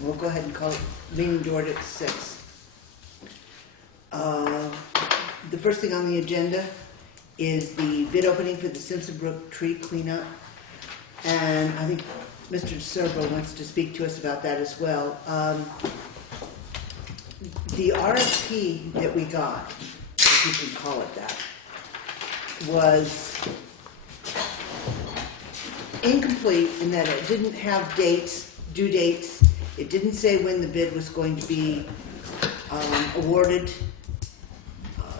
We'll go ahead and call it meeting to order at 6. The first thing on the agenda is the bid opening for the Simpson Brook tree cleanup. And I think Mr. Servo wants to speak to us about that as well. The RFP that we got, if you can call it that, was incomplete in that it didn't have due dates. It didn't say when the bid was going to be awarded.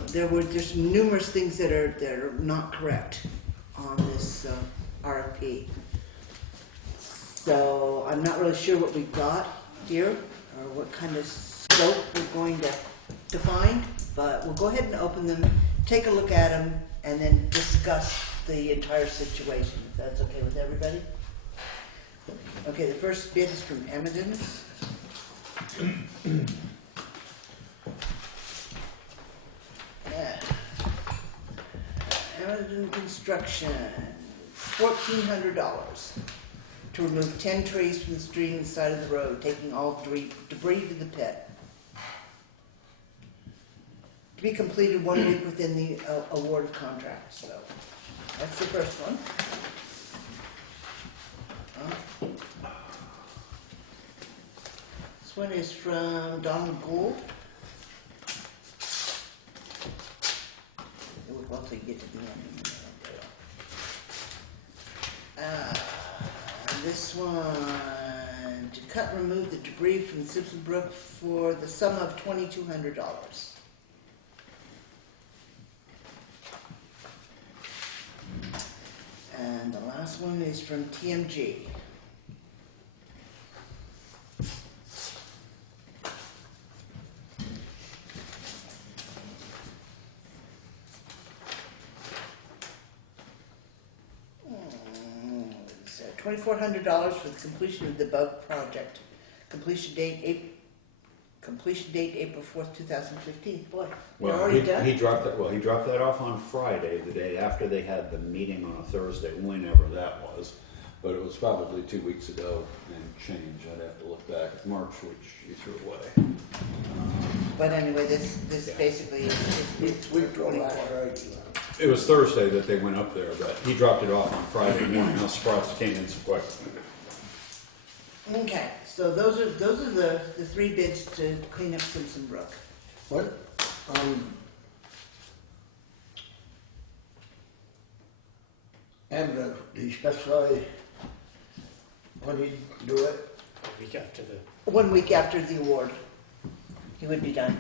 There's numerous things that are not correct on this RFP. So I'm not really sure what we've got here or what kind of scope we're going to find, but we'll go ahead and open them, take a look at them, and then discuss the entire situation, if that's okay with everybody. Okay, the first bid is from Emmons. Emmons Construction, $1,400 to remove 10 trees from the street and the side of the road, taking all debris to the pit. To be completed 1 week within the award of contract. So that's the first one. This one is from Donald Gould. Once we get to the end. This one, to cut and remove the debris from the Simpson Brook for the sum of $2,200. And the last one is from TMG. $2,400 for the completion of the above project. Completion date April 4th, 2015. Boy, we're already done. He dropped that off on Friday, the day after they had the meeting on a Thursday, whenever that was. But it was probably 2 weeks ago and change. I'd have to look back at March, which you threw away. But anyway, this basically is week 24. It was Thursday that they went up there, but he dropped it off on Friday morning. I was surprised it came in so quick. Okay, so those are the 3 bids to clean up Simpson Brook. What? And do you specify when you do it? A week after the... 1 week after the award, he would be done,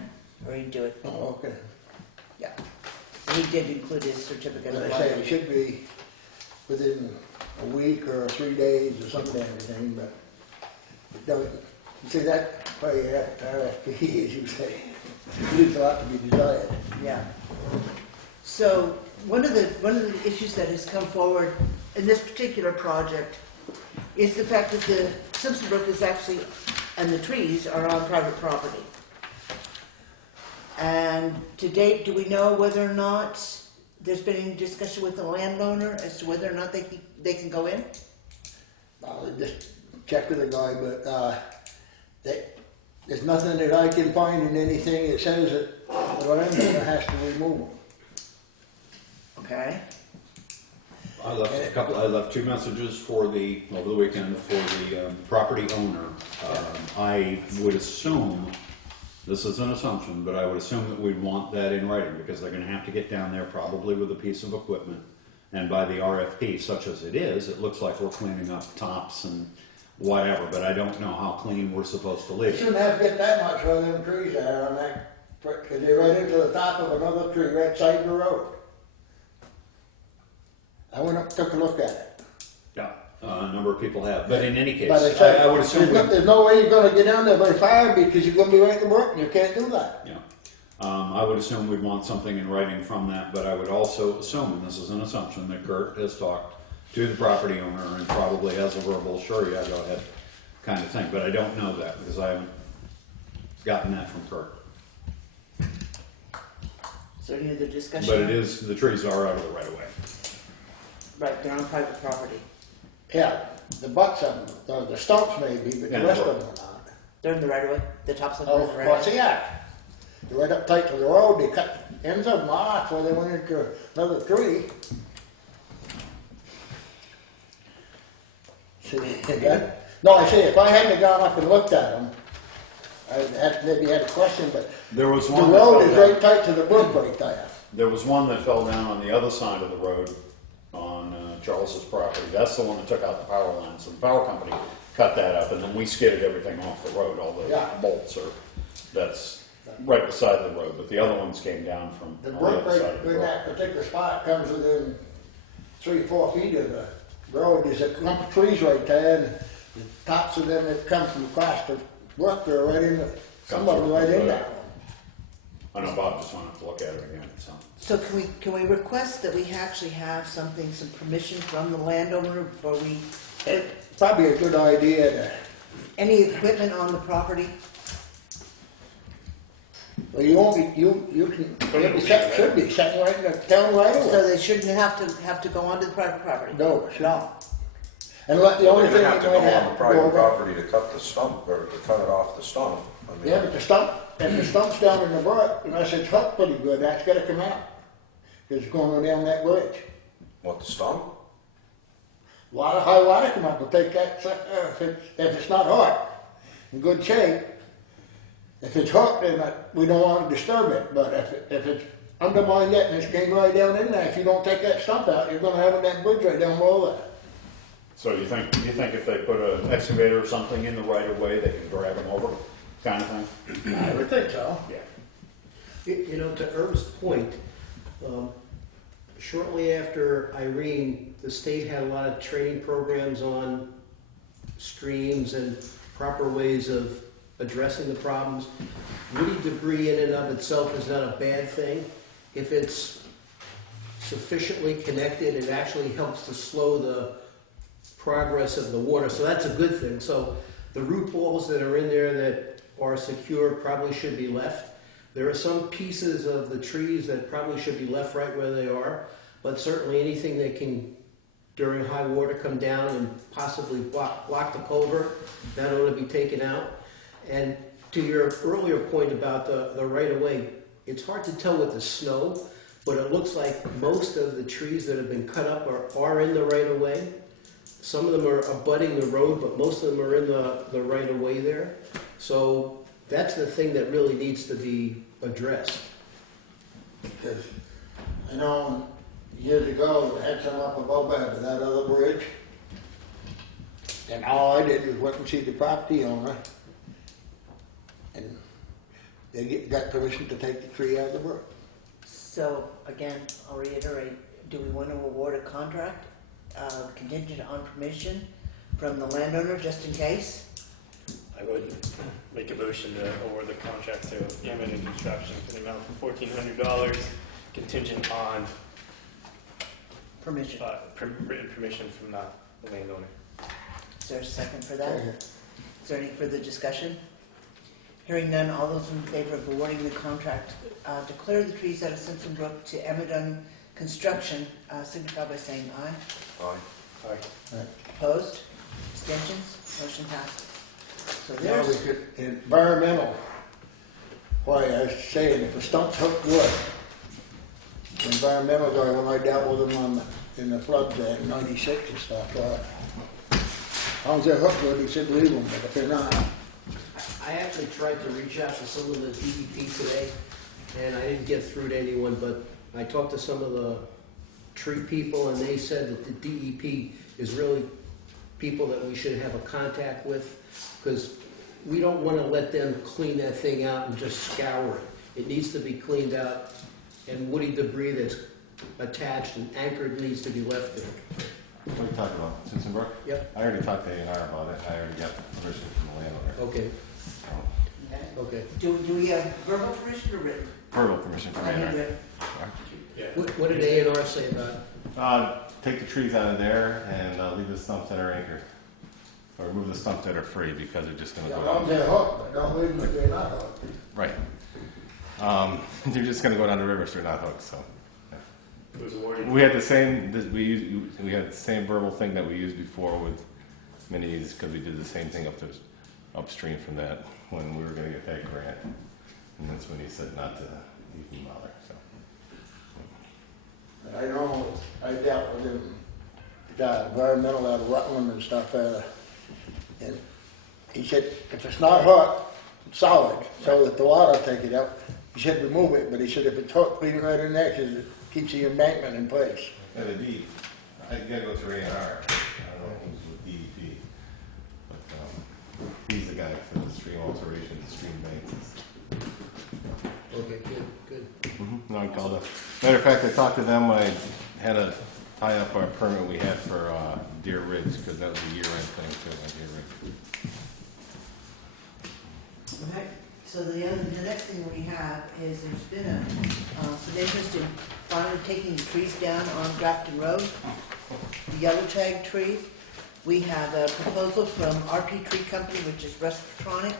or he'd do it. Oh, okay. Yeah. He did include his certificate of As I say, it should be within a week or 3 days or something, everything, but it doesn't. You see, that probably RFP, as you say, leaves a lot to be desired. Yeah. So one of the issues that has come forward in this particular project is the fact that the Simpson Brook is actually, and the trees are on private property. And to date, do we know whether or not there's been any discussion with the landowner as to whether or not they can go in? I'll just check with the guy, but there's nothing that I can find in anything that says that the landowner has to remove them. Okay. I left 2 messages over the weekend for the property owner. I would assume, this is an assumption, but I would assume that we'd want that in writing because they're going to have to get down there probably with a piece of equipment. And by the RFP, such as it is, it looks like we're cleaning up tops and whatever, but I don't know how clean we're supposed to leave. You shouldn't have to get that much where them trees are on that, because they're right into the top of another tree right side of the road. I went up and took a look at it. Yeah, a number of people have, but in any case, But I would assume there's no way you're going to get down there by fire because you're going to be right in the brook and you can't do that. Yeah, I would assume we'd want something in writing from that, but I would also assume, and this is an assumption, that Kurt has talked to the property owner and probably has a verbal sure, yeah, go ahead kind of thing, but I don't know that because I haven't gotten that from Kurt. So any other discussion? But it is, the trees are out of the right of way. Right, they're on private property. Yeah, the butts of them, the stumps maybe, but the rest of them are not. They're in the right of way, the tops of them are Oh, in the right what's of way. that? They're right up tight to the road, they cut ends of them off where they went into another tree. See, no, I say, if I hadn't gone up and looked at them, I'd maybe had a question, but There was the one that road fell is down. right tight to the brook right there. There was one that fell down on the other side of the road on Charles's property. That's the one that took out the power lines. And the power company cut that up, and then we skidded everything off the road. All the Yeah. bolts are, that's right beside the road. But the other ones came down from The on the brook other side right of the in road. that particular spot comes within 3 or 4 feet of the road. There's a clump of trees right there, and the tops of them that come from across the brook, they're right in the, some of them right in that one. I know Bob just wanted to look at it again, so. So can we request that we actually have something, some permission from the landowner before we, It's probably a good idea to, any equipment on the property? well, you won't be, you can, it'll be set, should be set right in the town right So away. they shouldn't have to go onto the private property? No, At all? And let, the only They're thing gonna you have to might go on have the to private go over. property to cut the stump, or to cut it off the stump. I mean, Yeah, but the stump, if the stump's down in the brook, unless it's hooked pretty good, that's gotta come out. Cause it's going down that bridge. what, the stump? Water, high water come up, will take that, if it's not hooked, in good shape. If it's hooked, then we don't wanna disturb it, but if it's undermined it and it's came right down in there, if you don't take that stump out, you're gonna have that bridge right down below there. So you think if they put an excavator or something in the right of way, they can drag them over, kind of thing? I would think so. Yeah. You know, to Herb's point, shortly after Irene, the state had a lot of training programs on streams and proper ways of addressing the problems. Woody debris in and of itself is not a bad thing. If it's sufficiently connected, it actually helps to slow the progress of the water, so that's a good thing. So the root balls that are in there that are secure probably should be left. There are some pieces of the trees that probably should be left right where they are, but certainly anything that can, during high water, come down and possibly block the culvert, that ought to be taken out. And to your earlier point about the right-of-way, it's hard to tell with the snow, but it looks like most of the trees that have been cut up are in the right-of-way. Some of them are abutting the road, but most of them are in the right-of-way there. So that's the thing that really needs to be addressed. Because, I know, years ago, they had some up above that other bridge. And all I did was went and see the property owner. And they got permission to take the tree out of the brook. So again, I'll reiterate, do we want to award a contract contingent on permission from the landowner just in case? I would make a motion to award the contract to Yaman and Construction for the amount of $1,400, contingent on Permission. written permission from the landowner. Is there a second for that? Is there any further discussion? Hearing none, all those in favor of awarding the contract to clear the trees out of Simpson Brook to Emmerdon Construction, signify by saying aye. Aye. Aye. Opposed? Abstentions? Motion passes. So Now there's, we could, environmental, why, I was saying, if a stump's hooked good, the environmental guy, when I dealt with him in the floods in '96 and stuff, as long as they're hooked good, he said leave them, but if they're not, I actually tried to reach out to some of the DEP today, and I didn't get through to anyone, but I talked to some of the tree people, and they said that the DEP is really people that we should have a contact with, because we don't want to let them clean that thing out and just scour it. It needs to be cleaned out, and woody debris that's attached and anchored needs to be left there. What are you talking about? Simpson Brook? Yep. I already talked to A&R about it. I already got permission from the landowner. Okay, So, okay. do we have verbal permission or written? verbal permission from A&R. Handwritten. Yeah. What did A&R say about it? Take the trees out of there and leave the stumps that are anchored. Or remove the stumps that are free because they're just going to as go long as down. they're hooked, but don't leave them if they're not hooked. Right. They're just going to go down the river if they're not hooked. So It was awarded. we had the same. We had the same verbal thing that we used before with minis because we did the same thing up upstream from that when we were gonna get that grant. And that's when he said not to even bother, so. I know, I dealt with him, the environmental out of Rutland and stuff, and he said, if it's not hot, solid, so that the water take it out, he said remove it, but he said if it's hot, leave it right in there, because it keeps the embankment in place. And the deed, I gotta go through A&R. I don't know who's with DEP, but he's the guy for the stream alteration, the stream banks. Okay, good. No, I called up. Matter of fact, I talked to them when I had to tie up our permit we had for Deer Ridge, because that was a year-end thing too, on Deer Ridge. Okay, so the next thing we have is there's been some interest in finally taking the trees down on Grafton Road, the yellow tag trees. We have a proposal from RP Tree Company, which is Restotronic,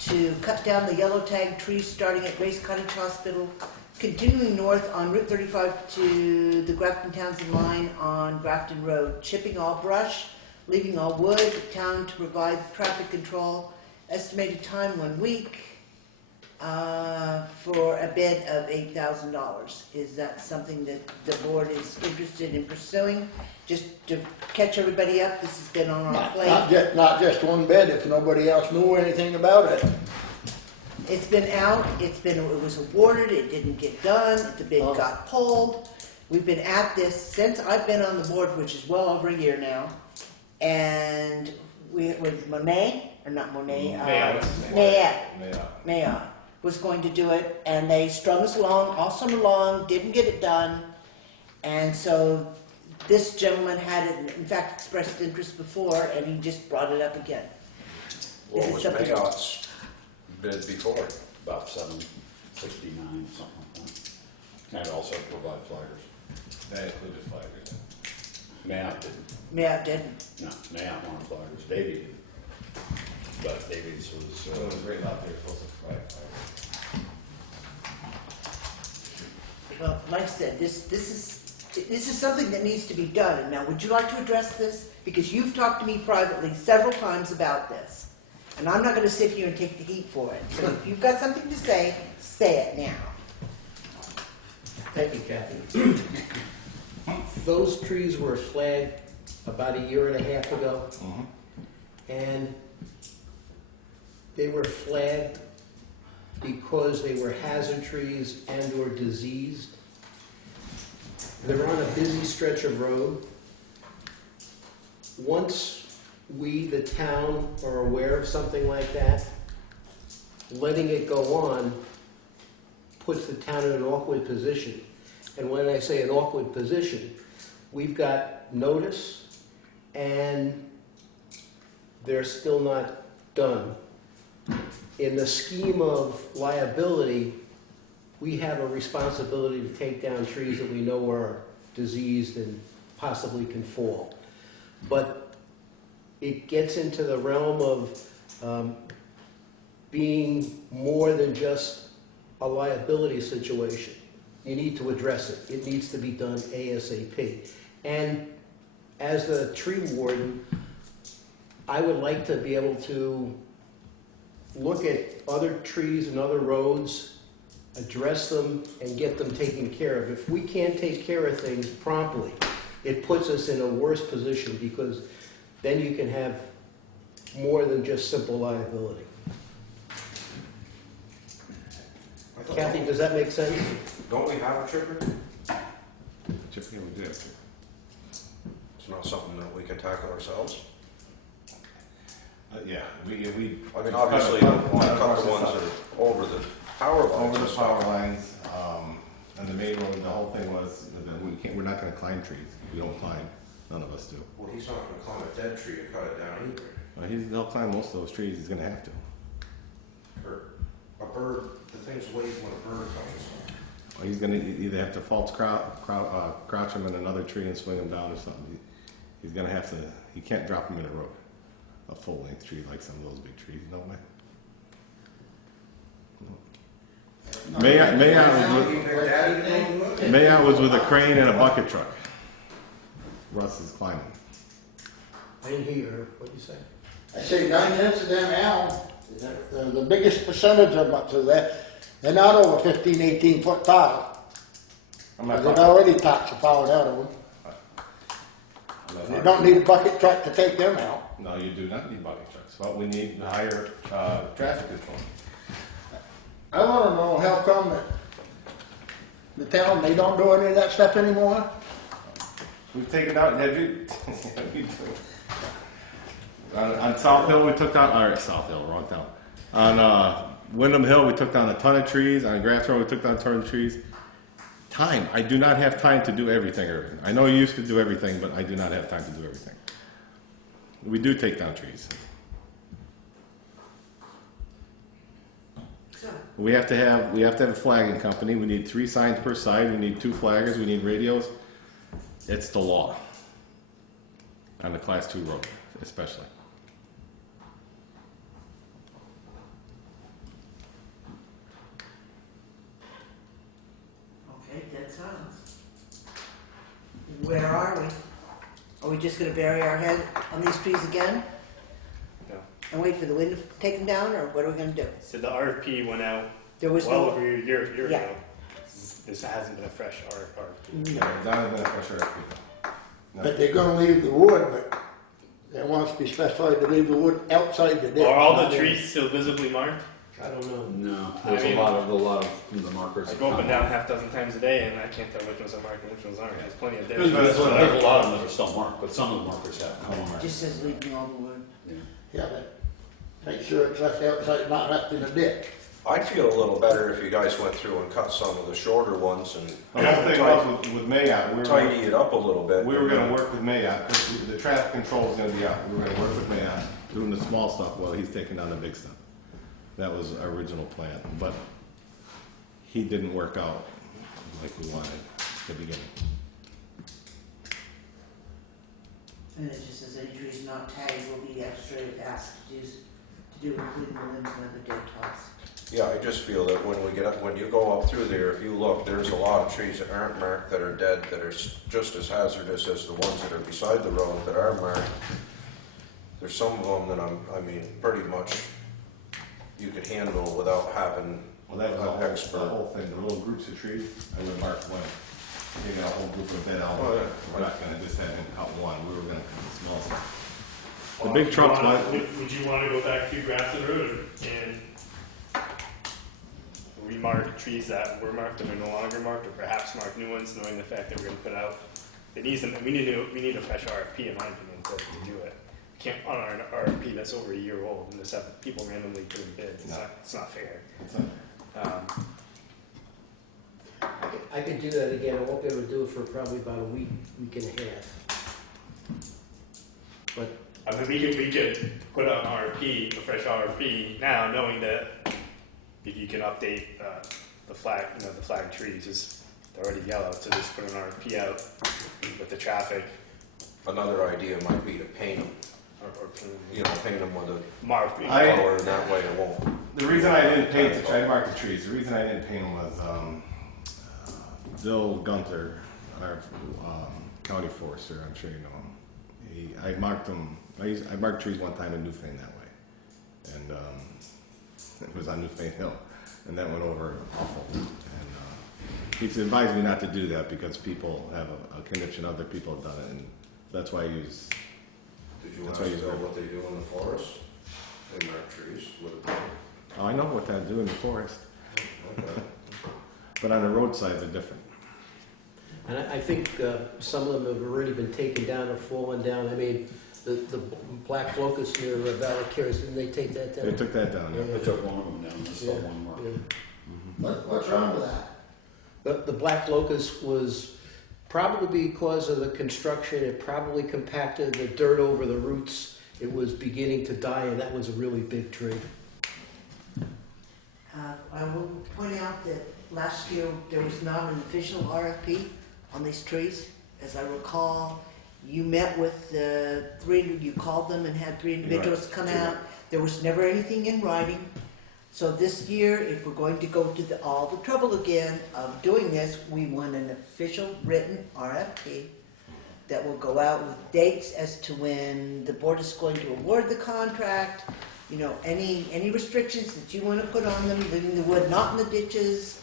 to cut down the yellow tag trees starting at Grace Cottage Hospital, continuing north on Route 35 to the Grafton Townsend line on Grafton Road, chipping all brush, leaving all wood, town to provide traffic control. Estimated time 1 week for a bid of $8,000. Is that something that the board is interested in pursuing? Just to catch everybody up, this has been on our plate. Not just one bid, if nobody else knew anything about it. It's been out, it was awarded, it didn't get done, the bid got pulled. We've been at this since I've been on the board, which is well over a year now. And with Monet, or not Monet, Mayotte was going to do it, and they strung us along all summer long, didn't get it done. And so this gentleman had it, in fact, expressed interest before, and he just brought it up again. What was Mayotte's bid before? About 769, something like that. And also provide flaggers. That included flaggers. Mayotte didn't. Mayotte didn't. No, Mayotte wanted flaggers. Davey did. But Davies was. So it was right out there, supposed to flag flaggers. Well, like I said, this is something that needs to be done. And now, would you like to address this? Because you've talked to me privately several times about this. And I'm not going to sit here and take the heat for it. So if you've got something to say it now. Thank you, Kathy. Those trees were flagged about a year and a half ago. And they were flagged because they were hazard trees and or diseased. They're on a busy stretch of road. Once we, the town, are aware of something like that, letting it go on puts the town in an awkward position. And when I say an awkward position, we've got notice and they're still not done. In the scheme of liability, we have a responsibility to take down trees that we know are diseased and possibly can fall. But it gets into the realm of being more than just a liability situation. You need to address it. It needs to be done ASAP. And as the tree warden, I would like to be able to look at other trees and other roads, address them, and get them taken care of. If we can't take care of things promptly, it puts us in a worse position, because then you can have more than just simple liability. Kathy, does that make sense? Don't we have a chipper? Chipper, we do. It's not something that we can tackle ourselves. Yeah, we. I mean, obviously, you don't want to cut the ones that are over the power lines. Over and the stuff. power lines, and the main road, the whole thing was that we're not gonna climb trees. We don't climb, none of us do. Well, he's not going to climb a dead tree and cut it down either. He'll climb most of those trees, he's gonna have to. Or a bird, the things wave when a bird comes. Or he's gonna either have to false crouch him in another tree and swing him down or something. He's gonna have to, he can't drop him in a road. A full-length tree like some of those big trees, no way. Mayotte was with a crane and a bucket truck. Russ is climbing. I didn't hear what you said. I say 9/10 of them now, the biggest percentage of them up to there, they're not over 15, 18 foot tall. I'm not They've talking, already topped the power out of them. You don't need a bucket truck to take them out. No, you do not need bucket trucks, but we need higher, traffic control. I wanna know how come that the town, they don't do any of that stuff anymore? We've taken out, have you? On South Hill, we took down, or South Hill, wrong town. On, Wyndham Hill, we took down a ton of trees. On Grass Road, we took down a ton of trees. Time, I do not have time to do everything, Irvin. I know you used to do everything, but I do not have time to do everything. We do take down trees. So, We have to have a flagging company. We need 3 signs per side. We need 2 flaggers. We need radios. It's the law on the Class 2 road, especially. okay, dead silence. Where are we? Are we just gonna bury our head on these trees again No. and wait for the wind to take them down, or what are we gonna do? So the RFP went out There was well no, over a year Yeah. ago. This hasn't been a fresh RFP. Yeah, that would have been a pressure. No. But they're gonna leave the wood, but it wants to be specified to leave the wood outside the ditch. Are all not the in. trees still visibly marked? I don't know. No, I there's mean- a lot of the markers. I go up and down half dozen times a day, and I can't tell which ones are marked and which ones aren't. There's plenty of There's difference. a lot of them that are still marked, but some of the markers have come on. just says leaving all the wood. Yeah, but make sure it's left outside, not left in the ditch. I'd feel a little better if you guys went through and cut some of the shorter ones and The whole thing was with Mayotte, tidy it up a little bit. we were gonna work with Mayotte, because the traffic control was gonna be out. We were gonna work with Mayotte, doing the small stuff while he's taking down the big stuff. That was our original plan, but he didn't work out like we wanted at the beginning. And it just says any trees not tagged will be extra asked to do including the limbs and other dead tops. Yeah, I just feel that when we get up, when you go up through there, if you look, there's a lot of trees that aren't marked that are dead, that are just as hazardous as the ones that are beside the road that are marked. There's some of them that I mean, pretty much you could handle without having Well, that was an the expert. whole thing, the little groups of trees, I would mark one. Taking a whole group of dead elm. Oh, yeah. We're not gonna just have him cut one, we were gonna cut the small stuff. The Well, big would you trucks wanna- went, Would you want to go back to Grafton Road and remark trees that were marked and are no longer marked, or perhaps mark new ones, knowing the fact that we're going to put out? It needs them. We need a fresh RFP, in my opinion, to do it. We can't on our RFP that's over a year old and just have people randomly put in bids. It's not fair. I could do that again. I won't be able to do it for probably about a week, week and a half. But I mean, we could put out an RFP, a fresh RFP now, knowing that if you can update the flag, the flag trees is they're already yellow, so just put an RFP out with the traffic Another idea might be to paint them, or paint paint them with a marked. color, and that way it won't. the reason I didn't paint the, I marked the trees, the reason I didn't paint them was, Bill Gunter, our, county forester, I'm sure you know him. I marked them, I marked trees one time in Newfane that way. And, it was on Newfane Hill, and that went over awful. And, he's advised me not to do that because people have a connection, other people have done it, and that's why I use, Did you That's want why to you- know what they do in the forest? They mark trees with a color. oh, I know what to do in the forest, Okay. but on the roadside, they're different. And I think some of them have already been taken down or fallen down. I mean, the black locust near Valley Cares, didn't they take that down? They took that down, yeah. I took one of them down, there's still one more. Yeah. What's wrong with that? But the black locust was probably because of the construction. It probably compacted the dirt over the roots. It was beginning to die, and that was a really big tree. I will point out that last year there was not an official RFP on these trees. As I recall, you met with you called them and had 3 individuals come out. There was never anything in writing. So this year, if we're going to go to all the trouble again of doing this, we want an official written RFP that will go out with dates as to when the board is going to award the contract, you know, any restrictions that you want to put on them, leaving the wood not in the ditches,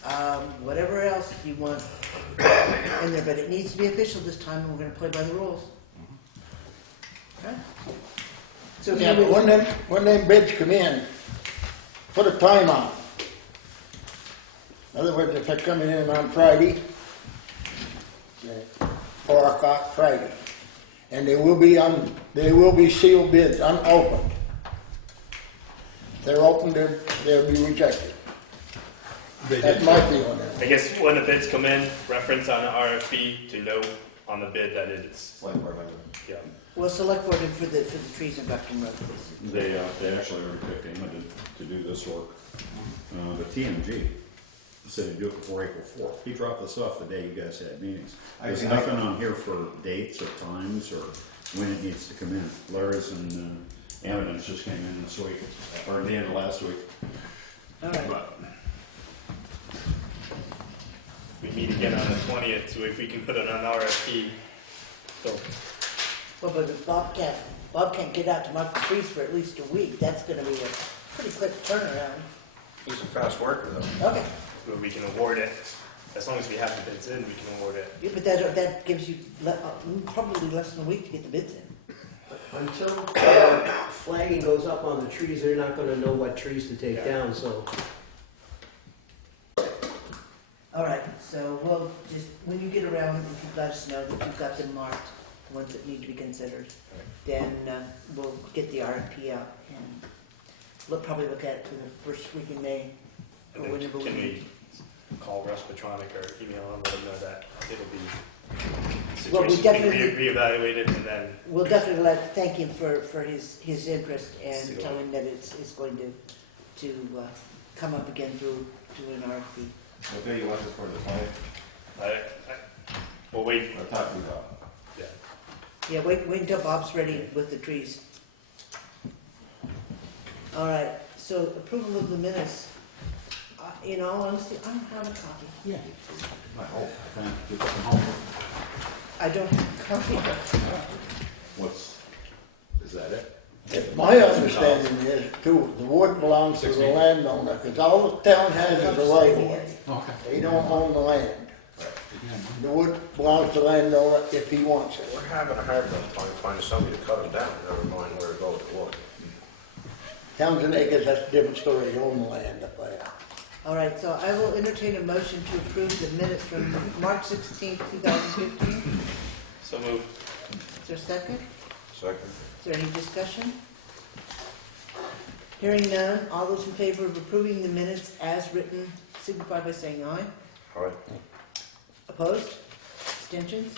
whatever else you want in there, but it needs to be official this time, and we're gonna play by the rules. Okay? So if Yeah, you but would- when them bids come in, put a time on it. In other words, if they're coming in on Friday, 4 o'clock Friday, and they will be sealed bids, unopened. If they're open, they'll be rejected. That's my feeling on it. I guess when the bids come in, reference on the RFP to note on the bid that it's, yeah. Well, select board for the trees in Bucking Road, please. They actually already picked him to do this work. But TMG said he'd do it before April 4th. He dropped this off the day you guys had meetings. There's nothing on here for dates or times or when it needs to come in. Larry's and Evidence just came in this week, or the end of last week. All right. But We meet again on the 20th, so if we can put it on RFP, so Well, but if Bob can't get out to mark the trees for at least a week, that's gonna be a pretty quick turnaround. He's a fast worker though. Okay, we can award it. As long as we have the bids in, we can award it. yeah, but that gives you probably less than a week to get the bids in. Until flagging goes up on the trees, they're not gonna know what trees to take down, so. All right, so we'll just, when you get around, if you let us know that you've got them marked, the ones that need to be considered, then we'll get the RFP out and we'll probably look at it for the first week in May. And Or then whenever can we we call Russ Petronic or email him, let him know that it'll be, Well, we situation will be definitely- reevaluated and then, We'll definitely thank him for his interest and tell him that it's going to come up again through an RFP. What day you want it for the 20th? we'll wait. I'll talk to you about. Yeah. Yeah, wait until Bob's ready with the trees. All right, so approval of the minutes. In all honesty, I don't have a copy. yeah, I hope. I can't do something home. I don't have a copy. Is that it? My understanding is, too, the wood belongs to the 16. landowner, because all the town has is a right of way. Okay. They don't own the land. The wood belongs to the landowner if he wants it. We're having a hard time finding somebody to cut them down, never mind where to go with the wood. Townshend Acres, that's a different story, they own the land up there. All right, so I will entertain a motion to approve the minutes from March 16th, 2015. So moved. Is there a second? Second. Is there any discussion? Hearing none, all those in favor of approving the minutes as written signify by saying aye. All right. Opposed? Abstentions?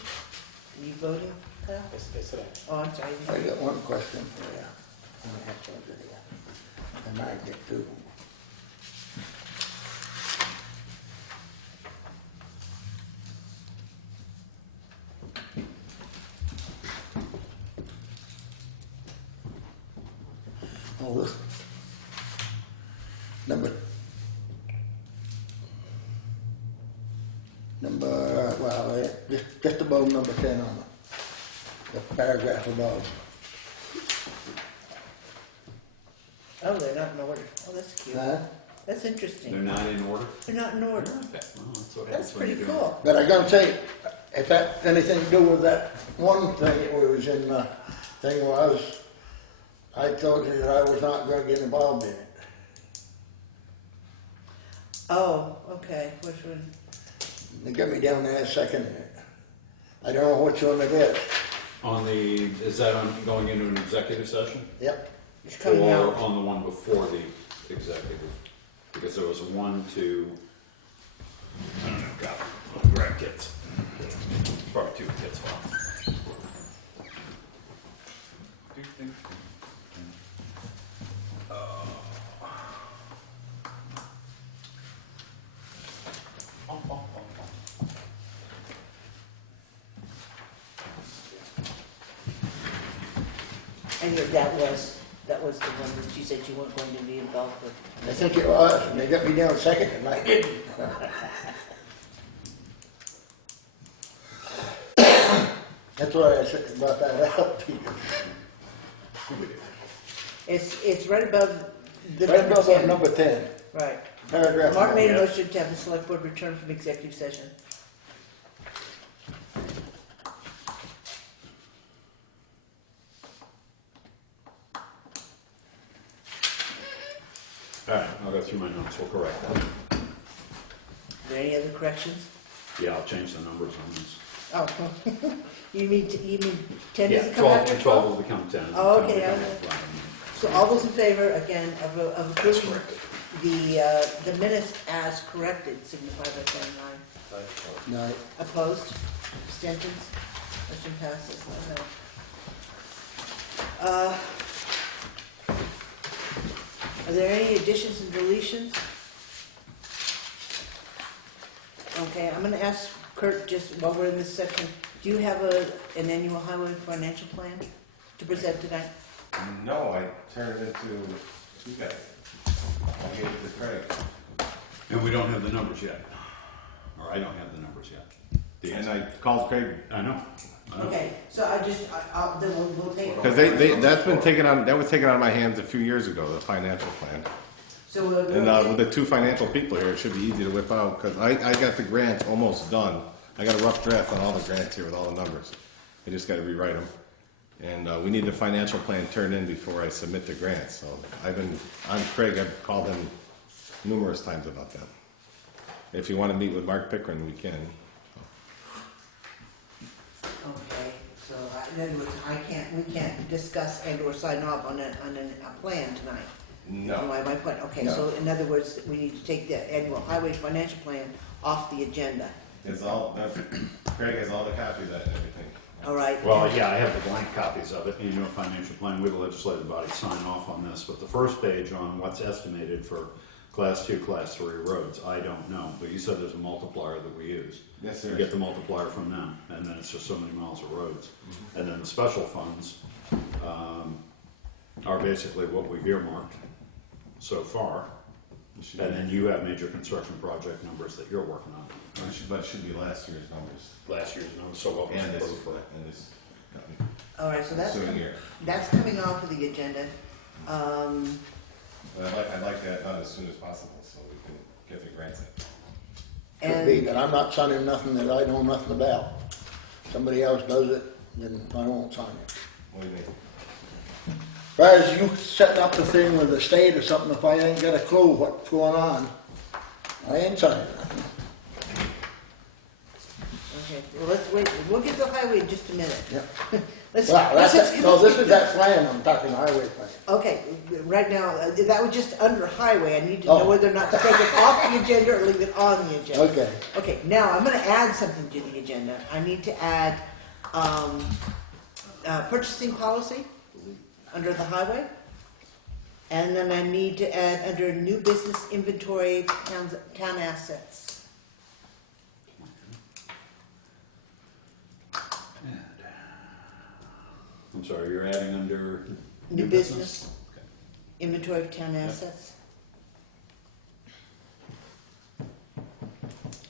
Are you voting, Kyle? I said Oh, I'm sorry. I got one question for you. I'm gonna have to look at it. I might get two. Oh, this. Well, just above number 10 on the paragraph above. Oh, they're not in order. Oh, that's cute. Huh? That's They're interesting. not in order? They're not in order. Okay, well, that's what That's happens when you pretty do it. cool. But I gotta say, if that anything to do with that one thing that was in the thing was, I told you that I was not gonna get involved in it. Oh, okay. Which one? They got me down there second. I don't know which one it is. Is that on going into an executive session? Yep. It's coming Or out. on the one before the executive? Because there was one, two, I don't know, God, grab kids. Probably two kids file. And that was the one that you said you weren't going to be involved with. I think it was, and they got me down second, and I didn't. That's why I said, brought that up. It's right above the Right number above 10. number 10, Right. paragraph. Mark made a Yeah. motion to have the select board return from executive session. All right, I'll go through my notes, we'll correct that. Are there any other corrections? Yeah, I'll change the numbers on this. Oh, you mean 10 Yeah, doesn't come 12, after 12 12? will become 10. Oh, 10 okay, will I become know. 11. So all those in favor, again, of approving the minutes as corrected, signify by saying aye. No, Opposed? Abstentions? Motion passes. Are there any additions and deletions? Okay, I'm gonna ask Kurt, just while we're in this section, do you have an annual highway financial plan to present tonight? No, I turned it into you guys. I gave it to Craig. And we don't have the numbers yet. Or I don't have the numbers yet. And I called Craig, I know. Okay, so then we'll take. because that was taken out of my hands a few years ago, the financial plan. So And with the two financial people here, it should be easy to whip out, because I got the grants almost done. I got a rough draft on all the grants here with all the numbers. I just gotta rewrite them. And we need the financial plan turned in before I submit the grants, so I'm Craig, I've called him numerous times about that. If you wanna meet with Mark Pickering, we can. Okay, so in other words, we can't discuss and or sign off on a plan tonight. No. My point, okay, No. so in other words, we need to take the annual highway financial plan off the agenda. Craig has all the copies of it and everything. All right? Well, yeah, I have the blank copies of it, annual financial plan, we the legislative body sign off on this, but the first page on what's estimated for class 2, class 3 roads, I don't know, but you said there's a multiplier that we use. Yes, We sir. get the multiplier from them, and then it's just so many miles of roads. And then the special funds are basically what we've earmarked so far. And then you have major construction project numbers that you're working on. But it should be last year's numbers. Last year's numbers, so what was And this, approved for? and this All right, so ensuing year. that's coming off of the agenda. But I'd like that done as soon as possible, so we can get the grants in. could be, And, but I'm not signing nothing that I know nothing about. Somebody else does it, then I won't sign it. What do you mean? Whereas you setting up the thing with the state or something, if I ain't got a clue what's going on, I ain't signing nothing. okay, well, let's wait, we'll get to the highway in just a minute. Yeah. Let's, Well, let's that's, just- no, this is that plan, I'm talking highway plan. Okay, right now, that was just under highway, I need to know Oh. whether or not to take it off the agenda or leave it on the agenda. Okay. Okay, now I'm gonna add something to the agenda. I need to add, purchasing policy under the highway. And then I need to add under new business inventory, town assets. I'm sorry, you're adding under? New business, inventory of town assets.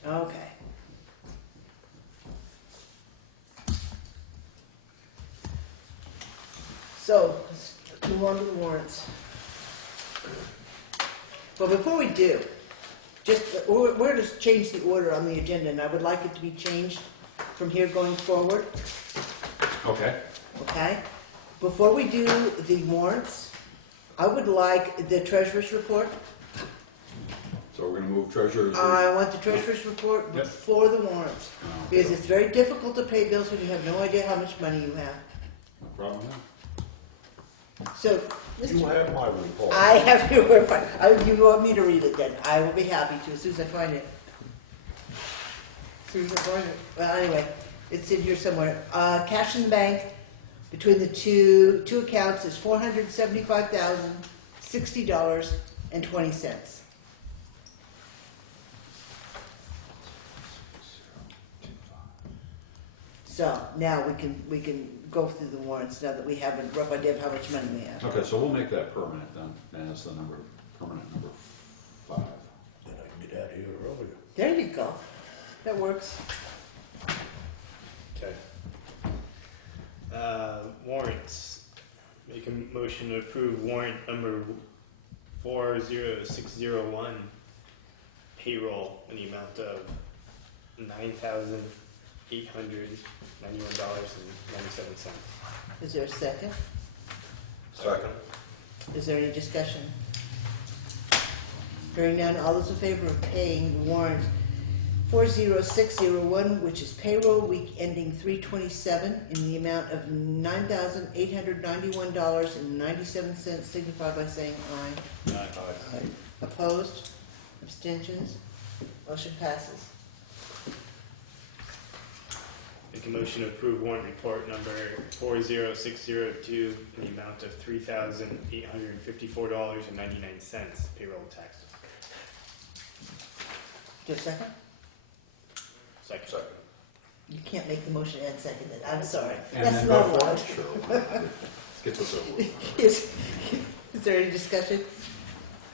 Okay. So, let's move on to the warrants. But before we do, we're going to change the order on the agenda, and I would like it to be changed from here going forward, Okay. okay? Before we do the warrants, I would like the treasurer's report. So we're gonna move treasurer's. I want the treasurer's report Yep. before the warrants, because it's very difficult to pay bills when you have no idea how much money you have. No problem there. So, You Mr. have my report. I have your report. You want me to read it then? I will be happy to, as soon as I find it. As soon as I find it. Well, anyway, it's in here somewhere. Cash in the bank between the two accounts is $475,060.20. So now we can go through the warrants now that we have a rough idea of how much money we have. Okay, so we'll make that permanent then, as the permanent number 5. Then I can get out of here earlier. There you go. That works. Okay. Warrants. Make a motion to approve warrant number 40601, payroll in the amount of $9,891.97. Is there a second? Second. Is there any discussion? Hearing none, all those in favor of paying warrant 40601, which is payroll week ending 3/27, in the amount of $9,891.97, signify by saying aye. Aye. Opposed? Abstentions? Motion passes. Make a motion to approve warrant report number 40602 in the amount of $3,854.99, payroll taxes. Do a second? Second. Second. You can't make the motion and second it. I'm sorry. And That's then not go for allowed. it? Sure. Why not? Let's get this over with. Is there any discussion?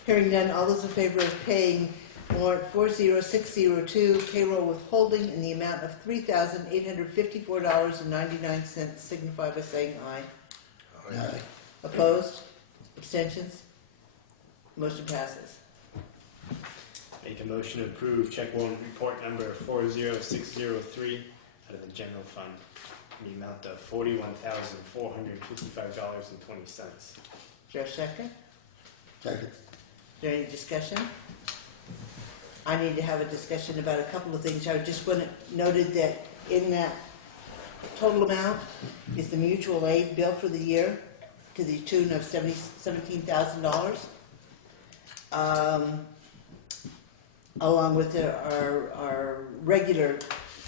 Hearing none, all those in favor of paying warrant 40602, payroll withholding in the amount of $3,854.99, signify by saying aye. Aye. Opposed? Abstentions? Motion passes. Make a motion to approve check warrant report number 40603 out of the general fund in the amount of $41,455.20. Is there a second? Second. Is there any discussion? I need to have a discussion about a couple of things. I just want to noted that in that total amount is the mutual aid bill for the year to the tune of $17,000, along with our regular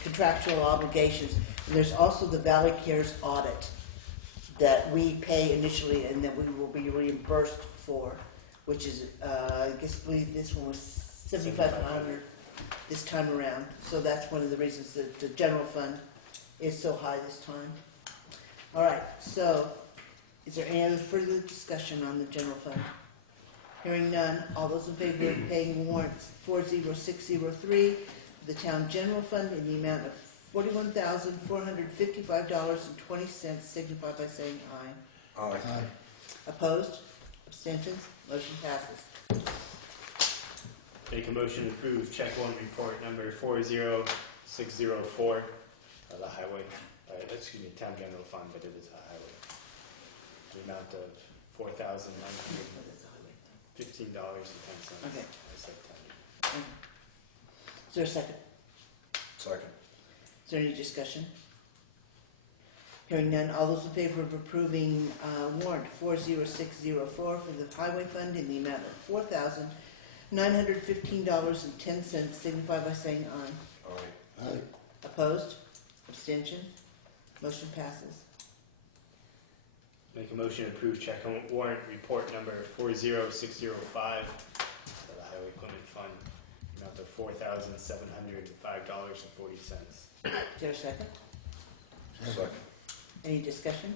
contractual obligations. And there's also the Valley Cares audit that we pay initially and that we will be reimbursed for, which is, I believe this one was $7,500 this time around. So that's one of the reasons that the general fund is so high this time. All right, so is there any other further discussion on the general fund? Hearing none, all those in favor of paying warrants 40603, the town general fund in the amount of $41,455.20, signify by saying aye. Aye. Aye. Opposed? Abstentions? Motion passes. Make a motion to approve check warrant report number 40604 of the highway, town general fund, but it is a highway. The amount of $4,915.10. Okay. I said 10. Is there a second? Second. Is there any discussion? Hearing none, all those in favor of approving warrant 40604 for the highway fund in the amount of $4,915.10, signify by saying aye. Aye. Aye. Opposed? Abstention? Motion passes. Make a motion to approve check warrant report number 40605 for the highway equipment fund, amount of $4,705.40. Is there a second? Second. Any discussion?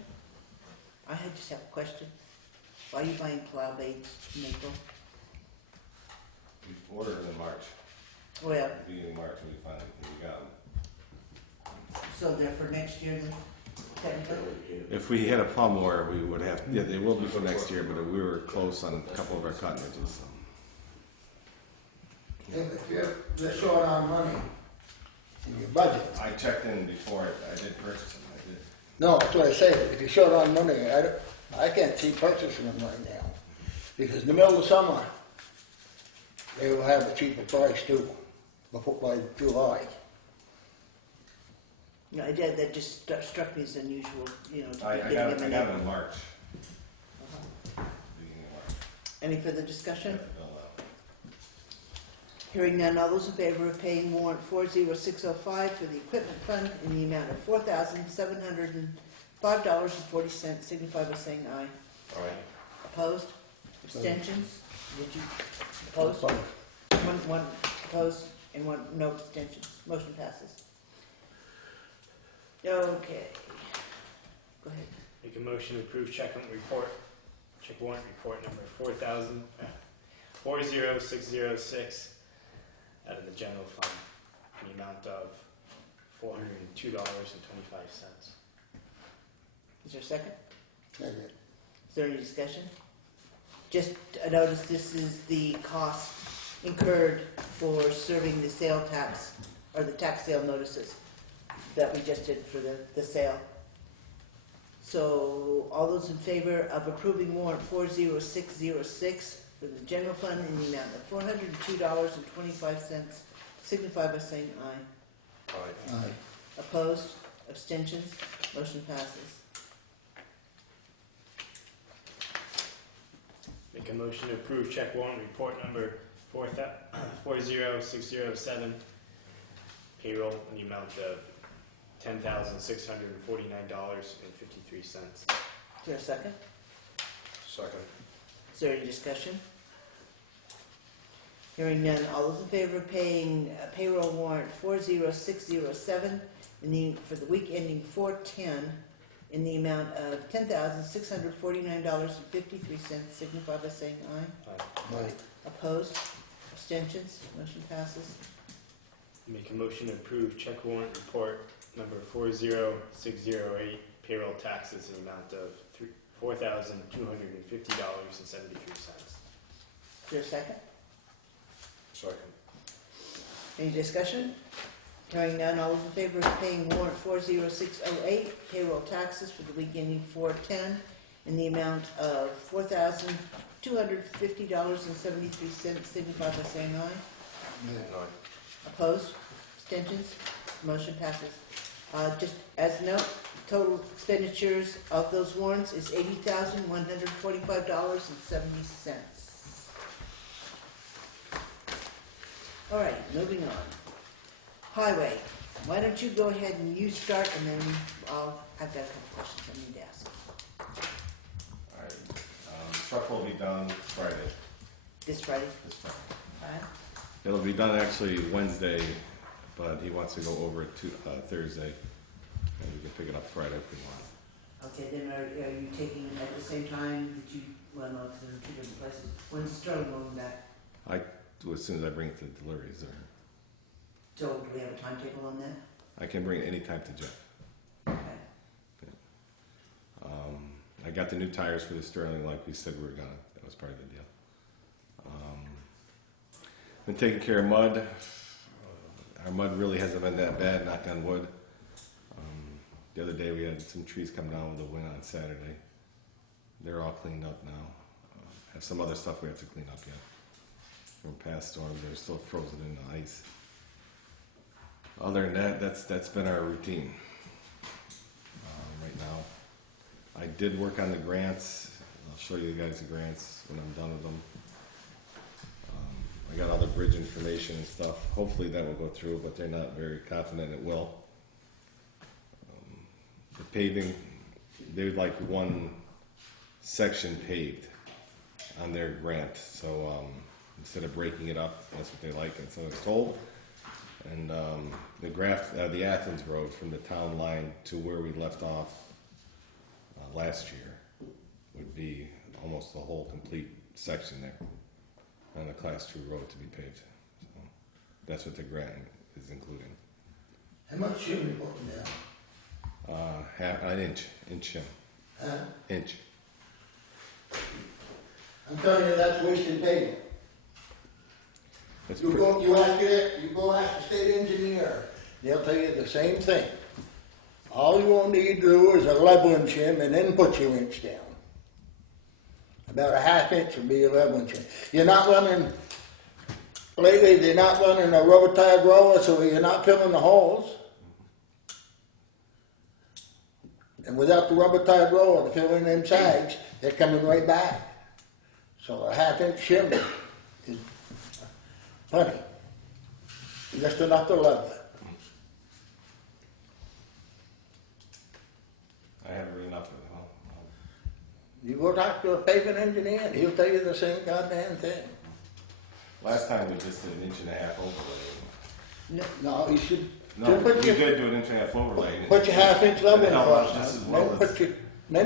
I just have a question. Why are you buying plow blades in April? We ordered in March, Well, beginning of March, and we got them. so they're for next year then, technically? If we had a plow mower, we would have, yeah, they will be for next year, but we were close on a couple of our cutting edges, so. If you're short on money in your budget, I checked in before I did purchase them, I did. no, that's what I say, if you're short on money, I can't see purchasing them right now. Because in the middle of summer, they will have a cheaper price too, before by July. No, that just struck me as unusual, to I be got getting them in them April. in March, Uh-huh. beginning of March. Any further discussion? Got the bill out. Hearing none, all those in favor of paying warrant 40605 for the equipment fund in the amount of $4,705.40, signify by saying aye. Aye. Opposed? Abstentions? Did you oppose? Opposed. One opposed and one no abstention. Motion passes. Okay. Go ahead. Make a motion to approve check warrant report number 40606 out of the general fund in the amount of $402.25. Is there a second? That's it. Is there any discussion? Just a notice, this is the cost incurred for serving the sale tax, or the tax sale notices that we just did for the sale. So, all those in favor of approving warrant 40606 for the general fund in the amount of $402.25, signify by saying aye. Aye. Aye. Opposed? Abstentions? Motion passes. Make a motion to approve check warrant report number 40607, payroll in the amount of $10,649.53. Is there a second? Second. Is there any discussion? Hearing none, all those in favor of paying payroll warrant 40607 for the week ending 4/10 in the amount of $10,649.53, signify by saying aye. Aye. Opposed? Abstentions? Motion passes. Make a motion to approve check warrant report number 40608, payroll taxes in the amount of $4,250.73. Is there a second? Second. Any discussion? Hearing none, all those in favor of paying warrant 40608, payroll taxes for the week ending 4/10 in the amount of $4,250.73, signify by saying aye. Aye. Opposed? Abstentions? Motion passes. Just as a note, total expenditures of those warrants is $80,145.70. All right, moving on. Highway, why don't you go ahead and you start, and then I've got a couple questions I need to ask. All right. Truck will be done Friday. This Friday? This Friday. All right. It'll be done actually Wednesday, but he wants to go over it to Thursday, and we can pick it up Friday if we want. Okay, then are you taking at the same time that you, well, no, it's in two different places. When's Sterling moving back? I do as soon as I bring it to the deliveries there. So do we have a timetable on that? I can bring it anytime to Jeff. Okay. I got the new tires for the Sterling like we said we were gonna. That was part of the deal. Been taking care of mud. Our mud really hasn't been that bad, knock on wood. The other day we had some trees come down with the wind on Saturday. They're all cleaned up now. Have some other stuff we have to clean up yet. From past storms, they're still frozen in the ice. Other than that, that's been our routine right now. I did work on the grants. I'll show you guys the grants when I'm done with them. I got all the bridge information and stuff. Hopefully that will go through, but they're not very confident it will. The paving, they would like one section paved on their grant. So instead of breaking it up, that's what they like, and so it's told. And the Athens Road from the town line to where we left off last year would be almost the whole complete section there on a Class 2 road to be paved. So that's what the grant is including. How much should we put down? An inch. Huh? Inch. I'm telling you, that's wasted paving. That's You go ask the state engineer, they'll tell you the same thing. All you will need to do is a leveling shim and then put your inch down. About a half inch would be a leveling shim. You're not running, lately they're not running a rubber tire roller, so you're not filling the holes. And without the rubber tire roller to fill in them sags, they're coming right back. So a half inch shim is plenty. Just enough to level it. I haven't read enough of it. You go talk to a paving engineer and he'll tell you the same goddamn thing. Last time we just did an inch and a half overlay. No, you should. No, put we your, did do an inch and a half overlay. Put your half inch level It helped across, us just as then well as-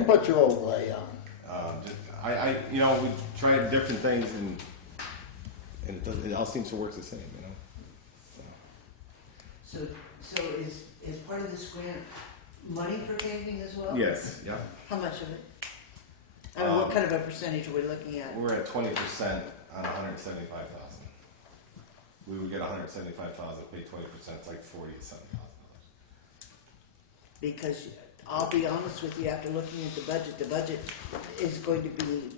put your overlay on. We tried different things and it all seems to work the same, you know. So is part of this grant money for paving as well? Yes, yep. How much of it? I mean, what kind of a percentage are we looking at? We're at 20% on 175,000. We would get 175,000, pay 20%, it's like 47,000. Because I'll be honest with you, after looking at the budget is going to be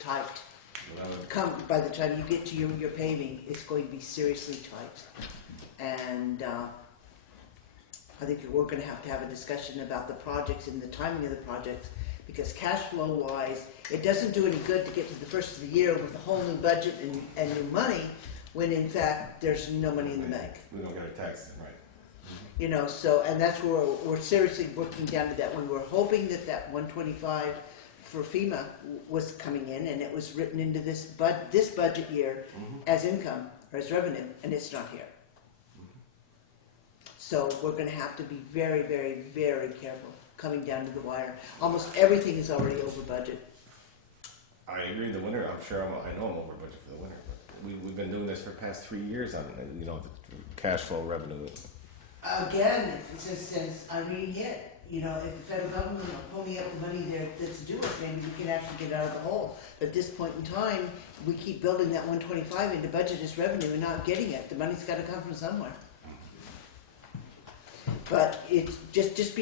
tight. By the time you get to your paving, it's going to be seriously tight. And I think we're going to have a discussion about the projects and the timing of the projects, because cash flow wise, it doesn't do any good to get to the first of the year with a whole new budget and new money, when in fact there's no money in the bank. We don't get a tax, right? You know, so, and that's where we're seriously working down to that. We were hoping that 125 for FEMA was coming in, and it was written into this budget year as income or as revenue, and it's not here. So we're going to have to be very, very, very careful coming down to the wire. Almost everything is already over budget. I agree. The winter, I'm sure I know I'm over budget for the winter, but we've been doing this for the past 3 years on the cash flow revenue. Again, since Irene hit, if the federal government will pony up the money there that's due us, maybe we can actually get out of the hole. But at this point in time, we keep building that 125 into budget as revenue and not getting it. The money's got to come from somewhere. But it's just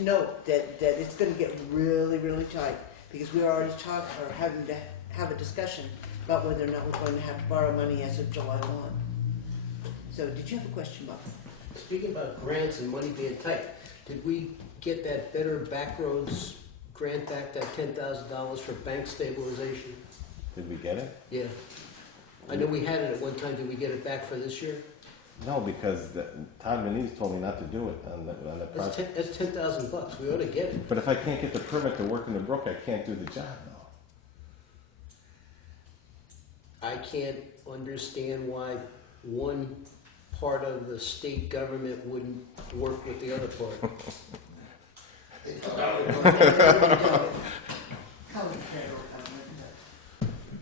note that it's going to get really, really tight, because we already having to have a discussion about whether or not we're going to have to borrow money as of July 1. So, did you have a question, Bob? Speaking about grants and money being tight, did we get that Better Backroads grant back, that $10,000 for bank stabilization? Did we get it? Yeah. I know we had it at one time. Did we get it back for this year? No, because Todd Manise told me not to do it on the project. That's $10,000. We ought to get it. But if I can't get the permit to work in the brook, I can't do the job now. I can't understand why one part of the state government wouldn't work with the other part.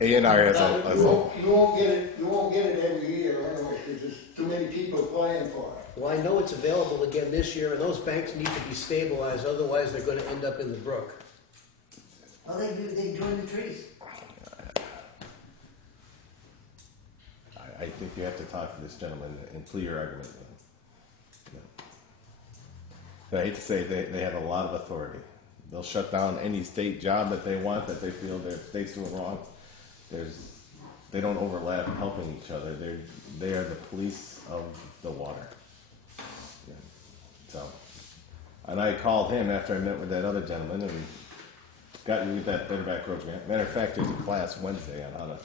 A&R has You won't get it. You won't get it every year anyway, because there's too many people applying for it. Well, I know it's available again this year, and those banks need to be stabilized, otherwise they're going to end up in the brook. Well, they join the trees. I think you have to talk to this gentleman and plead your argument with him. Yeah. I hate to say they have a lot of authority. They'll shut down any state job that they want, that they feel their state's doing wrong. They don't overlap helping each other. They are the police of the water. Yeah. So, and I called him after I met with that other gentleman and got you that Better Back Roads grant. Matter of fact, there's a class Wednesday on how to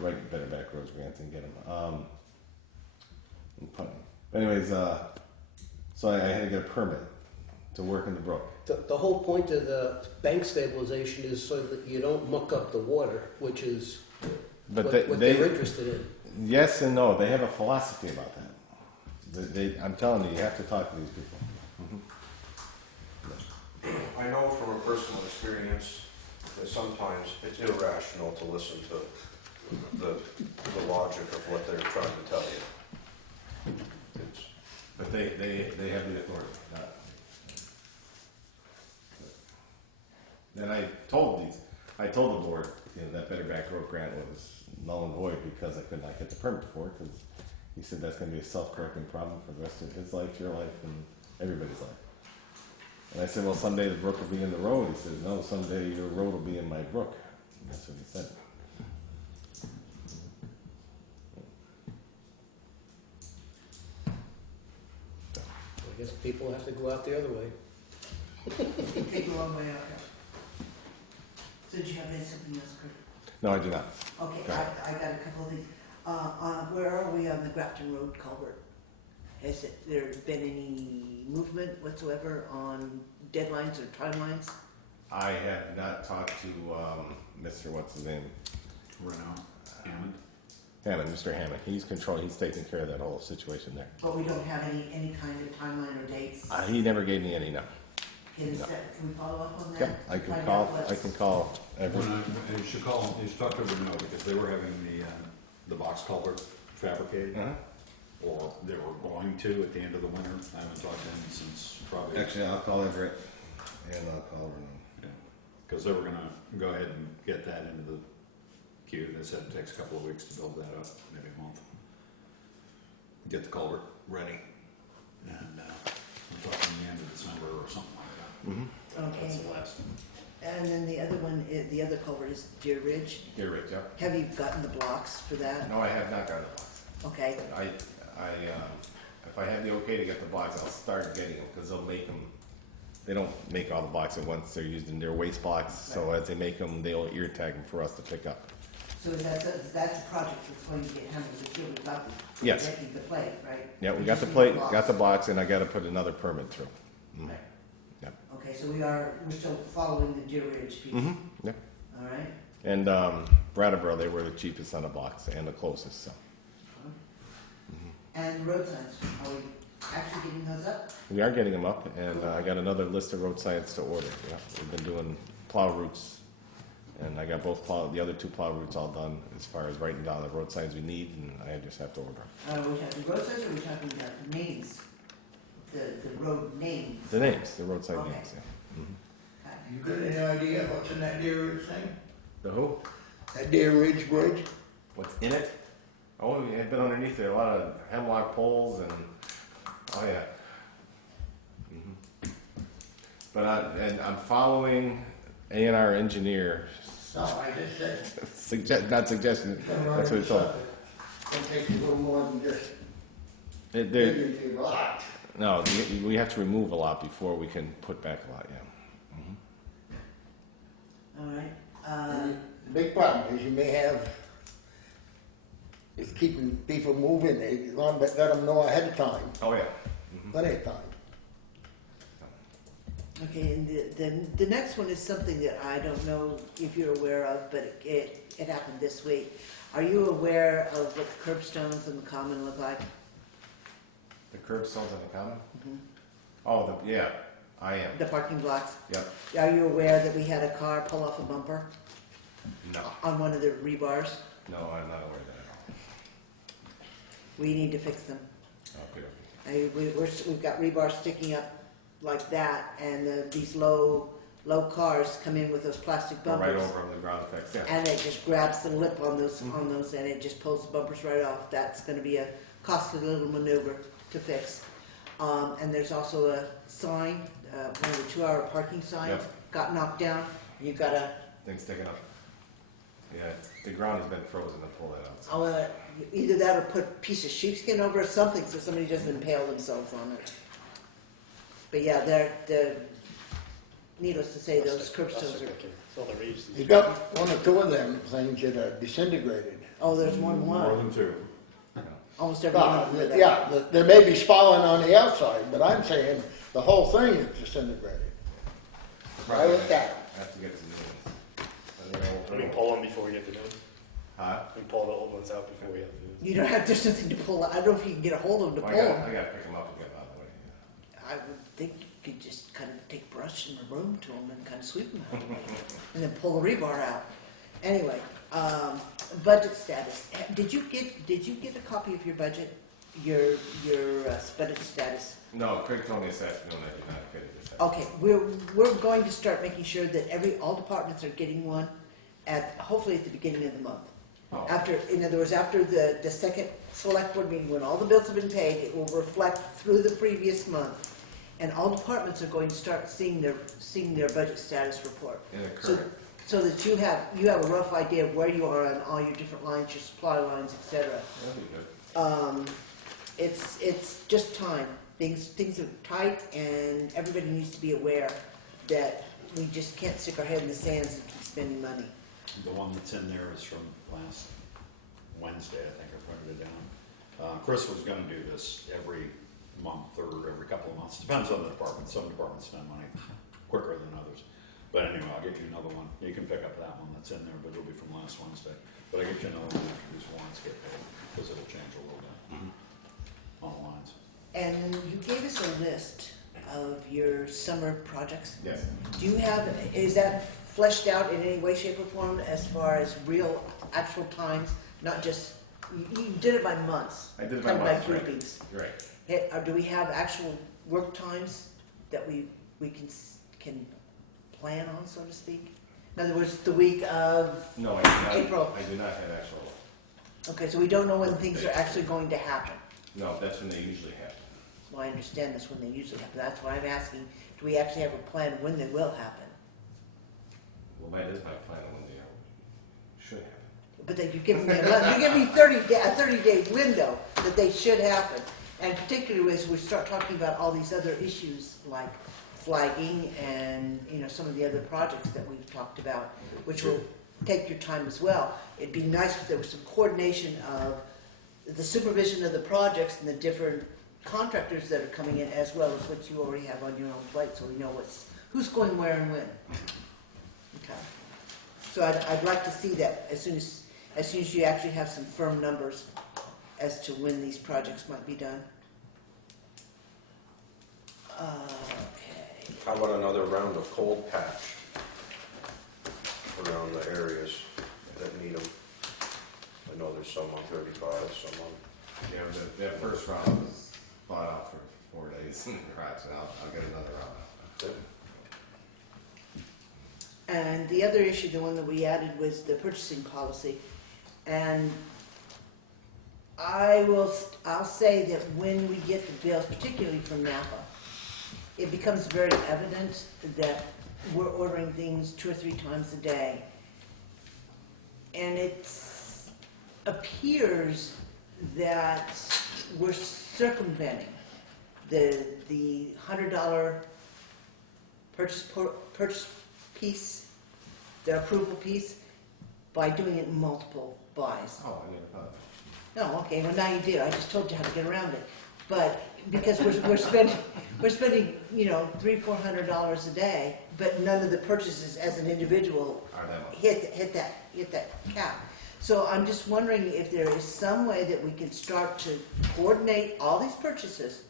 write Better Back Roads grants and get them. Anyways, so I had to get a permit to work in the brook. The whole point of the bank stabilization is so that you don't muck up the water, which is what they're interested in. Yes and no. They have a philosophy about that. I'm telling you, you have to talk to these people. I know from a personal experience that sometimes it's irrational to listen to the logic of what they're trying to tell you. But they have the authority. And I told the board that Better Back Road grant was null and void because I could not get the permit for it, because he said that's going to be a self-correcting problem for the rest of his life, your life, and everybody's life. And I said, well, someday the brook will be in the road. He said, no, someday your road will be in my brook. And that's what he said. I guess people have to go out the other way. Take a long way out there. So did you have something else, Kurt? No, I do not. Okay, Go ahead. I got a couple of these. Where are we on the Grafton Road culvert? Has there been any movement whatsoever on deadlines or timelines? I have not talked to Mr. What's his name? Hammond, Mr. Hammond. He's taking care of that whole situation there. But we don't have any kind of timeline or dates? He never gave me any, no. Can we follow up on that? Yeah, I can call every. And you should call, you should talk to them now, because they were having the box culvert fabricated. Uh-huh. or they were going to at the end of the winter. I haven't talked to them since probably. Actually, I'll call Everett and I'll call Renault. Because they were gonna go ahead and get that into the queue. They said it takes a couple of weeks to build that up, maybe a month. Get the culvert ready, and we're talking the end of December or something like that. Mm-hmm. Okay. That's the last one. And then the other one, the other culvert is Deer Ridge. Deer Ridge, yep. Have you gotten the blocks for that? No, I have not gotten the box. Okay, If I have the okay to get the box, I'll start getting them, because they'll make them, they don't make all the blocks at once, they're using their waste blocks, so as they make them, they'll ear tag them for us to pick up. so that's a project that's going to get handled this year without the, Yes. getting the plate, right? Yeah, we You got just the need plate, blocks. got the box, and I gotta put another permit through. Mhm. Right. Yep. Okay, so we're still following the Deer Ridge piece, Mm-hmm, yep. all right? And, Brattleboro, they were the cheapest on the box and the closest, so. And road signs, are we actually getting those up? We are getting them up, and I got another list of road signs to order, yeah. We've been doing plow routes, and I got the other two plow routes all done as far as writing down the road signs we need, and I just have to order. Are we talking road signs, or are we talking about names? The road names? The names, the roadside Okay. names, yeah. Mhm. Okay. You got any idea what's in that Deer Ridge thing? The who? That Deer Ridge Bridge? What's in it? Oh, we had been underneath there, a lot of hemlock poles and, oh yeah. But I'm following A&R engineer, No, I just said. not suggesting, that's what it's called. It takes a little more than just There, digging through the lot. no, we have to remove a lot before we can put back a lot, yeah. All right, The big problem is you may have, is keeping people moving, they let them know ahead of time, Oh, yeah. plenty of time. okay, and the next one is something that I don't know if you're aware of, but it happened this week. Are you aware of what the curbstones in the common look like? The curb stones on the common? Mhm. Oh, yeah, I am, The parking blocks? yep. Are you aware that we had a car pull off a bumper No, on one of the rebars? no, I'm not aware of that at We need to fix them. all. Okay. We've got rebar sticking up like that, and these low cars come in with those plastic Go right bumpers. over on the ground effects, yeah. And it just grabs the lip on those, and it just pulls the bumpers right off. That's gonna be a costly little maneuver to fix. And there's also a sign, one of the 2-hour parking signs, Yep. got knocked down. You've gotta, Things sticking up. Yeah, the ground has been frozen to pull that out. so. either that or put a piece of sheepskin over or something so somebody doesn't impale themselves on it. But yeah, they're needless to say, those curbstones are, It's all the rage these You got one or two of them things that are disintegrated. oh, there's more than More one. than two. Almost every one of them. Yeah, there may be spalling on the outside, but I'm saying the whole thing is disintegrated. I looked at it. I have to get some new ones. Can we pull them before we get the new ones? Huh? Can we pull the old ones out before we have the new ones? You don't have, there's nothing to pull. I don't know if you can get a hold of them to I pull gotta them. pick them up and get them out of the way. I would think you could just kind of take brush in the room to them and kind of sweep them out. And then pull the rebar out. Anyway, budget status. Did you get a copy of your budget? Your budget status? No, Craig told me this afternoon that you're not getting this. Okay, we're going to start making sure that all departments are getting one hopefully at the beginning of the month. Oh. In other words, after the second select board meeting, when all the bills have been paid, it will reflect through the previous month. And all departments are going to start seeing their budget status report. In the So, current. so that you have a rough idea of where you are on all your different lines, your supply lines, et cetera. That'll be good. It's just time. Things are tight, and everybody needs to be aware that we just can't stick our head in the sands and keep spending money. The one that's in there is from last Wednesday, I think I printed it down. Chris was gonna do this every month or every couple of months, depends on the department. Some departments spend money quicker than others. But anyway, I'll get you another one. You can pick up that one that's in there, but it'll be from last Wednesday. But I'll get you another one after these warrants get paid, because it'll change a little bit on the lines. And you gave us a list of your summer projects. Yes. Is that fleshed out in any way, shape, or form as far as real, actual times, not just You did it by months. I did it by kind of months, by right. groupings. Right. Do we have actual work times that we can plan on, so to speak? In other words, the week of, No, I do not. April. I do not have actual. okay, so we don't know when things are actually going to happen. No, that's when they usually happen. Well, I understand that's when they usually happen. That's why I'm asking, do we actually have a plan when they will happen? Well, that is my plan on when they should happen. But that you're giving me, you're giving me 30-day window that they should happen. And particularly as we start talking about all these other issues like flagging and, some of the other projects that we've talked about, which will take your time as well. It'd be nice if there was some coordination of the supervision of the projects and the different contractors that are coming in, as well as what you already have on your own plate, so we know who's going where and when. Okay. So I'd like to see that as soon as you actually have some firm numbers as to when these projects might be done. Okay. How about another round of cold patch around the areas that need them? I know there's some on 35, some on... Yeah, that first round was bought out for 4 days in the garage, and I'll get another round out. Good. And the other issue, the one that we added, was the purchasing policy. And I'll say that when we get the bills, particularly from Napa, it becomes very evident that we're ordering things 2 or 3 times a day. And it appears that we're circumventing the $100 purchase piece, the approval piece, by doing it in multiple buys. Oh, I never thought of No, okay, well now you do. I just told you how to get around it. But because we're spending $300-400 a day, but none of the purchases as an individual that. Are that much? hit that cap. So I'm just wondering if there is some way that we can start to coordinate all these purchases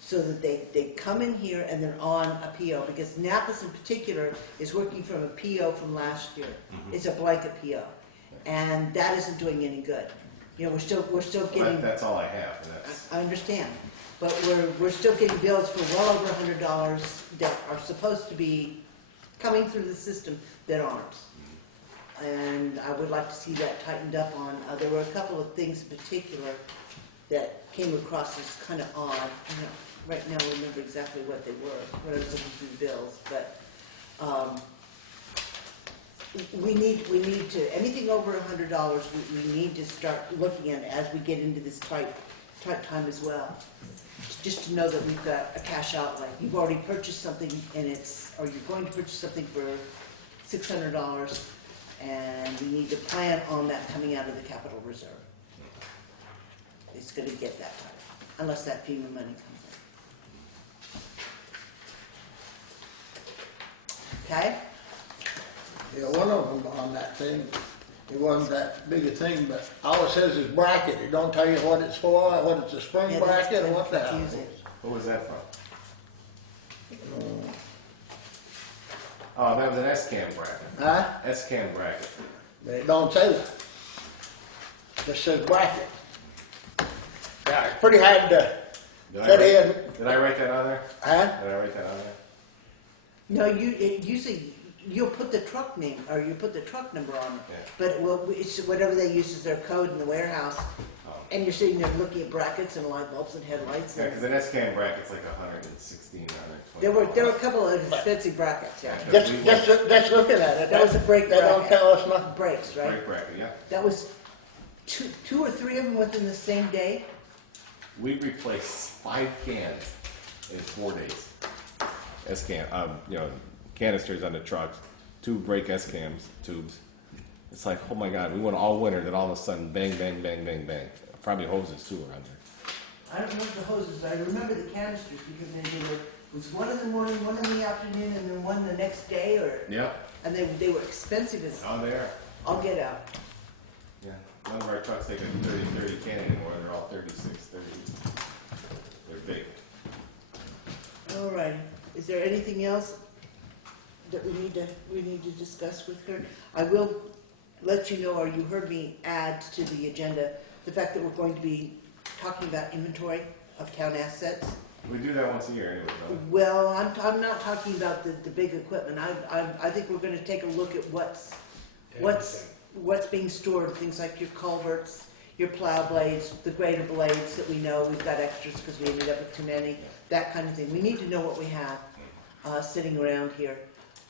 so that they come in here and they're on a PO, because Napa's in particular is working from a PO from last year. Mhm. It's a blanket PO, and that isn't doing any good. We're still getting. That's all I have, and that's. I understand, but we're still getting bills for well over $100 that are supposed to be coming through the system that aren't. And I would like to see that tightened up on. There were a couple of things in particular that came across as kind of odd. I don't right now remember exactly what they were when I was looking through the bills, but we need to, anything over $100, we need to start looking at as we get into this tight time as well. Just to know that we've got a cash outlay. You've already purchased something and or you're going to purchase something for $600, and we need to plan on that coming out of the capital reserve. It's going to get that tight, unless that FEMA money comes in. Okay? Yeah, one of them on that thing, it wasn't that big a thing, but all it says is bracket. It don't tell you what it's for, what it's a spring Yeah, that's bracket, or been what the hell it confusing. is. What was that from? Oh, that was an S-cam bracket. Huh? S-cam bracket. But it don't say that. It just says bracket. Yeah, it's pretty hard to fit in. Did I write that on there? Huh? Did I write that on there? No, usually you'll put the truck name, or you put the truck number on it. Yeah. But it's whatever they use as their code in the warehouse. Oh. And you're sitting there looking at brackets and light bulbs and headlights. Yeah, And because an S-cam bracket's like 116, 120. there were a couple of expensive brackets, yeah. Just looking at it. That was a brake That don't bracket. tell us nothing. Brakes, right? Brake bracket, yeah. That was two or three of them within the same day. We replaced 5 cans in 4 days. S-cam, canisters on the trucks, 2 brake S-cams, tubes. It's like, oh my God, we went all winter, then all of a sudden, bang, bang, bang, bang, bang. Probably hoses too around there. I don't remember the hoses. I remember the canisters because they were. It was one in the morning, one in the afternoon, and then one the next day. Yep. And they were expensive as Oh, they are. I'll get out. Yeah. None of our trucks take a 30 can anymore. They're all 36, 30. They're big. All right. Is there anything else that we need to discuss with her? I will let you know, or you heard me add to the agenda the fact that we're going to be talking about inventory of town assets. We do that once a year anyway, don't we? Well, I'm not talking about the big equipment. I think we're gonna take a look at what's being stored, things like your culverts, your plow blades, the grader blades that we know we've got extras because we ended up with too many, that kind of thing. We need to know what we have, sitting around here.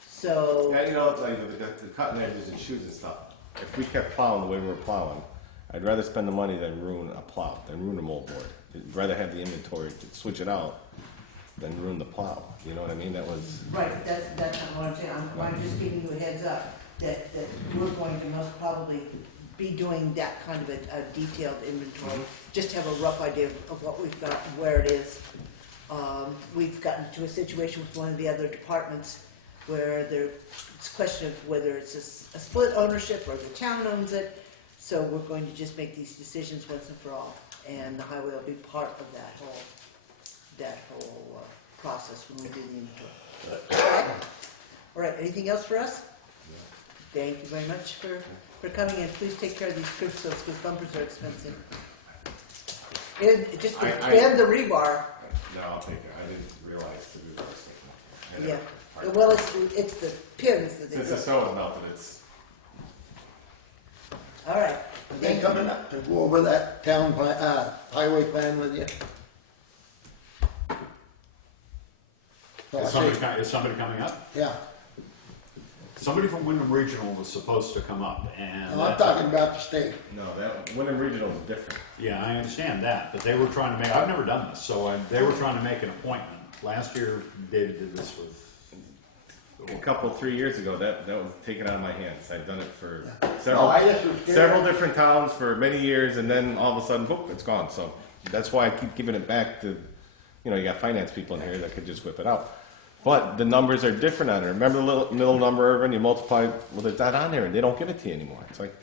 So, Yeah, you know, like the cutting edges and shoes and stuff. If we kept plowing the way we were plowing, I'd rather spend the money than ruin a plow, than ruin a moldboard. I'd rather have the inventory to switch it out than ruin the plow. You know what I mean? That was. right, that's not what I'm saying. I'm just giving you a heads up that we're going to most probably be doing that kind of a detailed inventory. Just have a rough idea of what we've got, where it is. We've gotten to a situation with one of the other departments where it's a question of whether it's a split ownership or the town owns it. So we're going to just make these decisions once and for all, and the highway will be part of that whole process when we do the inventory. All right, anything else for us? Thank you very much for coming in. Please take care of these curb stones because bumpers are expensive. And just bend the rebar. No, I'll take it. I didn't realize the rebar was taken. Yeah. Well, it's the pins that they Since do. the snow is melted, it's. All right. Are they coming up to go over that town highway plan with you? So I say- Is somebody coming up? Yeah, Somebody from Wyndham Regional was supposed to come up, and no, I'm talking about the state. No, that Wyndham Regional is different. yeah, I understand that, but they were trying to make. I've never done this, so they were trying to make an appointment. Last year, David did this with. A 3 years ago, that was taken out of my hands. I've done it for No, I just was curious. several different towns for many years, and then all of a sudden, boop, it's gone. So that's why I keep giving it back to, you got finance people in here that could just whip it out. But the numbers are different on it. Remember the middle number, Irvin? You multiply, well, there's not on there, and they don't give it to you anymore. It's like,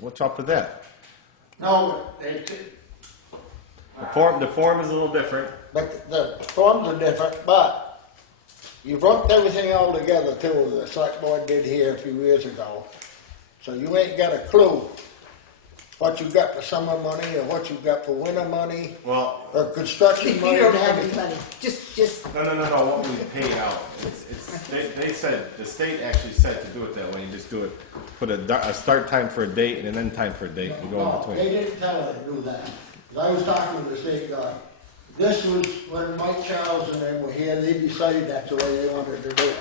what's up with that? No, The form is a little different. but the forms are different, but you've worked everything all together too, the select board did here a few years ago. So you ain't got a clue what you got for summer money or what you got for winter money Well, or construction You money. don't have any money. Just no. What we paid out, they said, the state actually said to do it that way. You just do it, put a start time for a date and an end time for a date. You go in No, between. they didn't tell her to do that. 'Cause I was talking to the state guy. This was when Mike Charles and them were here, they decided that's the way they wanted to do it.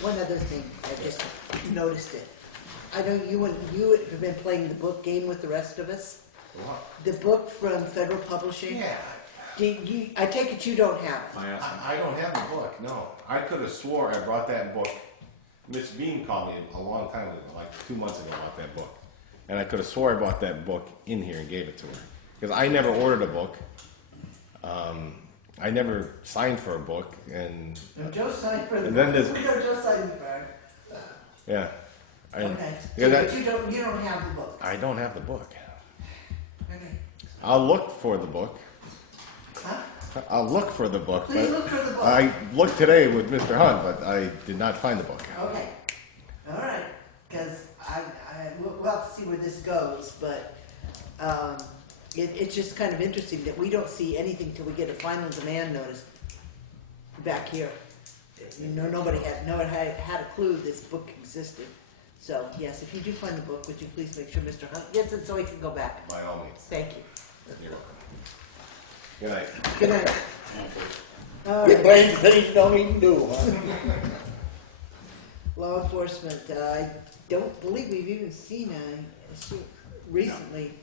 one other thing, I just noticed it. I know you have been playing the book game with the rest of us. What? The book from Federal Publishing. Yeah. I take it you don't have it. I don't have the book, no. I could have swore I brought that book. Miss Bean called me a long time ago, like 2 months ago, about that book. And I could have swore I brought that book in here and gave it to her. Because I never ordered a book. I never signed for a book, and No, Joe signed for the And then book. there's- We know Joe signed for it. yeah. Okay. Yeah, So, that- but you don't have the book. I don't have the book. Okay. I'll look for the book. Huh? I'll look for the book. Please but look for the book. I looked today with Mr. Hunt, but I did not find the book. Okay. All right. Because we'll have to see where this goes, but it's just kind of interesting that we don't see anything till we get a final demand notice back here. Nobody had a clue this book existed. So yes, if you do find the book, would you please make sure Mr. Hunt gets it so he can go back? By all means. Thank you. You're welcome. Good night. Good night. All You right. blame things you don't even do, huh? Law enforcement, I don't believe we've even seen a suit recently.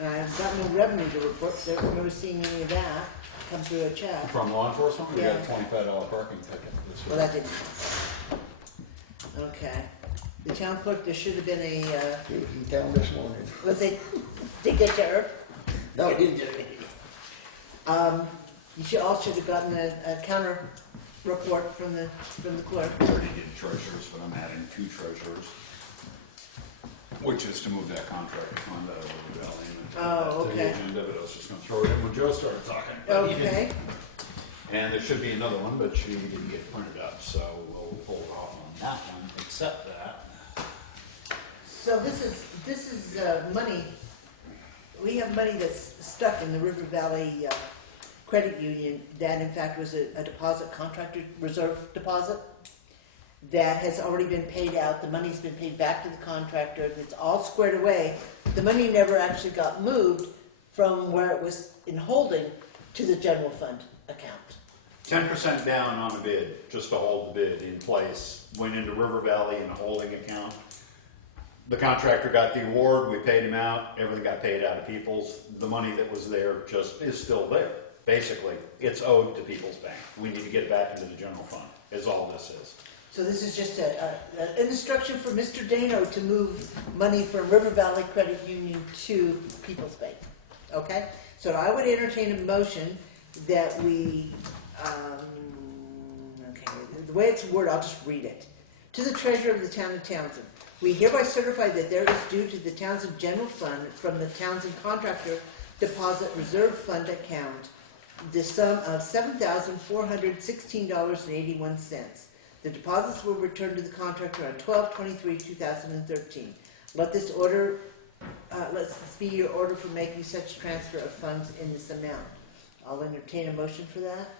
And I've got no revenue to report, so I don't remember seeing any of that come through a check. From law enforcement, we got a Yeah. $25 parking ticket this Well, week. that didn't. Okay. The town clerk, there should have been a, He was in town this morning. was it, did get to her? No, he didn't. You all should have gotten a counter report from the clerk. I already did treasurers, but I'm adding 2 treasurers, which is to move that contract fund out of the valley. Oh, To okay. the agenda, but I was just gonna throw it in when Joe started talking. but he didn't. Okay. And there should be another one, but she didn't get printed up, so we'll hold off on that one, except that. So this is money, we have money that's stuck in the River Valley Credit Union that in fact was a deposit, contractor reserve deposit that has already been paid out. The money's been paid back to the contractor. It's all squared away. The money never actually got moved from where it was in holding to the general fund account. 10% down on the bid, just to hold the bid in place, went into River Valley in a holding account. The contractor got the award, we paid him out, everything got paid out of People's. The money that was there just is still there. Basically, it's owed to People's Bank. We need to get it back into the general fund, is all this is. So this is just an instruction for Mr. Dano to move money from River Valley Credit Union to People's Bank. Okay? So I would entertain a motion that we, okay, the way it's worded, I'll just read it. To the treasurer of the town of Townsend, we hereby certify that there is due to the Townsend General Fund from the Townsend Contractor Deposit Reserve Fund account the sum of $7,416.81. The deposits will return to the contractor on 12/23/2013. Let this be your order for making such transfer of funds in this amount. I'll entertain a motion for that.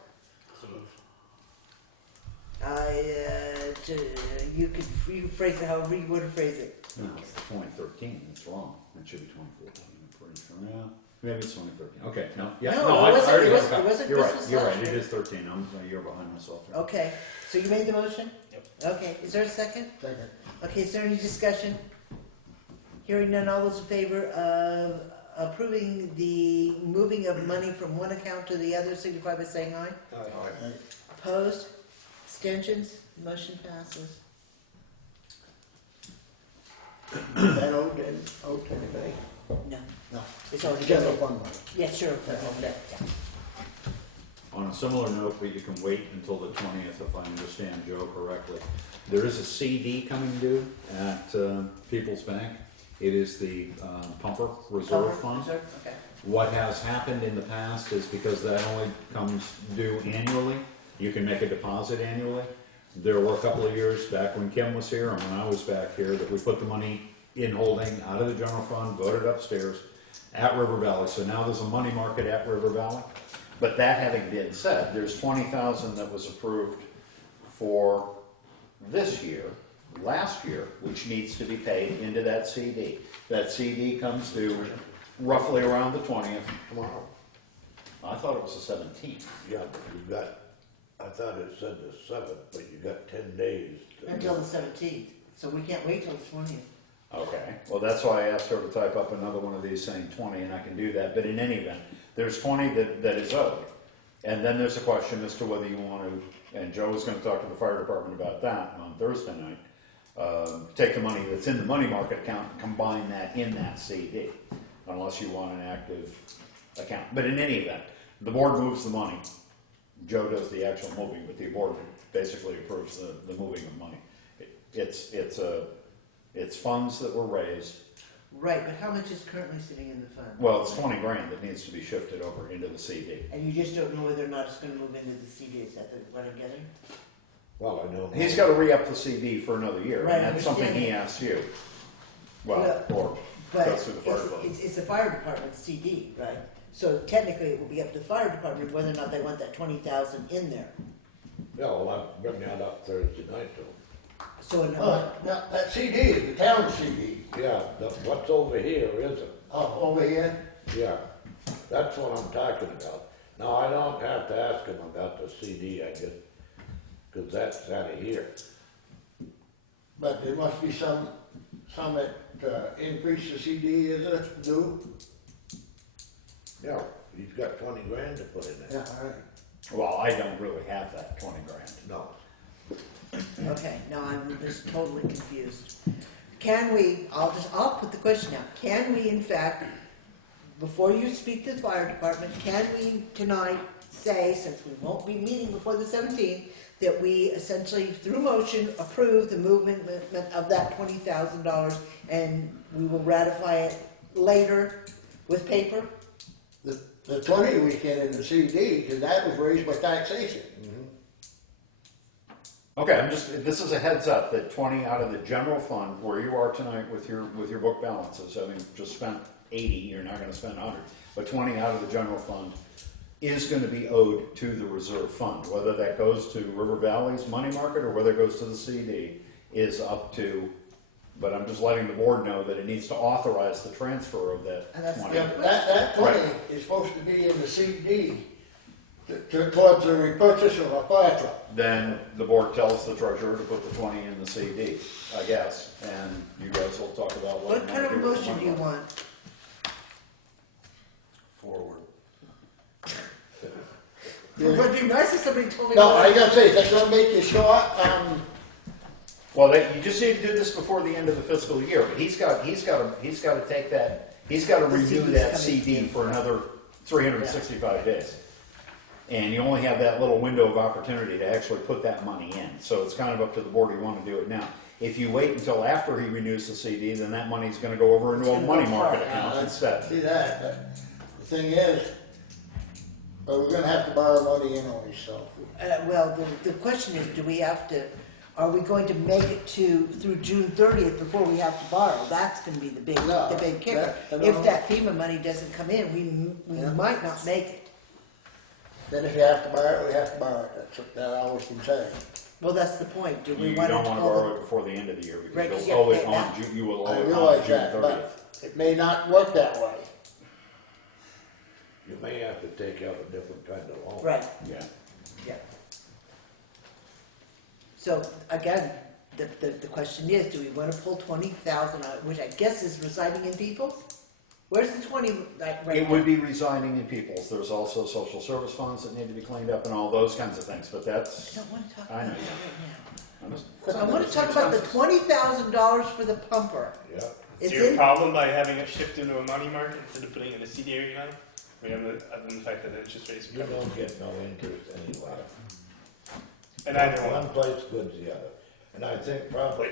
You can phrase it however you want to phrase it. No, it's 2013, it's wrong. It should be 2014, I'm pretty sure. Yeah, maybe it's 2013. Okay, no, yeah, No, no, it I wasn't- already it have wasn't- a it wasn't You're right, Christmas you're last right, it year. is 13, I'm a year behind myself. Here. Okay, so you made the motion? Yep. Okay, is there a second? Second. Okay, is there any discussion? Hearing none, all those in favor of approving the moving of money from one account to the other, signify by saying aye. Aye. Opposed? Abstentions? Motion passes. Is that owed to anybody? No, No. it's already General done. fund money. Yeah, sure. Okay. On a similar note, but you can wait until the 20th if I understand Joe correctly. There is a CD coming due at People's Bank. It is the Pumper Reserve Fund. Reserve, okay. What has happened in the past is because that only comes due annually, you can make a deposit annually. There were a couple of years back when Kim was here and when I was back here that we put the money in holding out of the general fund, voted upstairs at River Valley. So now there's a money market at River Valley. But that having been said, there's 20,000 that was approved for this year, last year, which needs to be paid into that CD. That CD comes due roughly around the 20th. Tomorrow. I thought it was the 17th. Yeah, but you got, I thought it said the 7th, but you got 10 days. Until the 17th, so we can't wait till the 20th. Okay, well, that's why I asked her to type up another one of these saying 20, and I can do that. But in any event, there's 20 that is owed. And then there's a question as to whether you want to, and Joe is going to talk to the fire department about that on Thursday night, take the money that's in the money market account and combine that in that CD, unless you want an active account. But in any event, the board moves the money. Joe does the actual moving, but the board basically approves the moving of money. It's funds that were raised. Right, but how much is currently sitting in the fund? Well, it's 20 grand that needs to be shifted over into the CD. And you just don't know whether or not it's going to move into the CD, is that what I'm getting? Well, I know. He's got to re-up the CD for another year, Right, and that's something he understand. asks you. Well, or But goes through the fire department. it's the fire department's CD, right? So technically, it will be up to the fire department whether or not they want that 20,000 in there. Yeah, well, I'll bring that up Thursday night to him. So in Now, that CD is the town CD. Yeah, what's over here isn't. Oh, over here? Yeah, that's what I'm talking about. Now, I don't have to ask him about the CD, I guess, because that's out of here. But there must be some that increase the CD, is it, due? Yeah, he's got 20 grand to put in there. Yeah, all right. Well, I don't really have that 20 grand. No. Okay, now I'm just totally confused. Can we, I'll put the question out, can we in fact, before you speak to the fire department, can we tonight say, since we won't be meeting before the 17th, that we essentially, through motion, approve the movement of that $20,000 and we will ratify it later with paper? The 20 we get in the CD, because that was raised by taxation. Okay, this is a heads up that 20 out of the general fund, where you are tonight with your book balances, having just spent 80, you're not gonna spend 100, but 20 out of the general fund is gonna be owed to the reserve fund. Whether that goes to River Valley's money market or whether it goes to the CD is up to, but I'm just letting the board know that it needs to authorize the transfer of that And that's 20. Yeah, that 20 is supposed to be in the CD towards the repurchase of a fire truck. Then the board tells the treasurer to put the 20 in the CD, I guess, and you guys will talk about what What you kind want of to do with the motion do you money. want? Forward. It would be nice if somebody told me. No, what- I gotta say, that's gonna make you short, Well, you just need to do this before the end of the fiscal year, but he's got to take that, he's got to The renew CD's that coming CD in. for another 365 days. And you only have that little window of opportunity to actually put that money in, so it's kind of up to the board, you want to do it now. If you wait until after he renews the CD, then that money's gonna go over into a It's gonna money go market far. account instead. see that, but the thing is, we're gonna have to borrow money anyway, so. Well, the question is, do we have to, are we going to make it through June 30th before we have to borrow? That's gonna be the big No, kicker. that- If that FEMA money doesn't come in, we Yeah. might not make it. Then if you have to borrow it, we have to borrow it, that's what I always been saying. Well, that's the point. Do we You want to don't wanna hold borrow it? it before the end of the year, Right, 'cause because you you'll owe have it to pay it on, back. you will I owe it on realize June that, 30th. but it may not work that way. You may have to take out a different kind of loan. Right, Yeah. yeah. So again, the question is, do we want to pull 20,000 out, which I guess is residing in Peoples? Where's the 20 right It now? would be residing in Peoples. There's also social service funds that need to be cleaned up and all those kinds of things, but I that's, don't want to talk I about know. that right I'm just- now. I want to talk about the $20,000 for the pumper. Yeah. It's Is there a in, problem by having it shift into a money market instead of putting it in a CD every time? I mean, other than the fact that the interest rates You are don't get no interest anyway. and either One one. place goods the other. And I think probably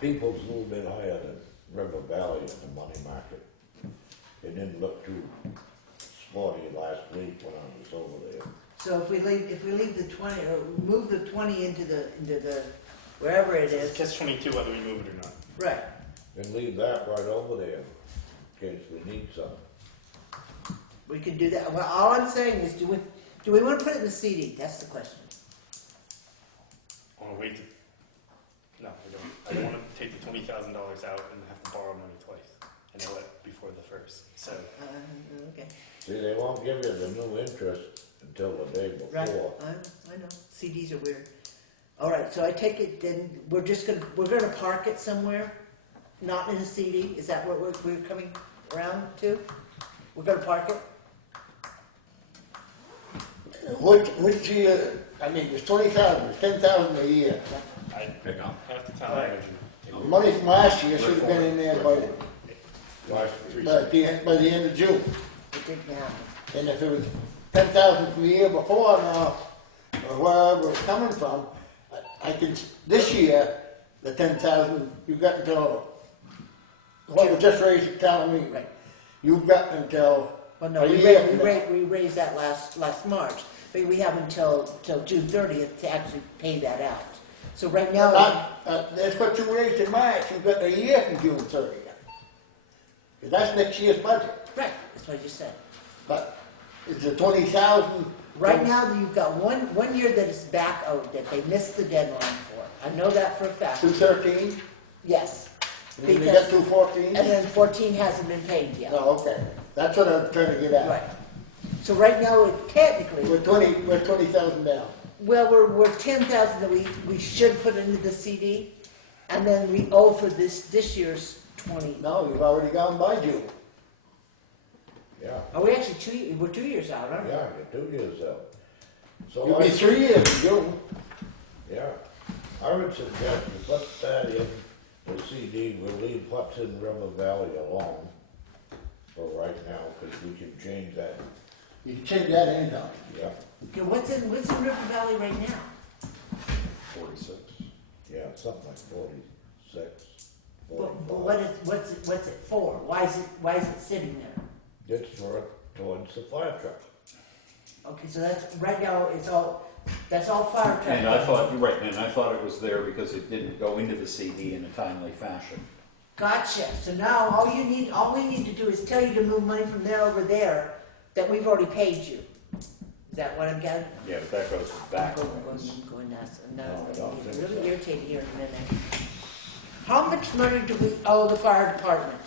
People's a little bit higher than River Valley in the money market. It didn't look too sporty last week when I was over there. so if we leave the 20, or move the 20 into the, wherever it It's is, just 22 whether we move it or not. right. And leave that right over there in case we need some. We can do that. Well, all I'm saying is, do we want to put it in the CD? That's the question. I want to wait to. No, I don't. I don't want to take the $20,000 out and have to borrow money twice. I know it before the first. So Okay, See, they won't give you the new interest until the day right, before. I know, CDs are weird. All right, so I take it then, we're gonna park it somewhere, not in a CD? Is that what we're coming around to? We're gonna park it? Which year, I mean, it's 20,000, it's 10,000 a year. I Pick up. have to tell manager. The money from last year should have been in there Last 3 by the end of June. It did now. And if it was 10,000 from the year before now, or wherever it's coming from, I could, this year, the 10,000, you've got until, what was just raised, telling me, Right. you've got until Well, no, a we year from now. raised that last March, but we have until June 30th to actually pay that out. So right now, That's what you raised in March, you've got a year from June 30th. 'Cause that's next year's budget, right, that's what I just said. but it's the 20,000. Right now, you've got one year that is back owed, that they missed the deadline for. I know that for a fact. 213, Yes. and then they Because- got 214? And then 14 hasn't been paid yet. No, okay, that's what I'm trying to get at. Right. So right now, technically, We're 20,000 down. well, we're 10,000 that we should put into the CD, and then we owe for this year's 20. No, you've already gone by June. Yeah, Are we actually we're 2 years out, aren't we? yeah, you're 2 years out. So You'll be 3 years in June. Yeah, I would suggest you put that in the CD, we'll leave what's in River Valley alone for right now, because we can change that, You can change that anytime. yeah, Okay, what's in River Valley right now? 46. yeah, something like 46, But 45. what's it for? Why is it sitting there? It's for, towards the fire truck. Okay, so that's right now. It's all That's all fire truck. And I thought, you're right, and I thought it was there because it didn't go into the CD in a timely fashion. Gotcha. So now all we need to do is tell you to move money from there over there that we've already paid you. Is that what I'm getting? Yeah, but that goes backwards. Going nuts. No, No, I don't it's think really so. irritated here in a minute. How much money do we owe the fire department?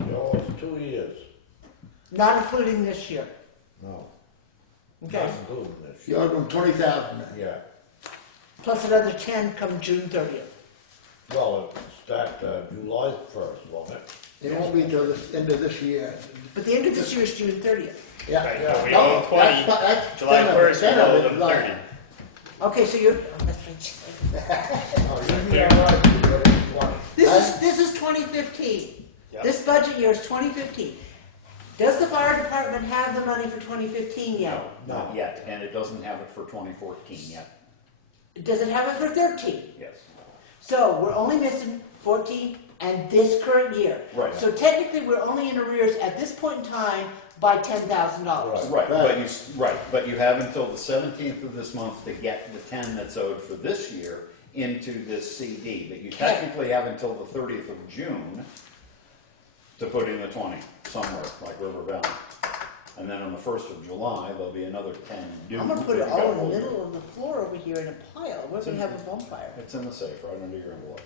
You know, it's 2 years. Not including this year. No. Okay. Not including this. You owe them 20,000 then. Yeah. Plus another 10 come June 30th. Well, it start July 1st, won't it? It won't be till the end of this year. But the end of this year is June 30th. Yeah, Right, yeah. but we No, owe 20, that's July 10 of it, 1st, 10 we of owe it, them like- 30. Okay, so you're, oh, that's right. Oh, you'd be all right. You got 20. This is 2015. Yep. This budget year is 2015. Does the fire department have the money for 2015 yet? No, not yet, and it doesn't have it for 2014 yet. Does it have it for 13? Yes. So we're only missing 14 and this current year. Right. So technically, we're only in arrears at this point in time by $10,000. Right, but you have until the 17th of this month to get the 10 that's owed for this year into this CD. But you technically have until the 30th of June to put in the 20 somewhere, like River Valley. And then on the 1st of July, there'll be another 10 due. I'm gonna put it to all go in the over. middle of the floor over here in a pile. We're gonna have a bonfire. It's in the safe, right under your envelope.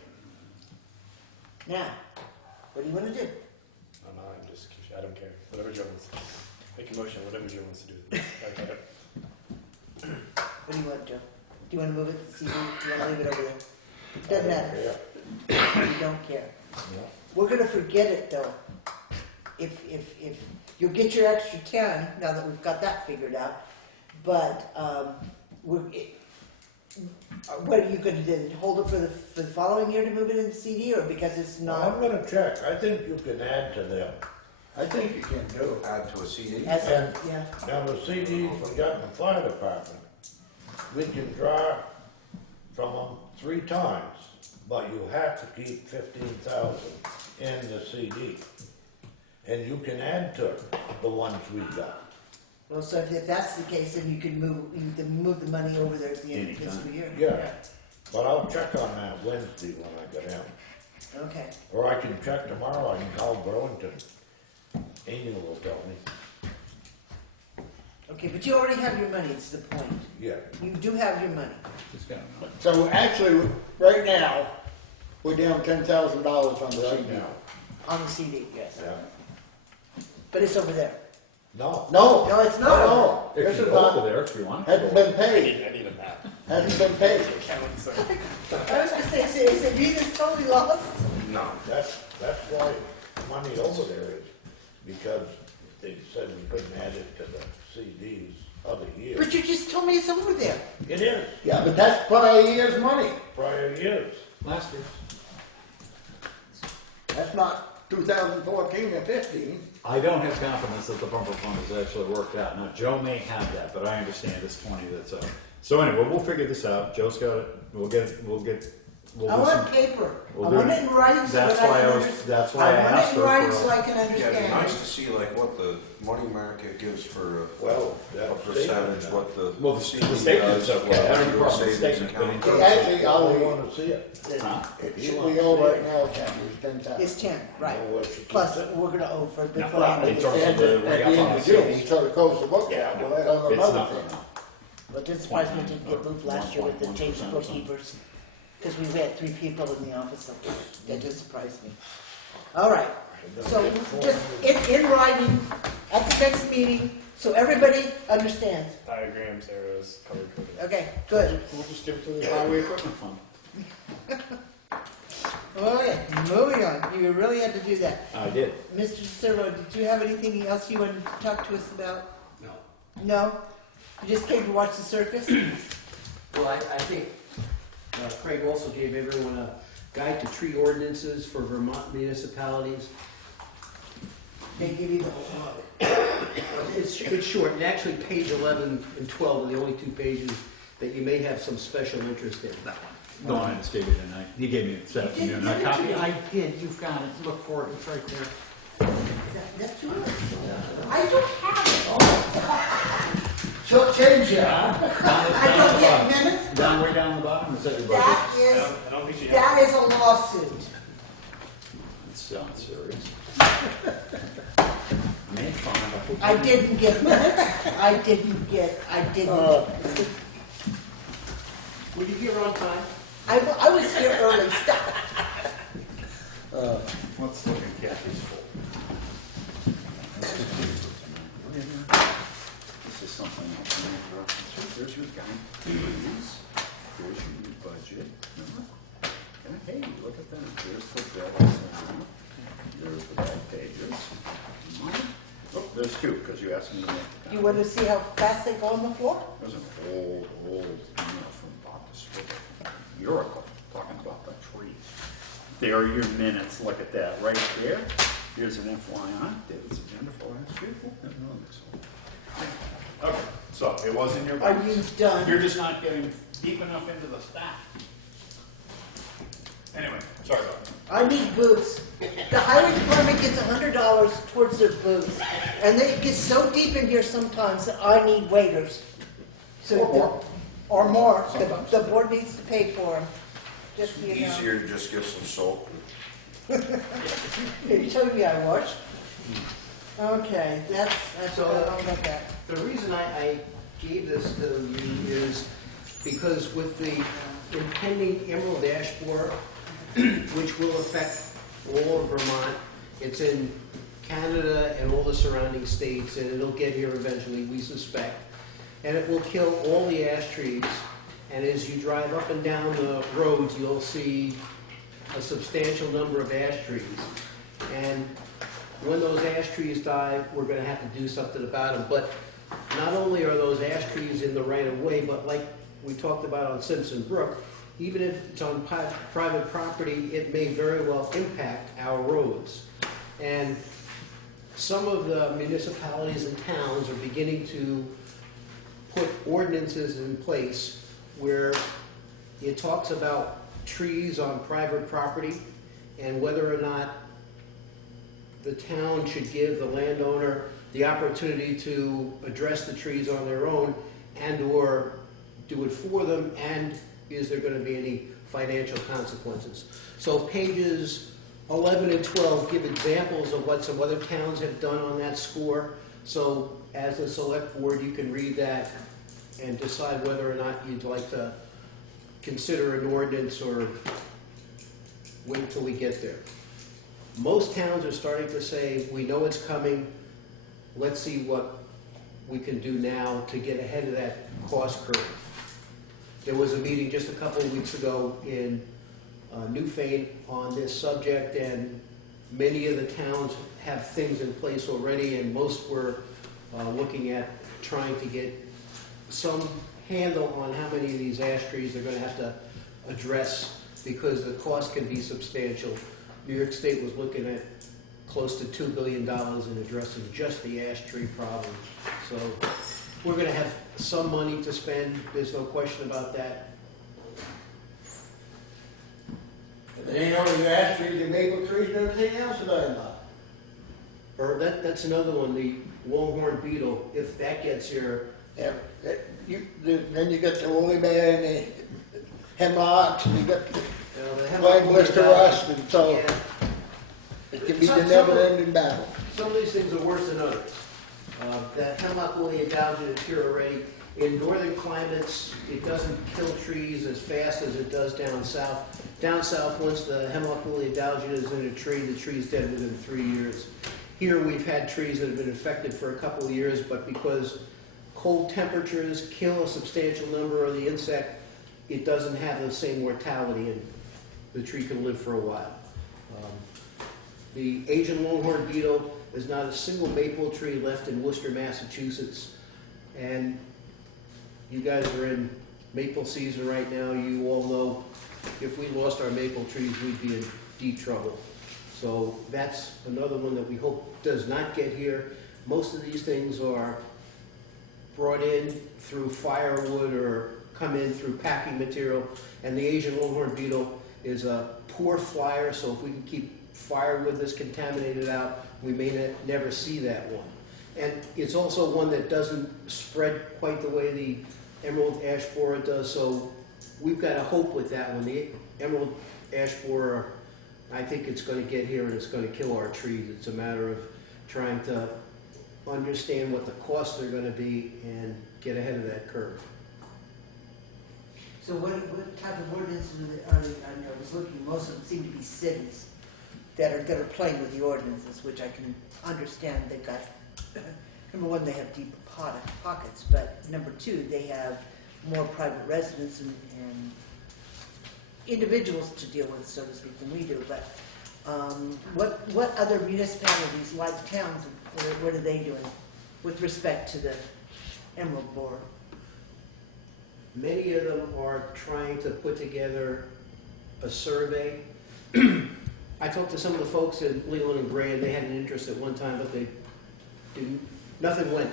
Now, what do you wanna do? I'm not, I'm just, I don't care. Whatever Joe wants to do. Make a motion, whatever Joe wants to do. Okay. What do you want, Joe? Do you wanna move it to CD? Do you wanna leave it over there? It doesn't matter. Yeah. You don't care. Yeah. We're gonna forget it though. If you'll get your extra 10, now that we've got that figured out, but, what are you gonna do? Hold it for the following year to move it into CD, or because it's I'm not? gonna check. I think you can add to them. I think you can do. Add to a CD? As a, And- yeah, Now, the CDs we got in the fire department, we can draw from them 3 times, but you have to keep 15,000 in the CD. And you can add to the ones we got. well, so if that's the case, then you can move the money over there at the end of the fiscal year. Yeah, but I'll check on that Wednesday when I get in. Okay, Or I can check tomorrow, I can call Burlington. Amy will tell me. okay, but you already have your money, it's the point. Yeah. You do have your money. Just got it. So actually, right now, we're down $10,000 on the Right CD. now. On the CD, yes. Yeah. But it's over there. No. No. No, it's not. No, It this can is go over not, there if you want. hasn't been I paid, need a map. hasn't been paid. Count, so. I was gonna say, is it me that's totally lost? No. That's why money over there is, because they said we couldn't add it to the CDs other years. But you just told me it's over there. It is, Yeah, but that's prior year's money. prior years. Last year. That's not 2014 and 15. I don't have confidence that the bumper fund has actually worked out. Now, Joe may have that, but I understand it's 20 that's up. So anyway, we'll figure this out. Joe's got it. We'll do I want some. paper. We'll I do want it. it in writing so That's that I why can I was- understand. that's why I asked want it her in writing for so a- I can Yeah, it'd be understand. nice to see like what the money market gives for Well, a that's percentage, statement. what the Well, the CD statement's does, okay. what I don't have a the problem with the savings statement, account but does. Actually, all I we wanna see it. Huh? we owe right now, Kathy, is 10,000. It's 10, right. Know what she keeps Plus, it. we're gonna owe for No, before well, you in do terms this. of And the at the end re-up on of the June, CD. so to close the book Yeah, out, we'll add on it's another not thing. right now. But it didn't surprise me it didn't get moved last year with the change of 1.1% bookkeepers. Because we had 3 people in the office, so that did surprise me. All right, so just in writing at the next meeting, so everybody understands. Diagrams, arrows, color coded. Okay, good. We'll just give it to the highway equipment fund. Okay, moving on. You really had to do that. I did. Mr. Cerro, did you have anything else you wanted to talk to us about? No. No? You just came to watch the circus? Well, I think Craig also gave everyone a guide to tree ordinances for Vermont municipalities. They give you the whole. It's short, and actually page 11 and 12 are the only 2 pages that you may have some special interest in. That one. No, I just gave it tonight. He gave me it this afternoon. I copied it. I did. You've got it. Look for it. It's right there. That's yours. I don't have it. Short change, yeah. I don't get minutes? Down, way down the bottom, is that your budget? That I don't think she has. that is a lawsuit. It sounds serious. Made fun of it. I didn't get minutes. I didn't. Were you here on time? I was here early, stop. Let's look at Kathy's folder. This is something else. There's your guide. Please. There's your new budget. And hey, look at that. There's the bills. There's the back pages. Oh, there's two, because you asked me to make. You want to see how fast they go on the floor? There's an old email from Bob the Swivel. Miracle, talking about the trees. There are your minutes. Look at that right there. Here's an FYI. David's agenda for last week. Okay, so it was in your Are budget. you done? You're just not getting deep enough into the stack. Anyway, sorry about that. I need boots. The highway department gets $100 towards their boots, and they get so deep in here sometimes that I need waiters. So Or more. Or more. Sometimes. The board needs to pay for them. Just so you know. Easier to just get some soap. You told me I was. Okay, that's So- what I look at. The reason I gave this to you is because with the impending Emerald Ash Borer, which will affect all of Vermont, it's in Canada and all the surrounding states, and it'll get here eventually, we suspect. And it will kill all the ash trees, and as you drive up and down the roads, you'll see a substantial number of ash trees. And when those ash trees die, we're gonna have to do something about them. But not only are those ash trees in the right of way, but like we talked about on Simpson Brook, even if it's on private property, it may very well impact our roads. And some of the municipalities and towns are beginning to put ordinances in place where it talks about trees on private property and whether or not the town should give the landowner the opportunity to address the trees on their own and/or do it for them, and is there going to be any financial consequences. So pages 11 and 12 give examples of what some other towns have done on that score. So as a select board, you can read that and decide whether or not you'd like to consider an ordinance or wait till we get there. Most towns are starting to say, we know it's coming, let's see what we can do now to get ahead of that cost curve. There was a meeting just a couple of weeks ago in Newfane on this subject, and many of the towns have things in place already, and most were looking at trying to get some handle on how many of these ash trees they're going to have to address, because the cost can be substantial. New York State was looking at close to $2 billion in addressing just the ash tree problem. So we're going to have some money to spend, there's no question about that. It ain't only the ash trees, the maple trees and everything else that I'm about. Or that's another one, the longhorn beetle, if that gets here. Yeah, then you got the woolly bear and the hemlocks, and you got the white blister rust, and so Yeah. it can be the never-ending battle. Some of these things are worse than others. That hemlock woolly adalgid is here already. In northern climates, it doesn't kill trees as fast as it does down south. Down south, once the hemlock woolly adalgid is in a tree, the tree's dead within 3 years. Here we've had trees that have been infected for a couple of years, but because cold temperatures kill a substantial number of the insect, it doesn't have the same mortality, and the tree can live for a while. The Asian longhorn beetle, there's not a single maple tree left in Worcester, Massachusetts. And you guys are in maple season right now. You all know if we lost our maple trees, we'd be in deep trouble. So that's another one that we hope does not get here. Most of these things are brought in through firewood or come in through packing material. And the Asian longhorn beetle is a poor flyer, so if we can keep firewood that's contaminated out, we may never see that one. And it's also one that doesn't spread quite the way the emerald ash borer does, so we've got to hope with that one. The emerald ash borer, I think it's going to get here and it's going to kill our trees. It's a matter of trying to understand what the costs are going to be and get ahead of that curve. So what type of ordinances are they, I was looking, most of them seem to be cities that are playing with the ordinances, which I can understand. They've got, number one, they have deep pockets, but number two, they have more private residents and individuals to deal with, so to speak, than we do. But what other municipalities, like towns, what are they doing with respect to the emerald borer? Many of them are trying to put together a survey. I talked to some of the folks in Leland and Gray, and they had an interest at one time, but they didn't, nothing went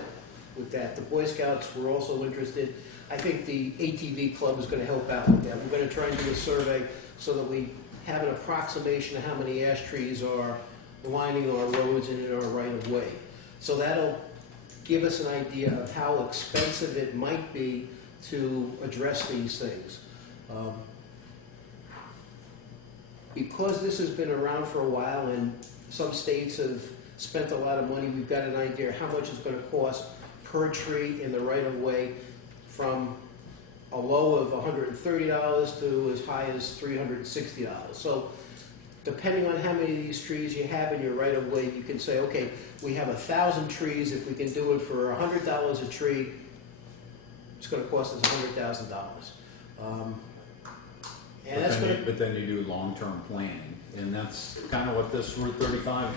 with that. The Boy Scouts were also interested. I think the ATV club is going to help out with that. We're going to try and do a survey so that we have an approximation of how many ash trees are lining our roads and in our right-of-way. So that'll give us an idea of how expensive it might be to address these things. Because this has been around for a while and some states have spent a lot of money, we've got an idea how much it's going to cost per tree in the right-of-way, from a low of $130 to as high as $360. So depending on how many of these trees you have in your right-of-way, you can say, okay, we have 1,000 trees. If we can do it for $100 a tree, it's going to cost us $100,000. But then you do long-term planning, and that's kind of what this Route 35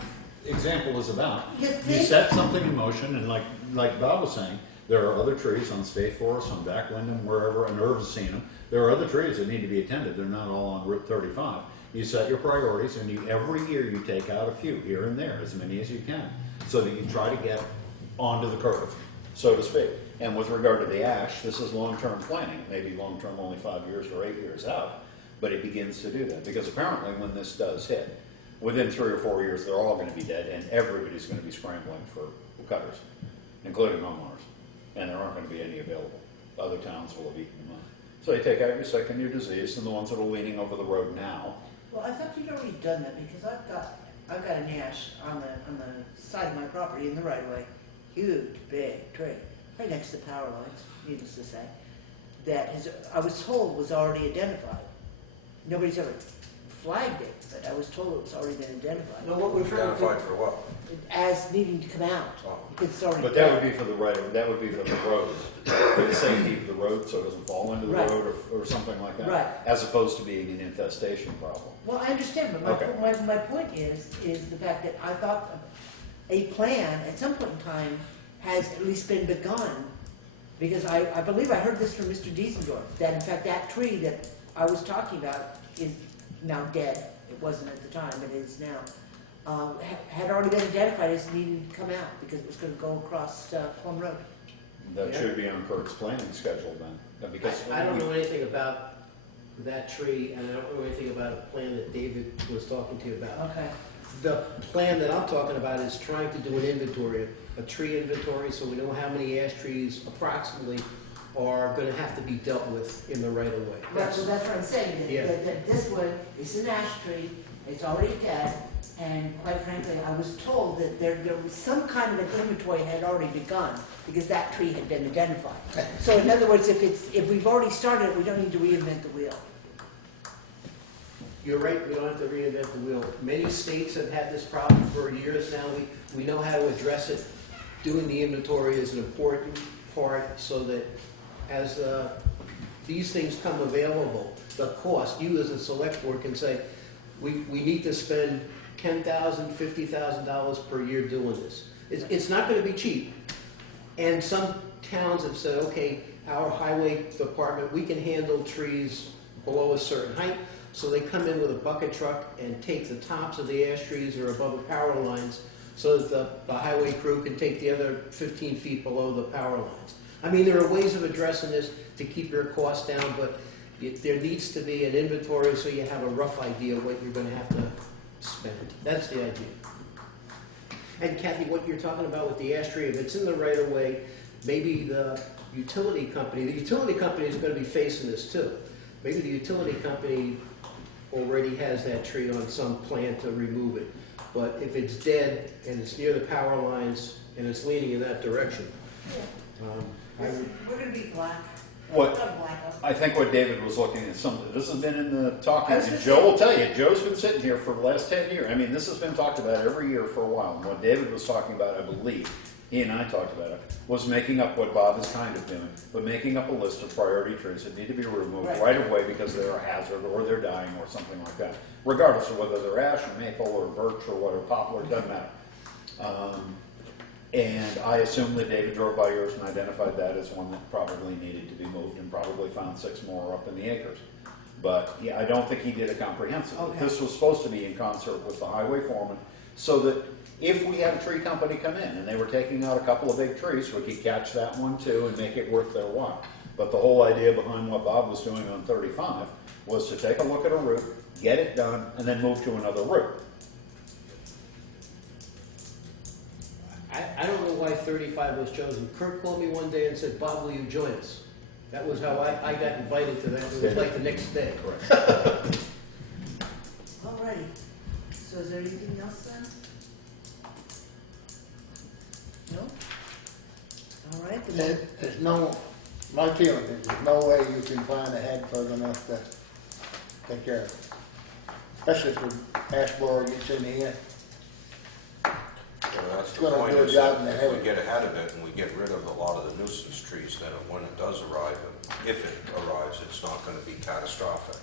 example is about. You set something in motion, and like Bob was saying, there are other trees on State Forest, on Back Wyndham, wherever, and Irv has seen them. There are other trees that need to be attended. They're not all on Route 35. You set your priorities, and every year you take out a few here and there, as many as you can, so that you try to get onto the curve, so to speak. And with regard to the ash, this is long-term planning, maybe long-term only 5 years or 8 years out, but it begins to do that. Because apparently when this does hit, within 3 or 4 years, they're all going to be dead, and everybody's going to be scrambling for cutters, including homeowners. And there aren't going to be any available. Other towns will have eaten them up. So you take out your second, your disease, and the ones that are leaning over the road now. Well, I thought you'd already done that, because I've got an ash on the side of my property in the right of way, huge, big tree, right next to the power lines, needless to say, that I was told was already identified. Nobody's ever flagged it, but I was told it was already been identified. No, what we're trying to Identified for what? As needing to come out, because it's already But that would be for the that would be for the roads, for the safety of the road, so it doesn't fall into the Right. road or something like that. Right. As opposed to being an infestation problem. Well, I understand, but Okay. my point is the fact that I thought a plan at some point in time has at least been begun, because I believe I heard this from Mr. Diesendorf, that in fact that tree that I was talking about is now dead. It wasn't at the time, it is now. Had already been identified as needing to come out because it was going to go across Plum Road. That Yeah. should be on Kirk's planning schedule then. Because I don't know anything about that tree, and I don't know anything about a plan that David was talking to you about. Okay. The plan that I'm talking about is trying to do an inventory, a tree inventory, so we know how many ash trees approximately are going to have to be dealt with in the right of way. Right, so that's what I'm saying, Yeah. that this one is an ash tree, it's already dead, and quite frankly, I was told that there was some kind of an inventory had already begun, because that tree had been identified. So in other words, if we've already started it, we don't need to reinvent the wheel. You're right, we don't have to reinvent the wheel. Many states have had this problem for years now. We know how to address it. Doing the inventory is an important part so that as these things come available, the cost, you as a select board can say, we need to spend $10,000, $50,000 per year doing this. It's not going to be cheap. And some towns have said, okay, our highway department, we can handle trees below a certain height. So they come in with a bucket truck and take the tops of the ash trees or above the power lines so that the highway crew can take the other 15 feet below the power lines. I mean, there are ways of addressing this to keep your costs down, but there needs to be an inventory so you have a rough idea what you're going to have to spend. That's the idea. And Kathy, what you're talking about with the ash tree, if it's in the right of way, maybe the utility company is gonna be facing this too. Maybe the utility company already has that tree on some plan to remove it. But if it's dead and it's near the power lines and it's leaning in that direction, I would, We're gonna be black. What, Not black, I think what David was looking at, this has been in the talking, I was and gonna Joe will tell you, Joe's been sitting here for the last 10 years. I mean, this has been talked about every year for a while. And what David was talking about, I believe, he and I talked about it, was making up what Bob is kind of doing, but making up a list of priority trees that need to be removed right away because they're a hazard or they're dying or something like that. Regardless of whether they're ash or maple or birch or whatever, poplar, it doesn't matter. And I assume that David drove by yours and identified that as one that probably needed to be moved and probably found 6 more up in the acres. But yeah, I don't think he did a comprehensive. Okay. This was supposed to be in concert with the highway foreman, so that if we had a tree company come in and they were taking out a couple of big trees, we could catch that one too and make it worth their while. But the whole idea behind what Bob was doing on 35 was to take a look at a route, get it done, and then move to another route. I don't know why 35 was chosen. Kurt called me one day and said, Bob, will you join us? That was how I got invited to that. It was like the next day. Alrighty, so is there anything else then? No? Alright, then, There's no, my feeling is there's no way you can plan ahead further enough to take care of it. Especially if ash blower gets in here. Yeah, that's the Gonna point, do a is job that in the if heavy. we get ahead of it and we get rid of a lot of the nuisance trees, then when it does arrive, and if it arrives, it's not gonna be catastrophic.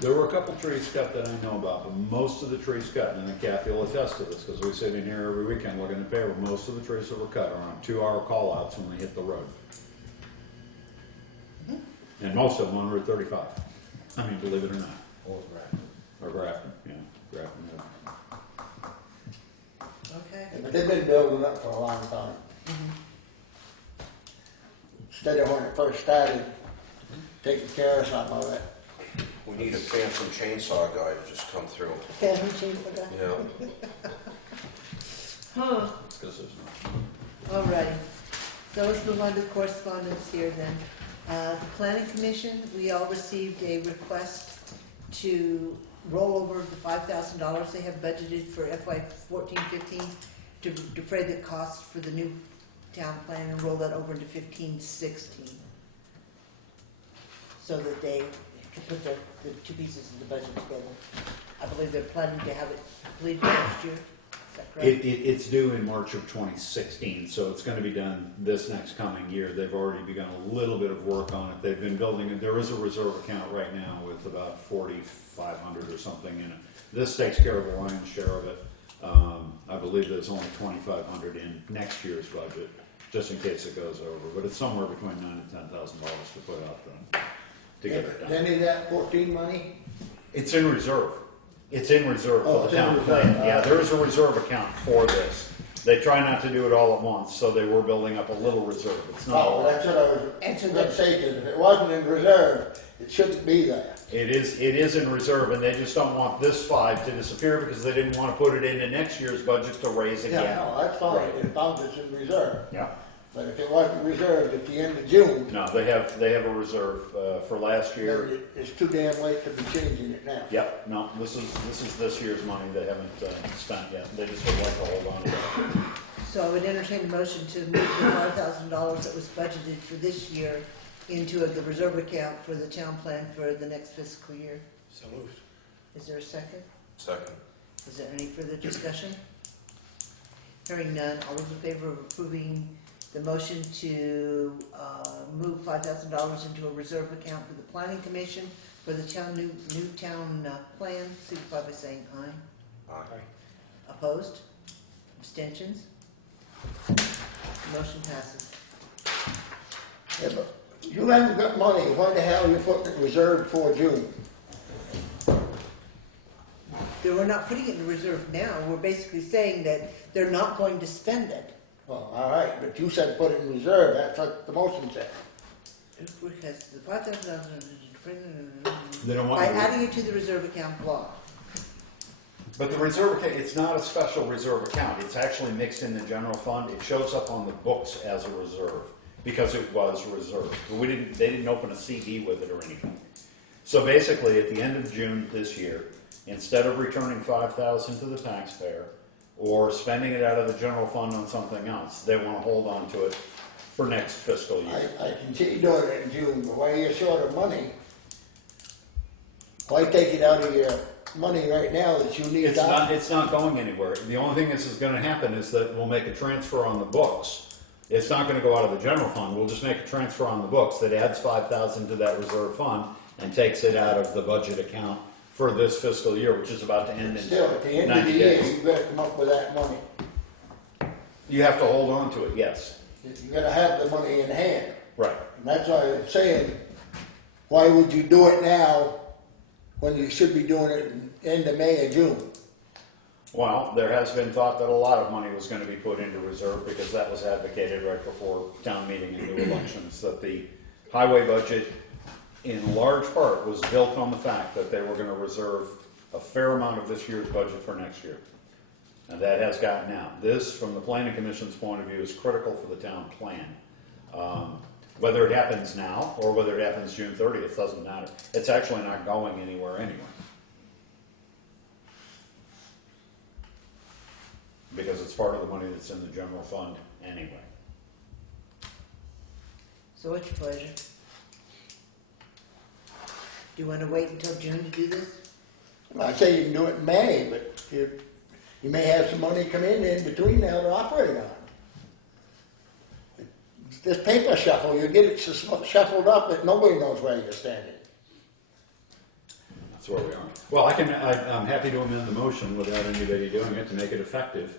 There were a couple trees cut that I know about, but most of the trees cut, and Kathy will attest to this, because we sit in here every weekend looking at the paper, most of the trees that were cut are on 2-hour call-outs when they hit the road. And most of them on Route 35. I mean, believe it or not. Or Grafton, yeah, Grafton. Yeah. okay. But they've been building up for a long time. Instead of when it first started, taking care of some of it. We need a phantom chainsaw guy to just come through. Family change for that? Yeah. Huh, It's because there's no. alrighty. So let's move on to correspondence here then. The planning commission, we all received a request to roll over the $5,000 they have budgeted for FY 14-15 to defray the costs for the new town plan and roll that over into 15-16. So that they can put the two pieces of the budget together. I believe they're planning to have it completed next year. Is that correct? It's due in March of 2016, so it's going to be done this next coming year. They've already begun a little bit of work on it. They've been building it. There is a reserve account right now with about 4,500 or something in it. This takes care of the lion's share of it. I believe there's only 2,500 in next year's budget, just in case it goes over. But it's somewhere between $9,000 and $10,000 to put out to get it done. Any of that 14 money? It's in reserve. It's in reserve Oh, for it's the in town reserve. plan. Yeah, there is a reserve account for this. They try not to do it all at once, so they were building up a little reserve. It's not a Oh, lot. that's what I was And so going to say, 'cause if it wasn't in reserve, it shouldn't be there. It is in reserve, and they just don't want this 5 to disappear because they didn't want to put it into next year's budget to raise Yeah, again. no, that's fine, Right. as long as it's in reserve. Yeah. But if it wasn't reserved at the end of June, No, they have a reserve for last year. then it's too damn late to be changing it now. Yep. No, this is this year's money. They haven't spent yet. They just would like to hold on to it. So I would entertain a motion to move the $5,000 that was budgeted for this year into the reserve account for the town plan for the next fiscal year. So moved. Is there a second? Second. Is there any further discussion? Hearing none, all those in favor of approving the motion to move $5,000 into a reserve account for the planning commission for the new town plan, signify by saying aye. Aye. Opposed? Abstentions? Motion passes. Yeah, but you haven't got money, why the hell are you putting it reserved for June? We're not putting it in reserve now, we're basically saying that they're not going to spend it. Well, all right, but you said put it in reserve, that's what the motion said. Because the $5,000, They don't want by to. adding it to the reserve account block. But the reserve account, it's not a special reserve account. It's actually mixed in the general fund. It shows up on the books as a reserve because it was reserved. But they didn't open a CD with it or anything. So basically, at the end of June this year, instead of returning $5,000 to the taxpayer or spending it out of the general fund on something else, they want to hold on to it for next fiscal year. I continue doing it in June, but why you're short of money, why take it out of your money right now that you need? It's not going anywhere. The only thing this is going to happen is that we'll make a transfer on the books. It's not going to go out of the general fund. We'll just make a transfer on the books that adds $5,000 to that reserve fund and takes it out of the budget account for this fiscal year, which is about to end in 90 days. Still, at the end of the year, you better come up with that money. You have to hold on to it, yes. You gotta have the money in hand. Right. And that's why I'm saying, why would you do it now when you should be doing it in end of May or June? Well, there has been thought that a lot of money was going to be put into reserve because that was advocated right before town meeting and new elections, that the highway budget in large part was built on the fact that they were going to reserve a fair amount of this year's budget for next year. And that has gotten out. This, from the planning commission's point of view, is critical for the town plan. Whether it happens now or whether it happens June 30th doesn't matter. It's actually not going anywhere anyway. Because it's part of the money that's in the general fund anyway. So what's your pleasure? Do you want to wait until June to do this? I say you can do it in May, but you may have some money come in between now to operate on. This paper shuffle, you get it shuffled up that nobody knows where you're standing. That's where we are. Well, I'm happy to amend the motion without anybody doing it to make it effective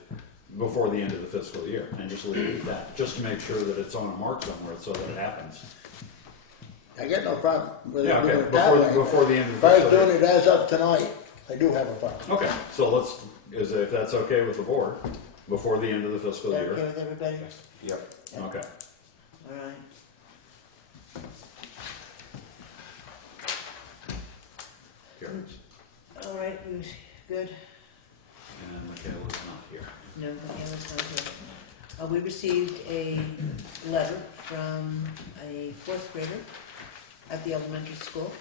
before the end of the fiscal year and just leave it at that, just to make sure that it's on a mark somewhere so that it happens. I got no problem with Yeah, doing okay, it that way. before the end of If the I was fiscal doing year. it as of tonight, I do have a problem. Okay, so if that's okay with the board, before the end of the fiscal Is that year. okay with everybody? Yep. Okay. All right. Here. All right, you good? And Michaela's not here. No, Michaela's not here. We received a letter from a fourth grader at the elementary school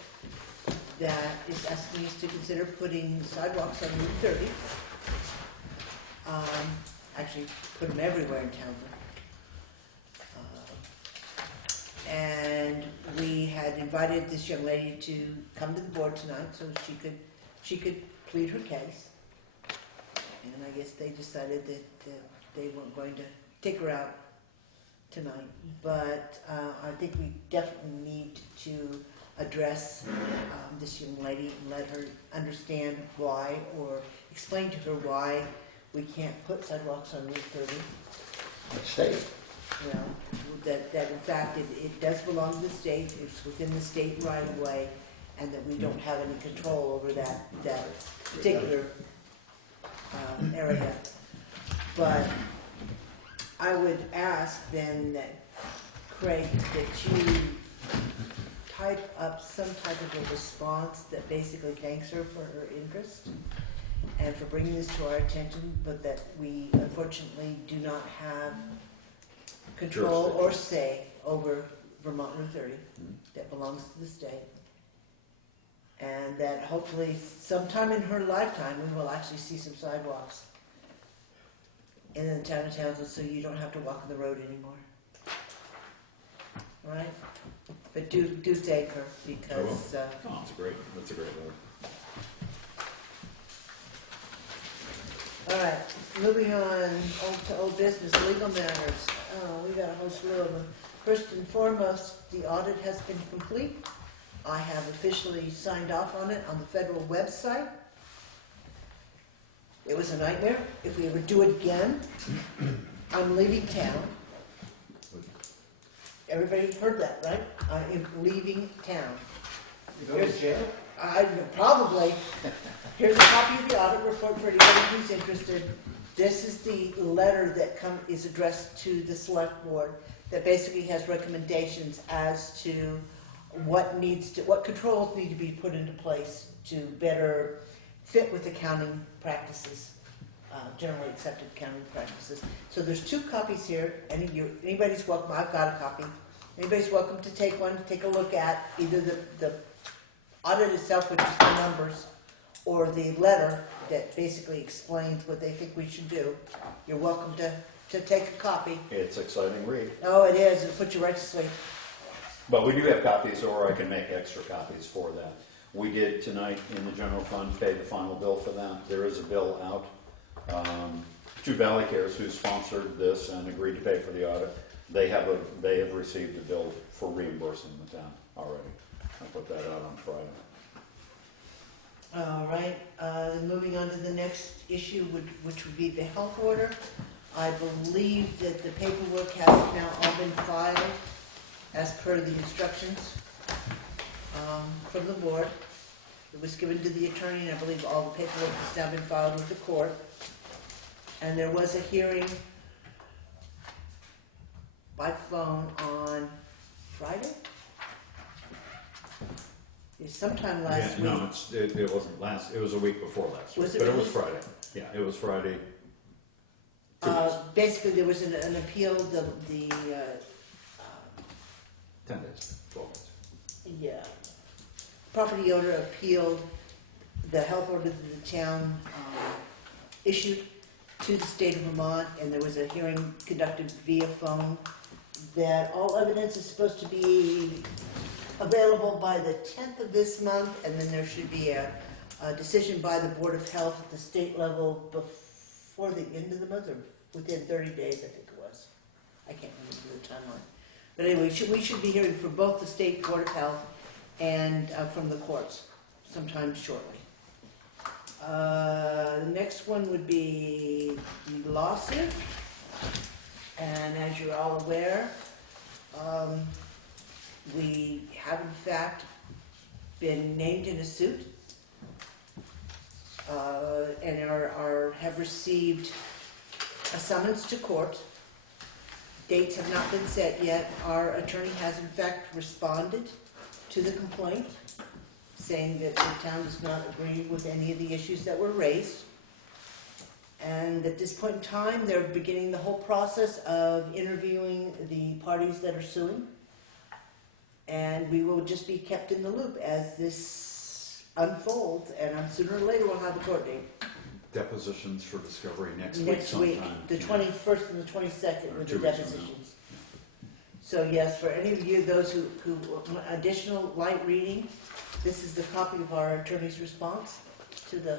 that is asking us to consider putting sidewalks on Route 30. Actually, put them everywhere in Townsend. And we had invited this young lady to come to the board tonight so she could plead her case. And I guess they decided that they weren't going to take her out tonight. But I think we definitely need to address this young lady and let her understand why, or explain to her why we can't put sidewalks on Route 30. Let's say, You know, that in fact it does belong to the state, it's within the state right of way, and that we don't have any control over that particular area. But I would ask then that, Craig, that you type up some type of a response that basically thanks her for her interest and for bringing this to our attention, but that we unfortunately do not have control or say over Vermont Route 30, that belongs to the state. And that hopefully sometime in her lifetime, we will actually see some sidewalks in the town of Townsend, so you don't have to walk on the road anymore. All right? But do thank her, because, Oh, that's a great letter. all right, moving on to old business, legal matters. We got a whole slew of them. First and foremost, the audit has been complete. I have officially signed off on it on the federal website. It was a nightmare. If we ever do it again, I'm leaving town. Everybody heard that, right? I am leaving town. You go to jail? Probably. Here's a copy of the audit report for anybody who's interested. This is the letter that is addressed to the select board that basically has recommendations as to what controls need to be put into place to better fit with accounting practices, generally accepted accounting practices. So there's 2 copies here, anybody's welcome, I've got a copy. Anybody's welcome to take one, take a look at either the audit itself, which is the numbers, or the letter that basically explains what they think we should do. You're welcome to take a copy. It's exciting read. Oh, it is, it'll put you right to sleep. But we do have copies, or I can make extra copies for that. We did tonight in the general fund pay the final bill for that. There is a bill out. To Valley Cares, who sponsored this and agreed to pay for the audit, they have received a bill for reimbursing the town already. I put that out on Friday. All right, moving on to the next issue, which would be the health order. I believe that the paperwork has now all been filed as per the instructions from the board. It was given to the attorney, and I believe all the paperwork has now been filed with the court. And there was a hearing by phone on Friday? Sometime last week. No, it wasn't last, it was a week before last week. Was it But it really? was Friday. Yeah, it was Friday. Basically, there was an appeal, 10 days, 12 days. yeah, property owner appealed the health order that the town issued to the state of Vermont, and there was a hearing conducted via phone that all evidence is supposed to be available by the 10th of this month, and then there should be a decision by the Board of Health at the state level before the end of the month, or within 30 days, I think it was. I can't remember the timeline. But anyway, we should be hearing from both the State Board of Health and from the courts sometime shortly. The next one would be the lawsuit. And as you're all aware, we have in fact been named in a suit and have received a summons to court. Dates have not been set yet. Our attorney has in fact responded to the complaint, saying that the town does not agree with any of the issues that were raised. And at this point in time, they're beginning the whole process of interviewing the parties that are suing. And we will just be kept in the loop as this unfolds, and sooner or later we'll have a court date. Depositions for discovery next week Next week, sometime. the 21st and the 22nd Or with 2 the weeks from now. depositions. So yes, for any of you, those who want additional light reading, this is the copy of our attorney's response to the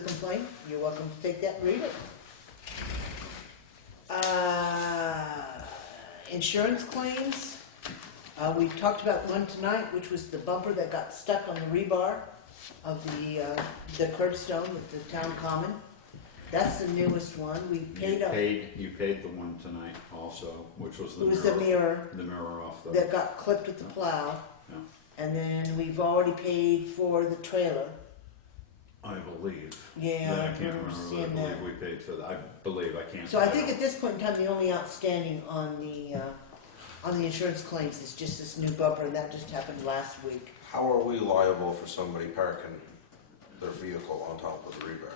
complaint. You're welcome to take that and read it. Insurance claims. We talked about one tonight, which was the bumper that got stuck on the rebar of the curbstone with the town common. That's the newest one. We paid up. You paid the one tonight also, which was the It was mirror. the mirror The mirror off the. that got clipped with the plow. Yeah. And then we've already paid for the trailer. I believe. Yeah, That I I can't remember remember, but seeing I believe that. we paid for that. I believe, I can't. So I think at this point in time, the only outstanding on the insurance claims is just this new bumper, and that just happened last week. How are we liable for somebody parking their vehicle on top of the rebar?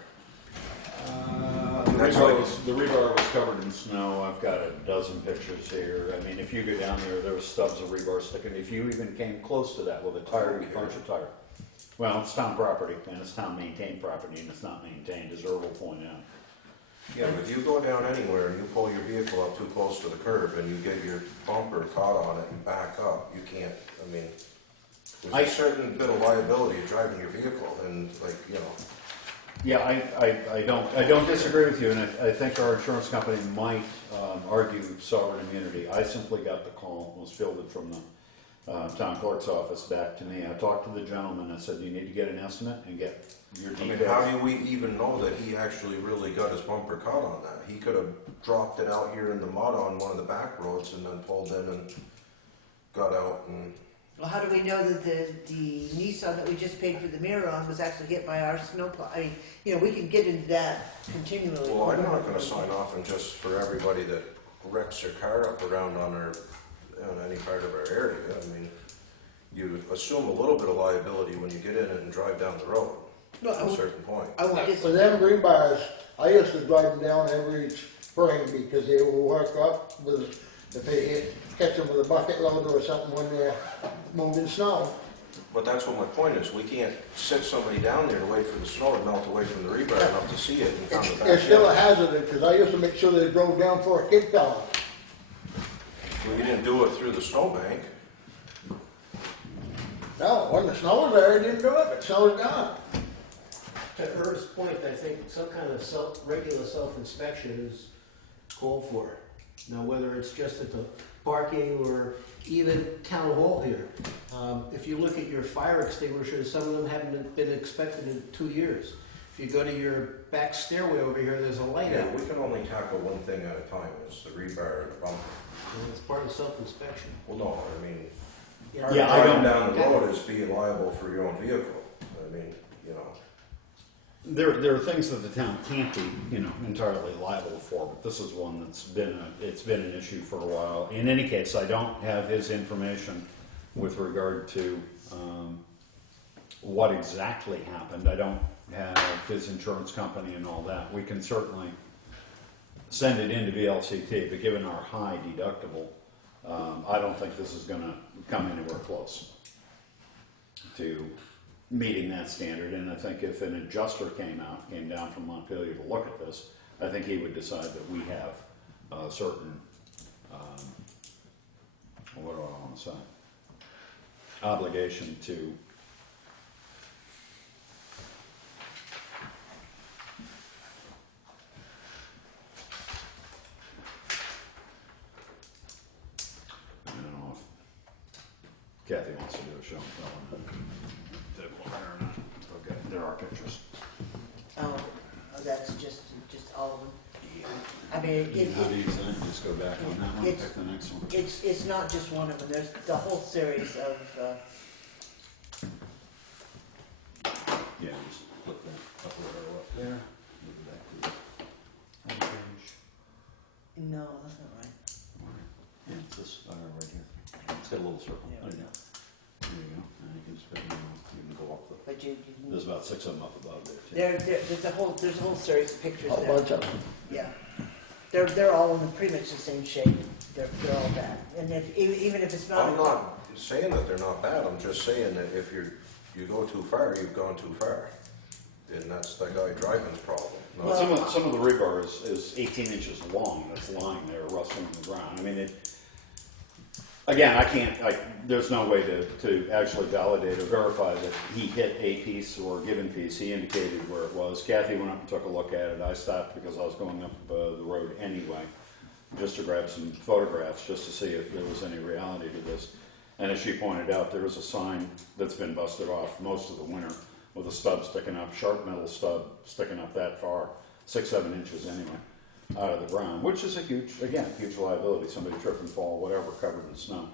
The rebar was covered in snow. I've got a dozen pictures here. I mean, if you go down there was stubs of rebar sticking. If you even came close to that with a tire, you'd punch a tire. Well, it's town property, and it's town maintained property, and it's not maintained, as Earl will point out. Yeah, but if you go down anywhere and you pull your vehicle up too close to the curb and you get your bumper caught on it and back up, you can't, I mean, there's a certain bit of liability of driving your vehicle and like, you know. Yeah, I don't disagree with you, and I think our insurance company might argue sovereign immunity. I simply got the call, it was fielded from the town clerk's office back to me. I talked to the gentleman, I said, you need to get an estimate and get your I details. mean, how do we even know that he actually really got his bumper caught on that? He could have dropped it out here in the mud on one of the back roads and then pulled in and got out and... Well, how do we know that the Nissan that we just paid for the mirror on was actually hit by our snowplow? I mean, you know, we can get into that continually. Well, I'm not gonna sign off and just for everybody that wrecks their car up around on any part of our area. I mean, you assume a little bit of liability when you get in it and drive down the road. No, I to a would- certain point. I would just, For them rebars, I used to drive them down every spring because they will work up with, if they catch them with a bucket load or something when they're moving snow. But that's what my point is, we can't sit somebody down there to wait for the snow to melt away from the rebar enough to see it and come back. It's still a hazard, because I used to make sure they drove down for a kid fell. Well, you didn't do it through the snowbank. No, when the snow was there, it didn't do it, but snow was gone. To Irv's point, I think some kind of regular self-inspection is called for. Now, whether it's just at the parking or even town hall here. If you look at your fire extinguishers, some of them haven't been inspected in 2 years. If you go to your back stairway over here, there's a light Yeah, out. we can only tackle one thing at a time, it's the rebar and the bumper. And it's part of self-inspection. Well, no, I mean, You part know, of I driving don't- down the road is being liable for your own vehicle. I mean, you know. There are things that the town can't be, entirely liable for, but this is one that's been an issue for a while. In any case, I don't have his information with regard to what exactly happened. I don't have his insurance company and all that. We can certainly send it into VLCT, but given our high deductible, I don't think this is going to come anywhere close to meeting that standard. And I think if an adjuster came down from Montpelier to look at this, I think he would decide that we have a certain, what do I want to say, obligation to I don't know if Kathy wants to do a show and tell on that or not. Okay, there are pictures. oh, that's just all of them. I mean, How do you think? Just go back on that one, It's- pick the next one. it's not just one of them, there's the whole series of, Yeah, just flip that up up there. Move it back to the other page. no, that's not right. Yeah, it's this, right here. It's got a little circle. Yeah. There you go. There you go. And you can just pick them up. You can go up the, But you there's about 6 of them up above there too. there's a whole series of pictures A there. bunch of them. Yeah. They're all in pretty much the same shape. They're all bad. And even if it's not. I'm not saying that they're not bad, I'm just saying that if you go too far, you've gone too far. And that's the guy driving's problem. Well, some of the rebar is 18 inches long that's lying there rusting on the ground. I mean, there's no way to actually validate or verify that he hit a piece or a given piece. He indicated where it was. Kathy went up and took a look at it. I stopped because I was going up the road anyway, just to grab some photographs, just to see if there was any reality to this. And as she pointed out, there is a sign that's been busted off most of the winter with a stub sticking up, sharp metal stub sticking up that far, 6-7 inches anyway, out of the ground, which is a huge liability. Somebody trip and fall, whatever, covered in snow.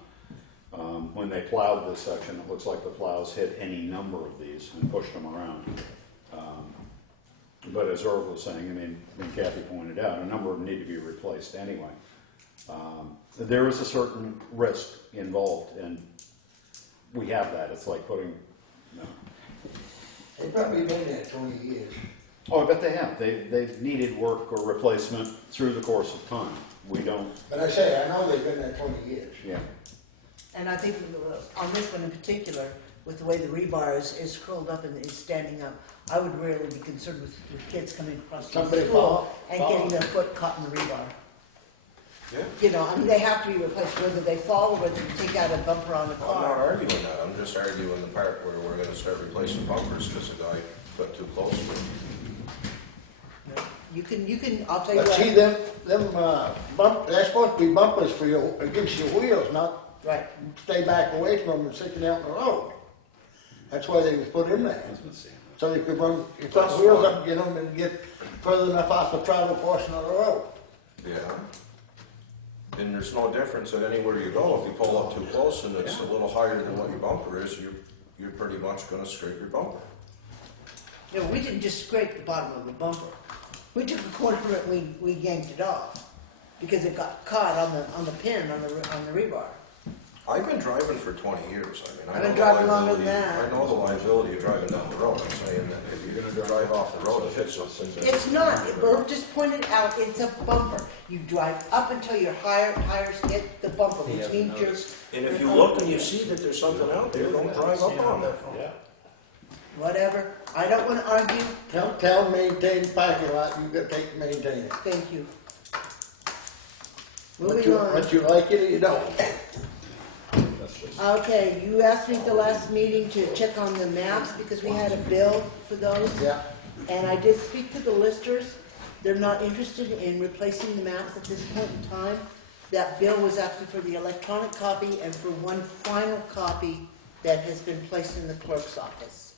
When they plowed this section, it looks like the plows hit any number of these and pushed them around. But as Irv was saying, and Kathy pointed out, a number of them need to be replaced anyway. There is a certain risk involved, and we have that. It's like putting, They've probably been there 20 years. oh, I bet they have. They've needed work or replacement through the course of time. We don't, But I say, I know they've been there 20 years. yeah. And I think on this one in particular, with the way the rebar is curled up and is standing up, I would really be concerned with kids coming across the Somebody school fall. and getting their foot caught in the rebar. Yeah. They have to be replaced, whether they fall or whether you take out a bumper on the I'm not car. arguing that, I'm just arguing the part where we're gonna start replacing bumpers because the guy got too close to it. You can, I'll tell you But see, what, they're supposed to be bumpers for against your wheels, not right, stay back away from them and sticking out in the road. That's why they was put in there. So you could run your front That's wheels fine. up, get them and get further enough off the travel portion of the road. Yeah. And there's no difference at anywhere you go. If you pull up too close and it's a little higher than what your bumper is, you're pretty much gonna scrape your bumper. we didn't just scrape the bottom of the bumper. We took a corner of it, we yanked it off, because it got caught on the pin, on the rebar. I've been driving for 20 years. I mean, I've been driving longer than that. I know the liability of driving down the road. I'm saying that if you're gonna drive off the road and hit something. It's not, Bert just pointed out, it's a bumper. You drive up until your tires hit the bumper, which means you're. And if you look and you see that there's something out there, don't drive up on it. Yeah. Whatever, I don't wanna argue, Tell maintain parking lot, you gotta take and maintain it. thank you. But Moving on. you like it or you don't. That's just, Okay, you asked me at the last meeting to check on the maps because we had a bill for those. Yeah, And I did speak to the listers. They're not interested in replacing the maps at this point in time. That bill was actually for the electronic copy and for one final copy that has been placed in the clerk's office.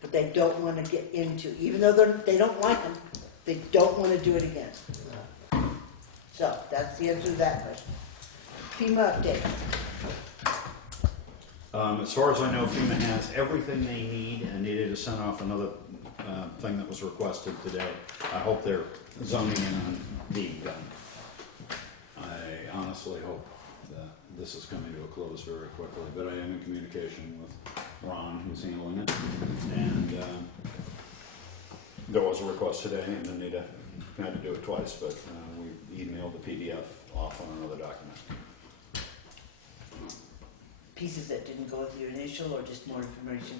But they don't want to get into, even though they don't like them, they don't want to do it again. So that's the answer to that question. FEMA update. as far as I know, FEMA has everything they need, and they did send off another thing that was requested today. I hope they're zoning in on being done. I honestly hope that this is coming to a close very quickly, but I am in communication with Ron, who's handling it, and there was a request today, and then they had to do it twice, but we emailed the PDF off on another document. Pieces that didn't go with your initial or just more information?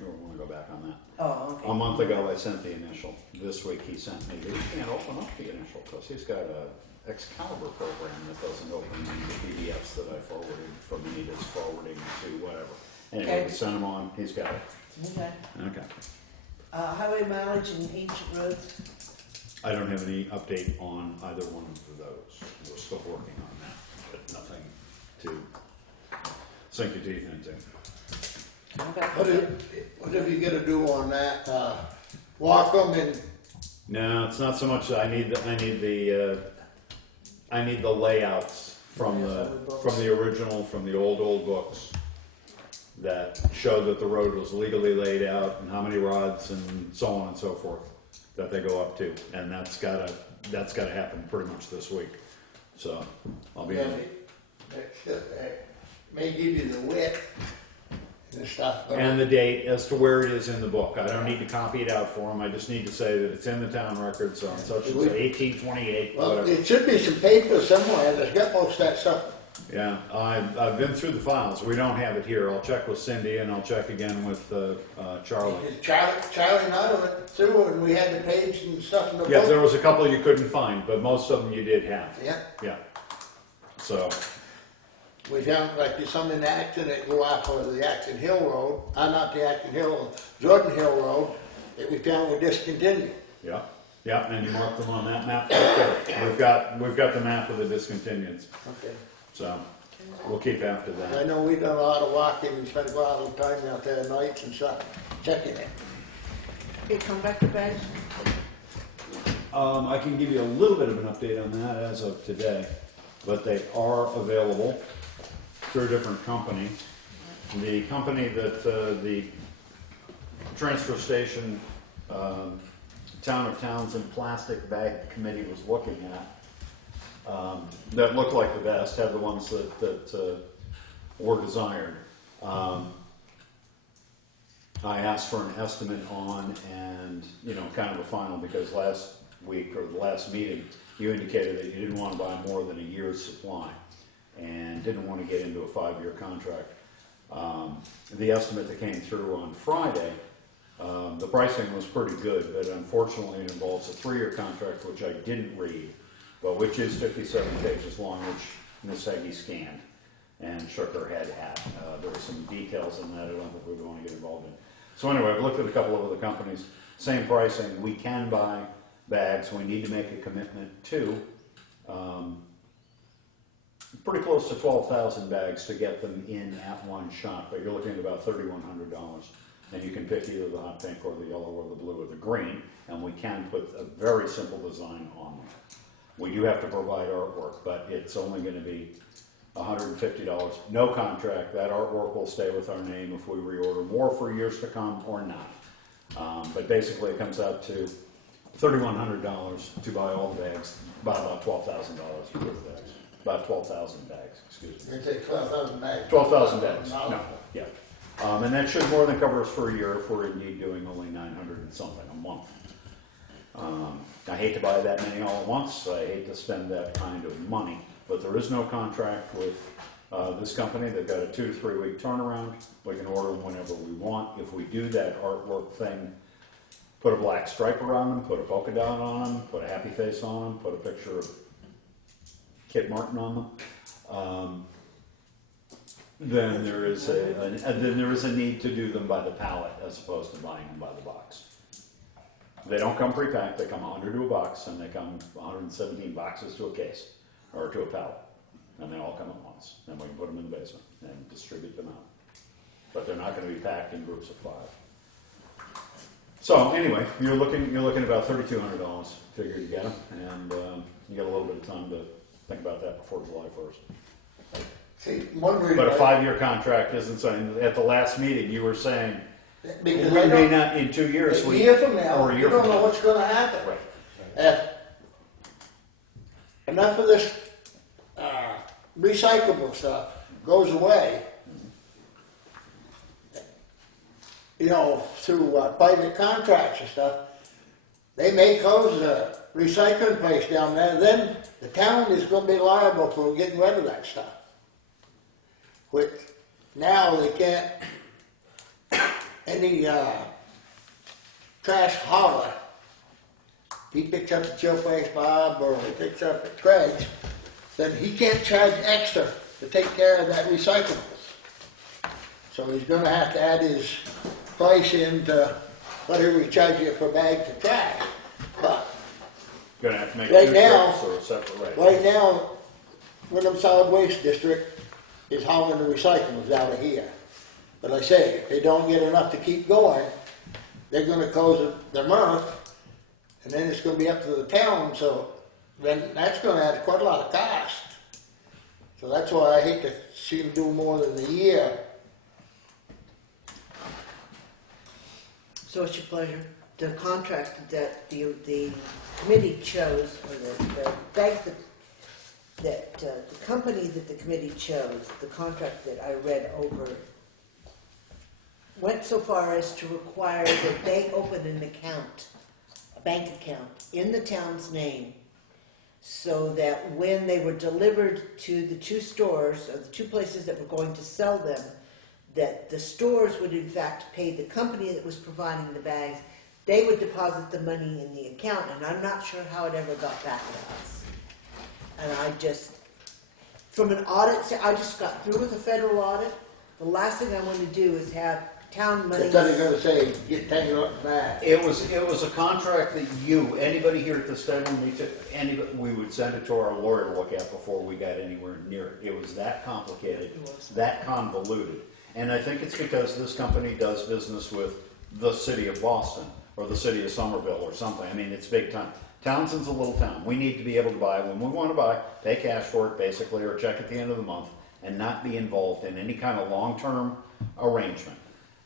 We want to go back on that. Oh, okay. A month ago, I sent the initial. This week, he sent me, he can't open up the initial because he's got a Excalibur program that doesn't open the PDFs that I forwarded from Anita's forwarding to whatever. Anyway, Okay. we sent him on, he's got it. Okay. Okay. Highway mileage and ancient roads. I don't have any update on either one of those. We're still working on that, but nothing to sink your teeth into. Okay. what if you gotta do on that, walk them and, No, it's not so much. I need the layouts from the original, from the old books that showed that the road was legally laid out and how many rods and so on and so forth that they go up to, and that's gotta happen pretty much this week. So I'll be. may give you the width and stuff. but- And the date as to where it is in the book. I don't need to copy it out for them. I just need to say that it's in the town records on such and such, 1828, Well, whatever. it should be some paper somewhere that's got most of that stuff. Yeah, I've been through the files. We don't have it here. I'll check with Cindy and I'll check again with Charlie. Charlie and I went through and we had the page and stuff in the book. Yeah, there was a couple you couldn't find, but most of them you did have. Yeah, Yeah. So, we found like there's some in Acton that go out for the Acton Hill Road, not the Acton Hill, Jordan Hill Road, that we found were discontinued. yeah, and you marked them on that map right there. We've got the map of the discontinuance. Okay. So, we'll keep after I that. know we've done a lot of walking and spent a lot of time out there nights and stuff, checking it. Okay, come back to bags. I can give you a little bit of an update on that as of today, but they are available through a different company. The company that the transfer station, Town of Townsend Plastic Bag Committee was looking at, that looked like the best, had the ones that were desired. I asked for an estimate on and, kind of a final, because last week or the last meeting, you indicated that you didn't want to buy more than a year's supply and didn't want to get into a 5-year contract. The estimate that came through on Friday, the pricing was pretty good, but unfortunately it involves a 3-year contract, which I didn't read, but which is 57 pages long, which Ms. Heggie scanned and shook her head at. There were some details in that I don't think we want to get involved in. So anyway, I've looked at a couple of other companies, same pricing. We can buy bags. We need to make a commitment to pretty close to 12,000 bags to get them in at one shot, but you're looking at about $3,100. And you can pick either the hot pink or the yellow or the blue or the green, and we can put a very simple design on them. We do have to provide artwork, but it's only going to be $150. No contract. That artwork will stay with our name if we reorder more for years to come or not. But basically it comes out to $3,100 to buy all the bags, buy about $12,000 worth of bags. about 12,000 bags, excuse me. They say 12,000 bags. 12,000 bags, No. no, yeah. And that should more than cover us for a year if we're indeed doing only 900 and something a month. I hate to buy that many all at once, I hate to spend that kind of money, but there is no contract with this company. They've got a 2 to 3 week turnaround. We can order them whenever we want. If we do that artwork thing, put a black stripe around them, put a polka dot on them, put a happy face on them, put a picture of Kit Martin on them, then there is a need to do them by the pallet as opposed to buying them by the box. They don't come pre-packed, they come 100 to a box, and they come 117 boxes to a case, or to a pallet. And they all come at once. And we can put them in the basement and distribute them out. But they're not going to be packed in groups of 5. So anyway, you're looking at about $3,200 figure to get them, and you got a little bit of time to think about that before July 1st. See, one reason. But a 5-year contract isn't something. At the last meeting, you were saying Because we I may don't, not in 2 years. a year from now, or a you year don't from know now. what's gonna happen. Right. If enough of this recyclable stuff goes away, you know, through private contracts and stuff, they may close the recycling place down there, then the town is gonna be liable for getting rid of that stuff. Which, now they can't, any trash hauler, if he picks up at Joe Face Bob or he picks up at Craig's, then he can't charge extra to take care of that recyclables. So he's gonna have to add his price into whatever he charges you per bag to trash. But Gonna have to make Right two now- trips or a separate rate. right now, Wyndham Solid Waste District is hauling the recyclables out of here. But like I say, if they don't get enough to keep going, they're gonna close the MRF, and then it's gonna be up to the town, so then that's gonna add quite a lot of cost. So that's why I hate to see them do more than a year. So it's your pleasure. The contract that the committee chose, or the bank that the company that the committee chose, the contract that I read over, went so far as to require that they open an account, a bank account, in the town's name, so that when they were delivered to the 2 stores, or the 2 places that were going to sell them, that the stores would in fact pay the company that was providing the bags. They would deposit the money in the account, and I'm not sure how it ever got back to us. And I just, from an audit, I just got through with a federal audit. The last thing I want to do is have town money. That's what they're gonna say, get tangled up in that. It was a contract that anybody here at this table, we would send it to our lawyer to look at before we got anywhere near it. It was that complicated, that convoluted. And I think it's because this company does business with the city of Boston, or the city of Somerville, or something. I mean, it's big time. Townsend's a little town. We need to be able to buy when we want to buy, pay cash for it, basically, or a check at the end of the month, and not be involved in any kind of long-term arrangement.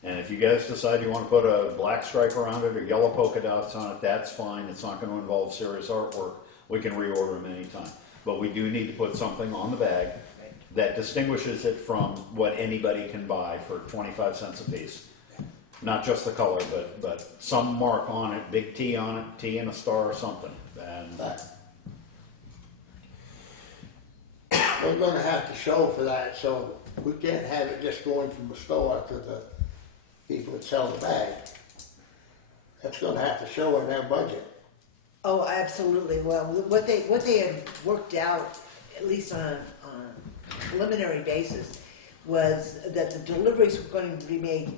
And if you guys decide you want to put a black stripe around it or yellow polka dots on it, that's fine. It's not going to involve serious artwork. We can reorder them anytime. But we do need to put something on the bag that distinguishes it from what anybody can buy for 25 cents a piece. Not just the color, but some mark on it, big T on it, T and a star or something. And We're gonna have to show for that, so we can't have it just going from the store to the people that sell the bag. That's gonna have to show in their budget. Oh, absolutely. Well, what they had worked out, at least on a preliminary basis, was that the deliveries were going to be made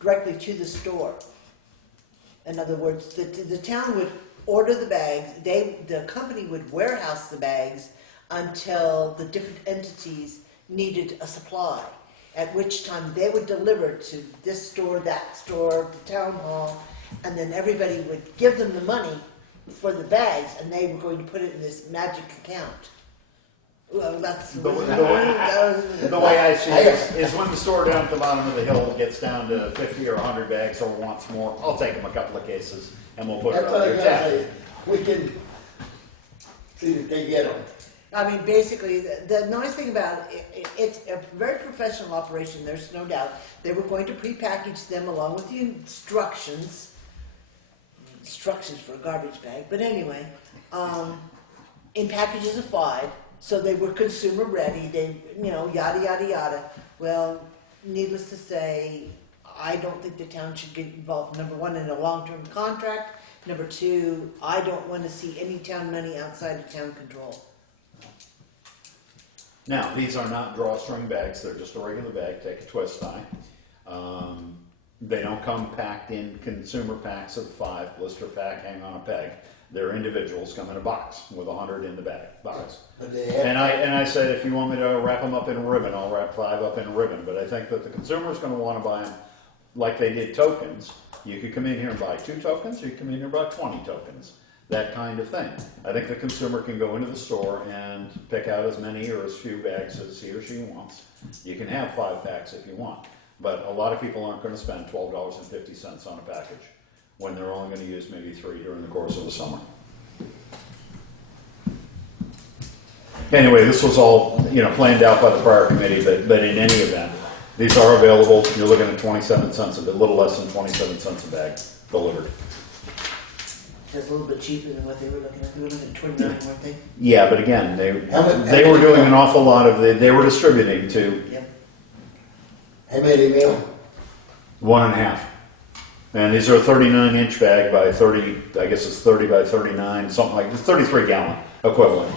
directly to the store. In other words, the town would order the bags, the company would warehouse the bags until the different entities needed a supply, at which time they would deliver to this store, that store, the town hall, and then everybody would give them the money for the bags, and they were going to put it in this magic account. Well, that's the way I see it is when the store down at the bottom of the hill gets down to 50 or 100 bags or wants more, I'll take them a couple of cases and we'll put it That's on what I their gotta tab. say. We can see if they get them. I mean, basically, the nice thing about it, it's a very professional operation, there's no doubt. They were going to prepackage them along with the instructions for a garbage bag, but anyway, in packages of 5, so they were consumer ready, they, yada, yada, yada. Well, needless to say, I don't think the town should get involved, number 1, in a long-term contract. Number 2, I don't want to see any town money outside of town control. Now, these are not drawstring bags, they're just a regular bag, take a twist tie. They don't come packed in consumer packs of 5, blister pack, hang on a peg. They're individuals, come in a box with 100 in the box. But they have, And I said, if you want me to wrap them up in ribbon, I'll wrap 5 up in ribbon. But I think that the consumer's gonna wanna buy them like they did tokens. You could come in here and buy 2 tokens, or you could come in here and buy 20 tokens. That kind of thing. I think the consumer can go into the store and pick out as many or as few bags as he or she wants. You can have 5 packs if you want. But a lot of people aren't gonna spend $12.50 on a package when they're only gonna use maybe 3 during the course of the summer. Anyway, this was all, planned out by the prior committee, but in any event, these are available. You're looking at 27 cents a bit, a little less than 27 cents a bag delivered. Just a little bit cheaper than what they were looking at. They were looking at 29, weren't they? Yeah, but again, they were doing an awful lot of they were distributing to Yep. how many meal? 1.5. And these are a 39-inch bag by 30, I guess it's 30 by 39, something like 33 gallon equivalent.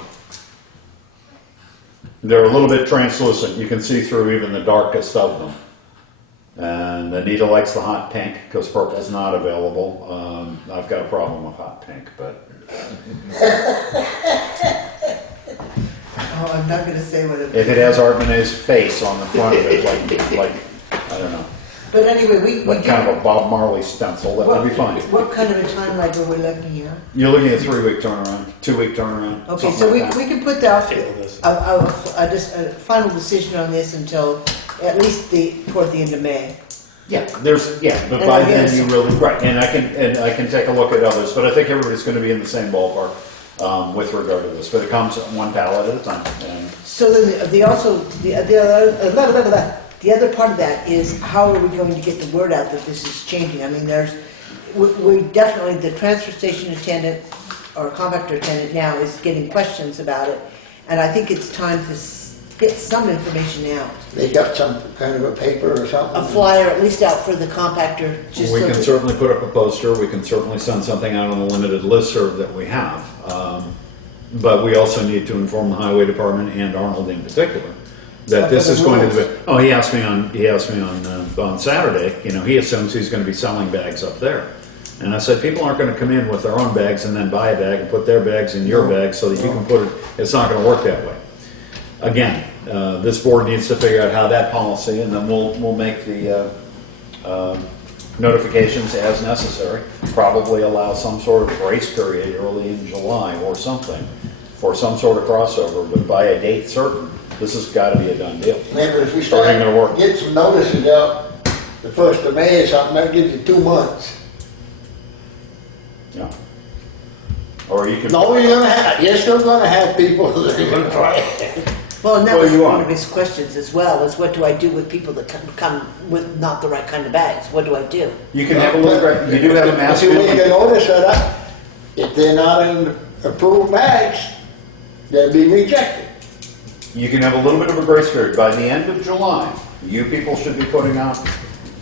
They're a little bit translucent. You can see through even the darkest of them. And Anita likes the hot pink because purple's not available. I've got a problem with hot pink, but Oh, I'm not gonna say what it if it has Arbenet's face on the front of it, like I don't know, But anyway, we like do. kind of a Bob Marley stencil, that would be fine. What kind of a timeline were we looking here? You're looking at 3-week turnaround, 2-week turnaround. Okay, something so like that. we can put that, Table this. a final decision on this until at least toward the end of May. Yeah, but And by I then guess- you really, right, and I can take a look at others, but I think everybody's gonna be in the same ballpark, with regard to this, but it comes one pallet at a time, and So then the other part of that is how are we going to get the word out that this is changing? I mean, we definitely, the transfer station attendant or compactor attendant now is getting questions about it. And I think it's time to get some information out. They got some kind of a paper or something? A flyer at least out for the compactor, just we so can that- certainly put up a poster, we can certainly send something out on the limited listserv that we have. But we also need to inform the highway department and Arnold in particular, that this is going to be, oh, he asked me on Saturday, he assumes he's gonna be selling bags up there. And I said, people aren't gonna come in with their own bags and then buy a bag and put their bags in your bag so that you can put it, it's not gonna work that way. Again, this board needs to figure out how that policy, and then we'll make the notifications as necessary. Probably allow some sort of grace period early in July or something for some sort of crossover, but by a date certain, this has got to be a done deal. Maybe if we Or it start, ain't gonna work. get some notices out the 1st of May or something, that gives you 2 months. Yeah. Or you can. No, you're still gonna have people that are gonna try it. Well, and that Well, was you one are. of his questions as well, is what do I do with people that come with not the right kind of bags? What do I do? You can have a little, you do have a mass If you make a mailing. notice of that, if they're not in approved bags, they'll be rejected. You can have a little bit of a grace period. By the end of July, you people should be putting out,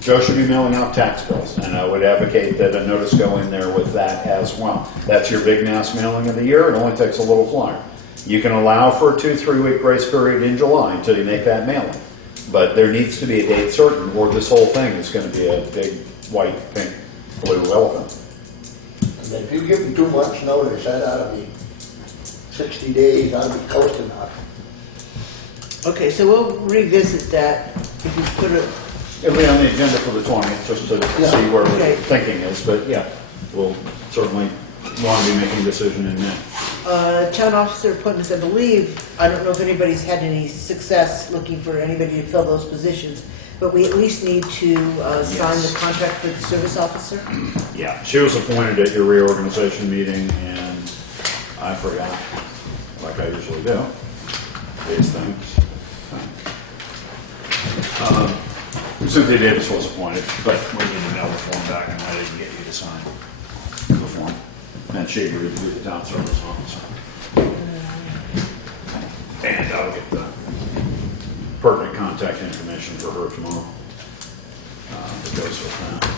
Joe should be mailing out tax bills, and I would advocate that a notice go in there with that as well. That's your big mass mailing of the year, it only takes a little flyer. You can allow for a 2-3 week grace period in July until you make that mailing. But there needs to be a date certain, or this whole thing is gonna be a big, white, pink, blue elephant. And if you give them 2 months' notice, that ought to be 60 days, ought to be close enough. Okay, so we'll revisit that if we put it, It'll be on the agenda for the 20th, just to Yeah. see where Okay. the thinking is, but yeah, we'll certainly want to be making a decision in May. town officer appointments, I believe, I don't know if anybody's had any success looking for anybody to fill those positions, but we at least need to sign the Yes. contract for the service officer. Yeah, she was appointed at your reorganization meeting, and I forgot, like I usually do. these things. Cynthia Davis was appointed, but we need to know the form back and I didn't get you to sign the form. And she agreed to be the town service officer. And I'll get the pertinent contact information for her tomorrow. That goes with that.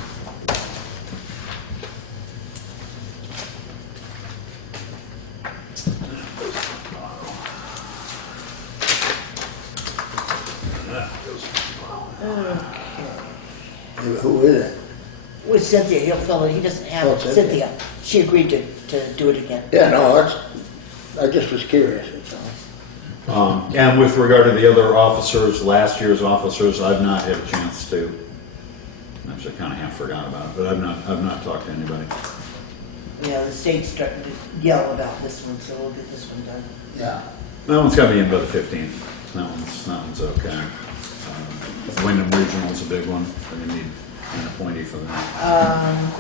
Who is it? With Cynthia, he'll fill it, he doesn't have Oh, it. Cynthia. Cynthia, she agreed to do it again. Yeah, no, I just was curious, that's all. And with regard to the other officers, last year's officers, I've not had a chance to, actually kind of half forgot about it, but I've not talked to anybody. Yeah, the state's starting to yell about this one, so we'll get this one done. Yeah. That one's gotta be in by the 15th. That one's okay. Wyndham Regional's a big one. We need an appointee for that.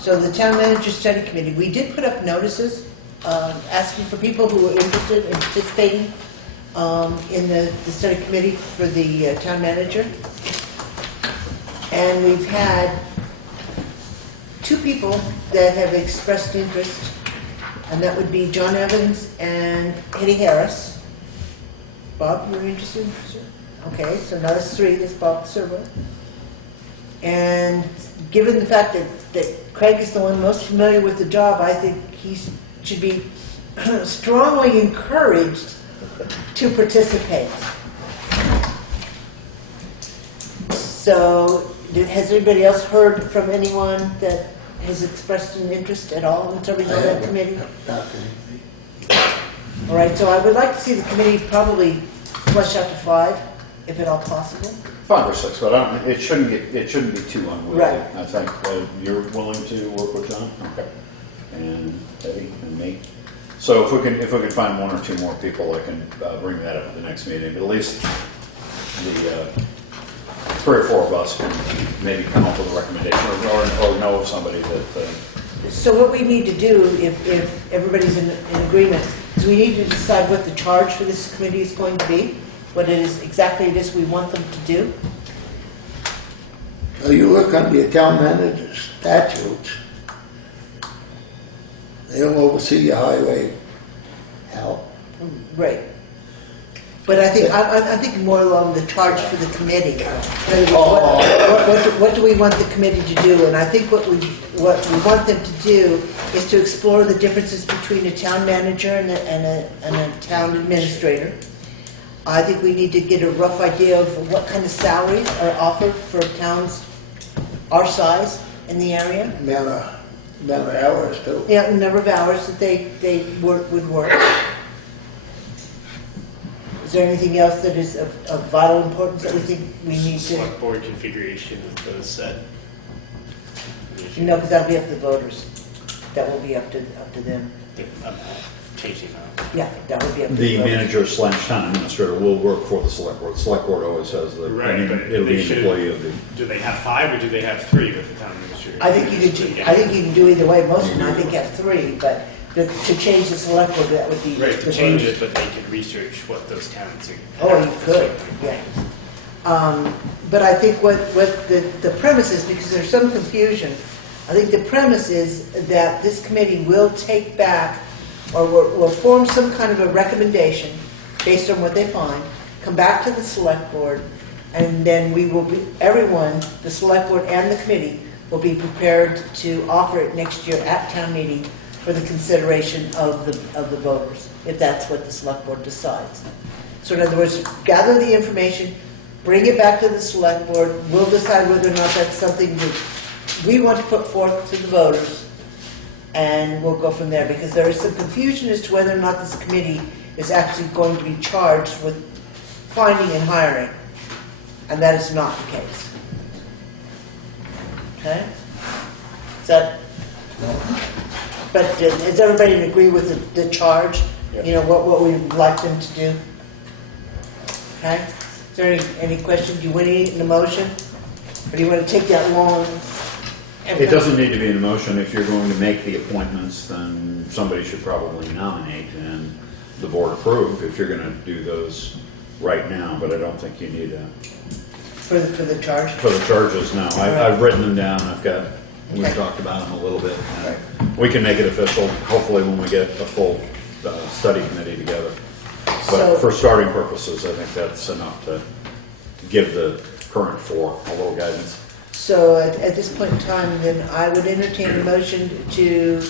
So the town manager study committee, we did put up notices, asking for people who were interested in participating, in the study committee for the town manager. And we've had 2 people that have expressed interest, and that would be John Evans and Eddie Harris. Bob, you're interested? Okay, so now there's 3, there's Bob Servo. And given the fact that Craig is the one most familiar with the job, I think he should be strongly encouraged to participate. So, has anybody else heard from anyone that has expressed an interest at all in serving on that committee? All right, so I would like to see the committee probably flesh out to 5, if at all possible. 5 or 6, but it shouldn't be too unwieldy. Right. I think you're willing to work with John, okay, and Eddie and me. So if we can find 1 or 2 more people, I can bring that up at the next meeting. But at least the 3 or 4 of us can maybe come up with a recommendation or know of somebody that. So what we need to do, if everybody's in agreement, is we need to decide what the charge for this committee is going to be, what it is exactly it is we want them to do. Well, you look under your town manager's statutes. They don't oversee your highway help. Right. But I think, I'm thinking more along the charge for the committee. In other words, what do we want the committee to do? And I think what we want them to do is to explore the differences between a town manager and a town administrator. I think we need to get a rough idea of what kind of salaries are offered for towns our size in the area. Amount of hours too. Yeah, the number of hours that they would work. Is there anything else that is of vital importance that we think we need to? Select board configuration of those set. No, because that'll be up to the voters. That will be up to them. Changing that. Yeah, that would be up to The the voters. manager / town administrator will work for the select board. The select board always has the, Right, but it'll they be an should- employee of the. Do they have 5 or do they have 3 with the town administrator? I think you can do either way. Most of them, I think, have 3, but to change the select board, that would be. Right, to the change voters. it, but they could research what those towns are. Oh, you could, yeah. But I think what the premise is, because there's some confusion, I think the premise is that this committee will take back, or will form some kind of a recommendation based on what they find, come back to the select board, and then we will be, everyone, the select board and the committee, will be prepared to offer it next year at town meeting for the consideration of the voters, if that's what the select board decides. So in other words, gather the information, bring it back to the select board, we'll decide whether or not that's something that we want to put forth to the voters, and we'll go from there, because there is some confusion as to whether or not this committee is actually going to be charged with finding and hiring, and that is not the case. Okay? Is that, but is everybody in agree with the charge? You know, what we'd like them to do? Okay? Is there any questions? Do you want to eat in the motion? Or do you want to take that long? It doesn't need to be an emotion. If you're going to make the appointments, then somebody should probably nominate. And the board approve if you're gonna do those right now, but I don't think you need For the charge? for the charges now. I've written them down, we've Okay. talked about them a little bit. And we can make it official, hopefully when we get a full study committee together. So- But for starting purposes, I think that's enough to give the current four a little guidance. So at this point in time, then I would entertain a motion to,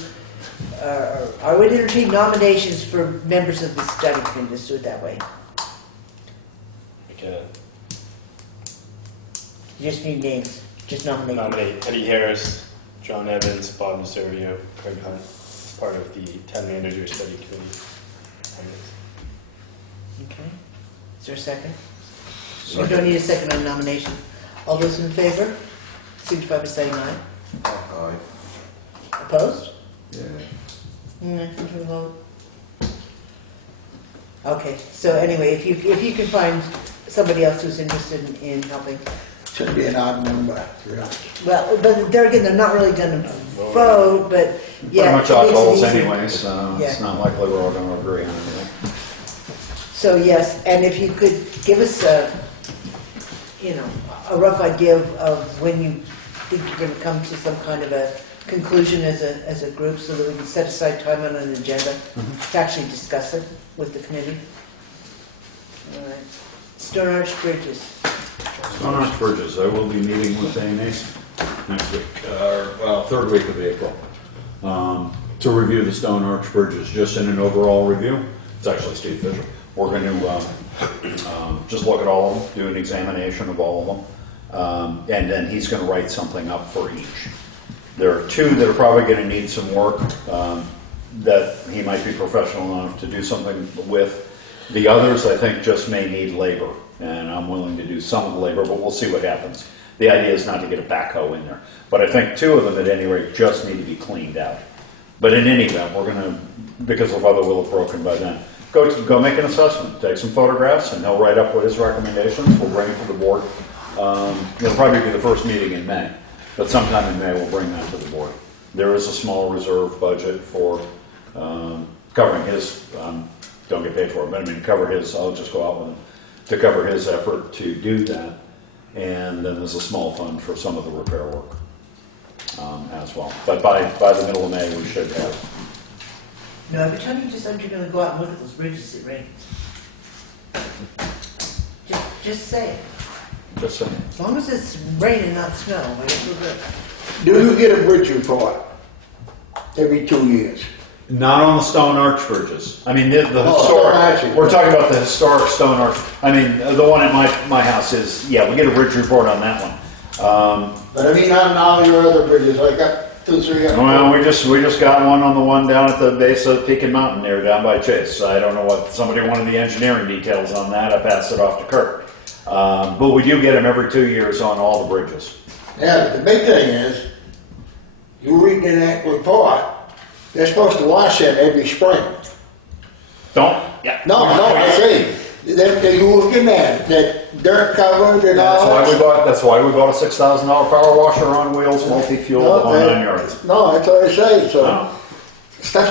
I would entertain nominations for members of the study committee, let's do it that way. We can You just need names, just nominate. nominate Eddie Harris, John Evans, Bob Nazario, Craig Hunt, as part of the town manager study committee. Okay. Is there a second? You don't need a second on nomination. All those in favor, signify by saying aye. Aye. Opposed? Yeah. We vote. Okay, so anyway, if you can find somebody else who's interested in helping, Should be an odd number, really. well, but there again, they're not really gonna vote, but yeah. Pretty much it odd makes it goals easier. anyway, so Yeah. it's not likely we're all gonna agree on anything. So yes, and if you could give us a, a rough idea of when you think you're gonna come to some kind of a conclusion as a group, so that we can set aside time on an agenda to actually discuss it with the committee. All right. Stone Arch Bridges. Stone Arch Bridges, I will be meeting with Amy next week, third week of April, to review the Stone Arch Bridges, just in an overall review. It's actually Steve Fisher. We're going to just look at all of them, do an examination of all of them, and then he's going to write something up for each. There are two that are probably going to need some work that he might be professional enough to do something with. The others, I think, just may need labor, and I'm willing to do some of the labor, but we'll see what happens. The idea is not to get a backhoe in there. But I think two of them, at any rate, just need to be cleaned out. But in any event, we're going to, because the weather will have broken by then, go make an assessment, take some photographs, and he'll write up what his recommendations. We'll bring it to the board. It'll probably be the first meeting in May, but sometime in May we'll bring that to the board. There is a small reserve budget for covering his, don't get paid for it, but I mean, cover his, I'll just go out with him, to cover his effort to do that. And then there's a small fund for some of the repair work as well. But by the middle of May, we should have. No, every time you decide you're gonna go out and look at those bridges, it rains. Just say it. Just saying. As long as it's rain and not snow, I guess we're good. Do you get a bridge report every 2 years? Not on the Stone Arch bridges. I mean, the Stone historic, Arches. we're talking about the historic Stone Arch. I mean, the one at my house is, yeah, we get a bridge report on that one. But I mean, on all your other bridges, I got 2, 3 of them. Well, we just got one on the one down at the base of Pekin Mountain there, down by Chase. I don't know what, somebody wanted the engineering details on that. I passed it off to Kurt. But we do get them every 2 years on all the bridges. Yeah, but the big thing is, you read in that report, they're supposed to wash it every spring. Don't? Yeah. No, I say, they looking at that dirt covered and all that. That's why we bought a $6,000 power washer on wheels, multi-fuel, the whole 9 yards. No, that's what I say, so, No.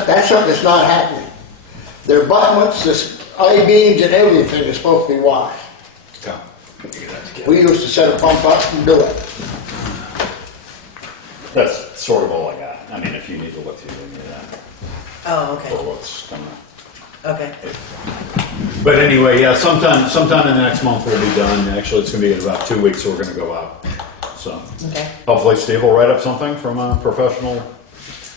that's something that's not happening. Their abutments, the I-beams and everything is supposed to be washed. We used to set a pump up and do it. That's sort of all I got. I mean, if you need to look through any of that Oh, for okay, what's coming up. okay. But anyway, yeah, sometime in the next month we'll be done. Actually, it's gonna be in about 2 weeks, so we're gonna go out. So Okay. hopefully Steve will write up something from a professional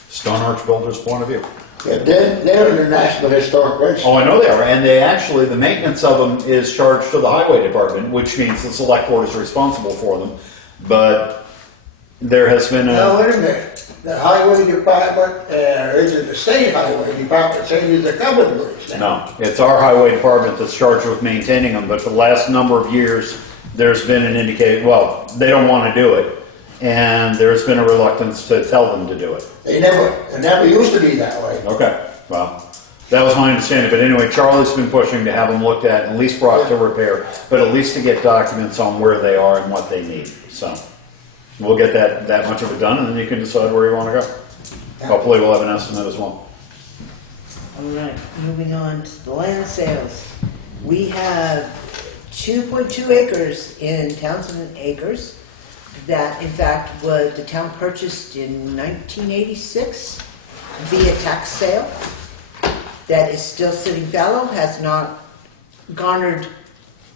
Stone Arch builder's point of view. Yeah, they're in the National Historic Register. Oh, I know they are, and they actually, the maintenance of them is charged to the highway department, which means the select board is responsible for them. But there has been Now, a, wait a minute, the highway department, is it the state highway department saying they're covered bridge now? no, it's our highway department that's charged with maintaining them, but for the last number of years, there's been an indication, well, they don't want to do it, and there's been a reluctance to tell them to do it. It never used to be that way. Okay, well, that was my understanding, but anyway, Charlie's been pushing to have them looked at least brought to repair, but at least to get documents on where they are and what they need, so. We'll get that much of it done, and then you can decide where you want to go. Hopefully we'll have an estimate as well. All right, moving on to the land sales. We have 2.2 acres in Townshend Acres that in fact the town purchased in 1986 via tax sale. That is still sitting fallow, has not garnered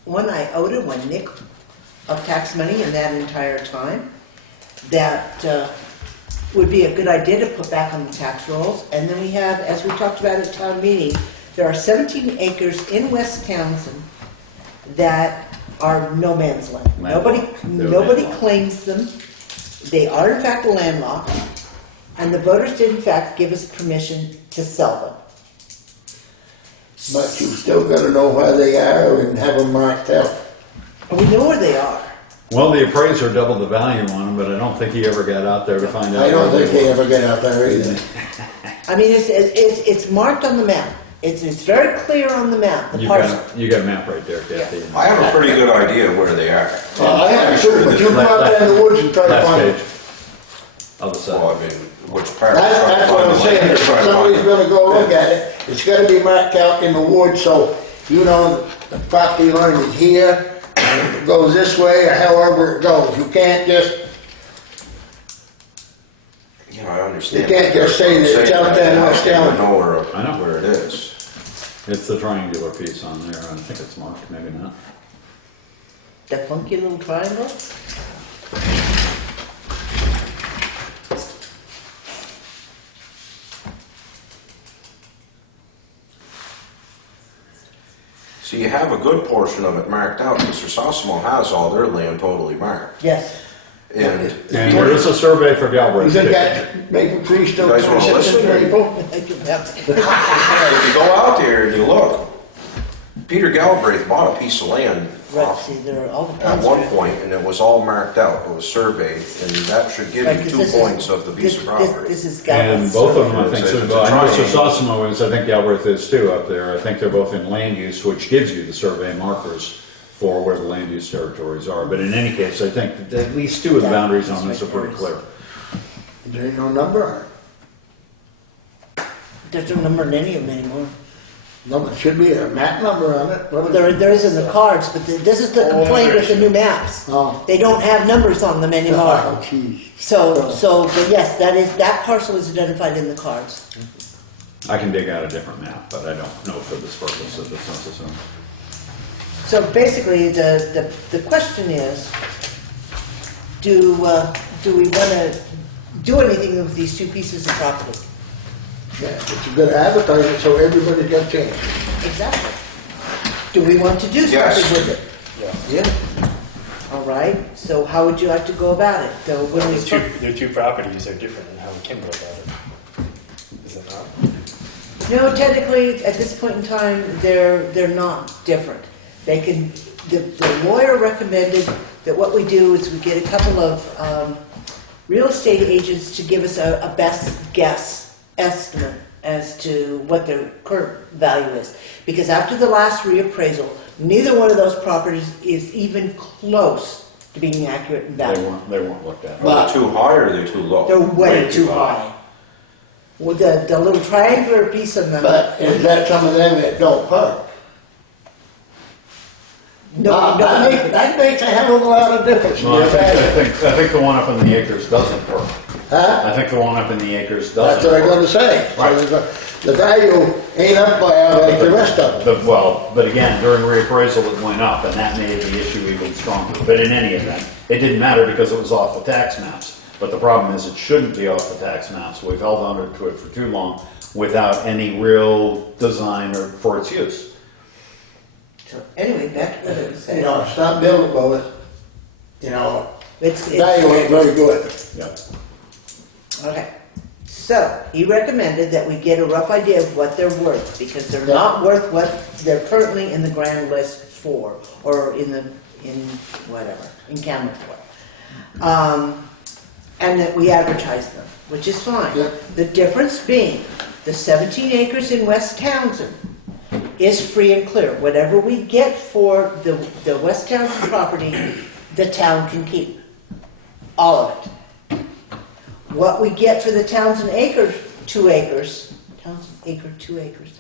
one iota, one nick of tax money in that entire time. That would be a good idea to put back on the tax rolls. And then we have, as we talked about at town meeting, there are 17 acres in West Townsend that are no man's land. Nobody landlocked. claims them. They are in fact landlocked, and the voters did in fact give us permission to sell them. But you still gotta know where they are and have them marked out. And we know where they are. Well, the appraiser doubled the value on them, but I don't think he ever got out there to find out. I don't where think they ever get out there either. I mean, it's marked on the map. It's very clear on the map, the parcel. You got a map right there, Kathy. I have a pretty good idea where they are. Well, I have too, but you go out there in the woods and try to Last find page. it. Other side. Well, I mean, which part? That's what I'm saying, if somebody's gonna go look at it, it's gotta be marked out in the woods, so you know the property line is here, and it goes this way, or however it goes. You can't just, Yeah, I understand. You can't just say that it's out there in West I Town. know I know. where it is. It's the triangular piece on there. I think it's marked, maybe not. That funky little triangle. So you have a good portion of it marked out, because Sosimo has all their land totally marked. Yes. And And there is a survey for you Galbraith. think too. that maple tree still You guys wanna sits in listen? maple? if you go out there and you look, Peter Galbraith bought a piece of land Right, see, there are all the at plans. one point, and it was all marked out, it was surveyed, and that should give Right, you 'cause 2 this is- points of the piece of property. This is And Galbraith's both of them, survey. I think, It's a- so, it's a I know triangle. Sosimo is, I think Galbraith is too up there. I think they're both in land use, which gives you the survey markers for where the land use territories are. But in any case, I think that at least 2 of the boundaries on this are pretty clear. There ain't no number on it. There's no number in any of them anymore. No, there should be a map number on it. What is it? There is in the cards, but this is the complaint with the new maps. Oh. They don't have numbers on them anymore. Oh, geez. But yes, that parcel is identified in the cards. I can dig out a different map, but I don't know for this purpose if it's necessary. So basically, the question is, do we want to do anything with these 2 pieces of property? Yeah, but you gotta advertise it so everybody's got a chance. Exactly. Do we want to do Yes. something with it? Yeah. All right, so how would you like to go about it? So when we The two properties are different in how we can go about it. Is it not? No, technically, at this point in time, they're not different. They can, the lawyer recommended that what we do is we get a couple of real estate agents to give us a best guess estimate as to what their current value is. Because after the last reappraisal, neither one of those properties is even close to being accurate in value. They weren't looked at. Are they too high or are they too low? They're way too high. With the little triangular piece of them. But is that some of them that don't park? No, That makes a hell of a lot of difference. Well, I think the one up in the acres doesn't work. Huh? I think the one up in the acres That's doesn't what I'm work. gonna say. So Right. the value ain't up by like the rest of them. But again, during reappraisal it went up, and that made the issue even stronger. But in any event, it didn't matter because it was off the tax maps. But the problem is it shouldn't be off the tax maps. We've held on to it for too long without any real design or for its use. So anyway, back to what I was saying. You know, it's not buildable, you know, It's, the value ain't very good. Yep. okay. So he recommended that we get a rough idea of what they're worth, because they're not worth what they're currently in the grand list for, or in counted for. And that we advertise them, which is fine. Yeah. The difference being, the 17 acres in West Townsend is free and clear. Whatever we get for the West Townsend property, the town can keep. All of it. What we get for the Townsend acres, 2 acres, Townsend acre, 2 acres.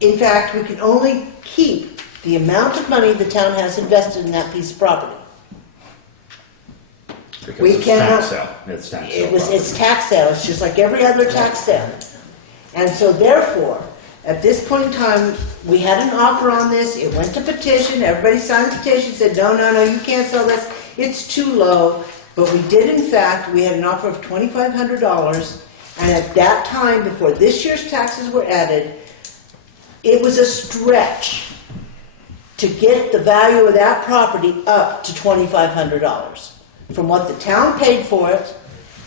In fact, we can only keep the amount of money the town has invested in that piece of property. Because We it's cannot- tax sale. It's tax sale. It's tax sale, it's just like every other tax sale. And so therefore, at this point in time, we had an offer on this, it went to petition, everybody signed the petition, said, no, no, no, you can't sell this, it's too low. But we did in fact, we had an offer of $2,500, and at that time, before this year's taxes were added, it was a stretch to get the value of that property up to $2,500 from what the town paid for it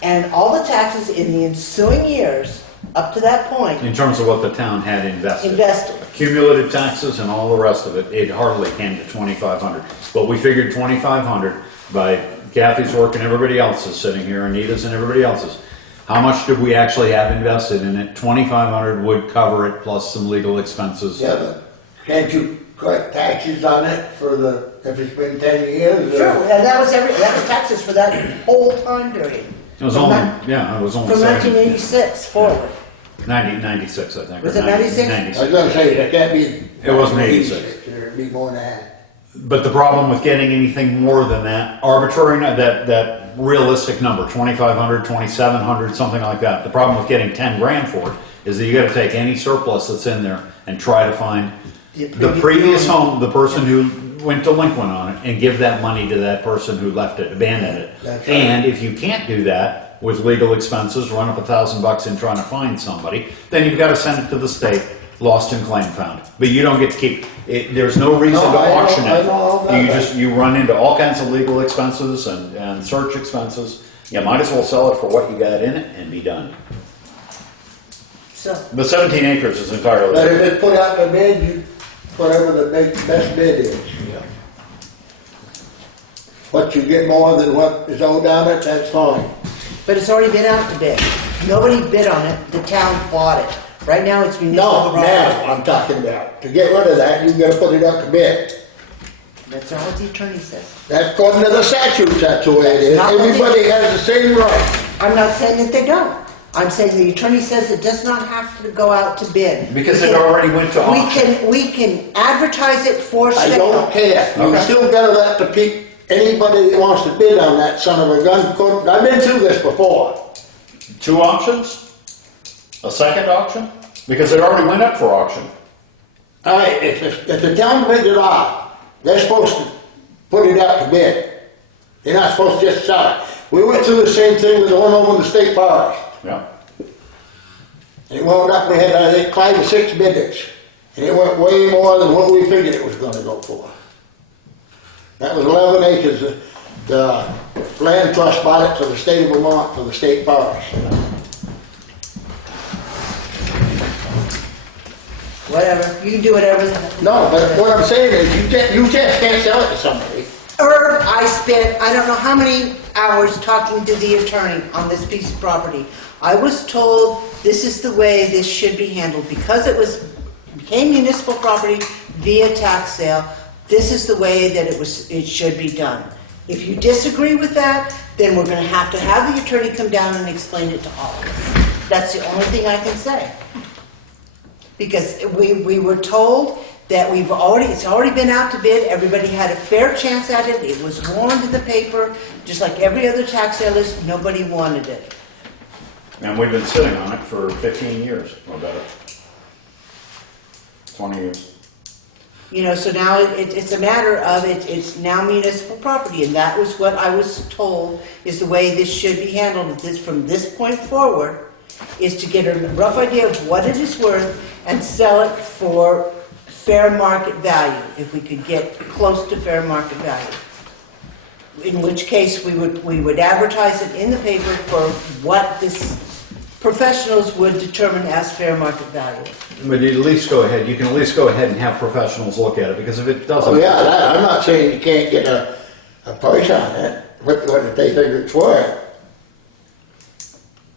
and all the taxes in the ensuing years up to that point In terms of what the town had invested. invested. Cumulative taxes and all the rest of it, it hardly came to 2,500. But we figured 2,500 by Kathy's work and everybody else's sitting here, Anita's and everybody else's. How much did we actually have invested in it? 2,500 would cover it plus some legal expenses. Yeah, but can't you collect taxes on it for the, if it's been 10 years? or- Sure, and that was taxes for that whole time period. It was only, yeah, it was only From 70 1986 forward. 96, I think. or Was it 96? 96. I was gonna say, it can't be. It wasn't 86. It'd be more than that. But the problem with getting anything more than that, arbitrary, that realistic number, 2,500, 2,700, something like that. The problem with getting 10 grand for it is that you gotta take any surplus that's in there and try to find the previous home, the person who went delinquent on it, and give that money to that person who left it, abandoned it. That's right. And if you can't do that with legal expenses, run up $1,000 in trying to find somebody, then you've gotta send it to the state, lost and claim found. But you don't get to keep it. There's no reason No, to I know- auction I know all it. about You that. just, you run into all kinds of legal expenses and search expenses. You might as well sell it for what you got in it and be done. So, The 17 acres is entirely. But if it's put out the bid, you, whatever the best bid is. What you get more than what is owed on it, that's fine. but it's already been out to bid. Nobody bid on it, the town bought it. Right now, it's municipal No, property. now, I'm talking about, to get rid of that, you gotta put it up to bid. That's not what the attorney says. That's according to the statutes, that's the way it is. Not what they- Everybody has the same right. I'm not saying that they don't. I'm saying the attorney says it does not have to go out to bid. Because We it can- already went to auction. We can advertise it for I sale. don't care. You Okay. still gotta let the anybody that wants to bid on that son of a gun, I've been through this before. 2 auctions? A second auction? Because it already went up for auction. All right, if the town bids it off, they're supposed to put it out to bid. They're not supposed to just sell it. We went through the same thing with the one over in the state forest. Yeah. And it wound up, we had, I think, 5 or 6 bidders. And it went way more than what we figured it was gonna go for. That was 11 acres. The land trust bought it for the state of Vermont for the state forest. Whatever, you can do whatever. No, but what I'm saying is, you just can't sell it to somebody. Herb, I spent, I don't know how many hours talking to the attorney on this piece of property. I was told this is the way this should be handled. Because became municipal property via tax sale, this is the way that it should be done. If you disagree with that, then we're gonna have to have the attorney come down and explain it to all of us. That's the only thing I can say. Because we were told that it's already been out to bid, everybody had a fair chance at it, it was warned in the paper, just like every other tax sale is, nobody wanted it. And we've been sitting on it for 15 years or better. 20 years. You know, so now it's a matter of, it's now municipal property, and that was what I was told is the way this should be handled, from this point forward, is to get a rough idea of what it is worth and sell it for fair market value, if we could get close to fair market value. In which case, we would advertise it in the paper for what this professionals would determine as fair market value. But you can at least go ahead and have professionals look at it, because if it doesn't. Oh, yeah, I'm not saying you can't get a price on it, what they figure it's worth.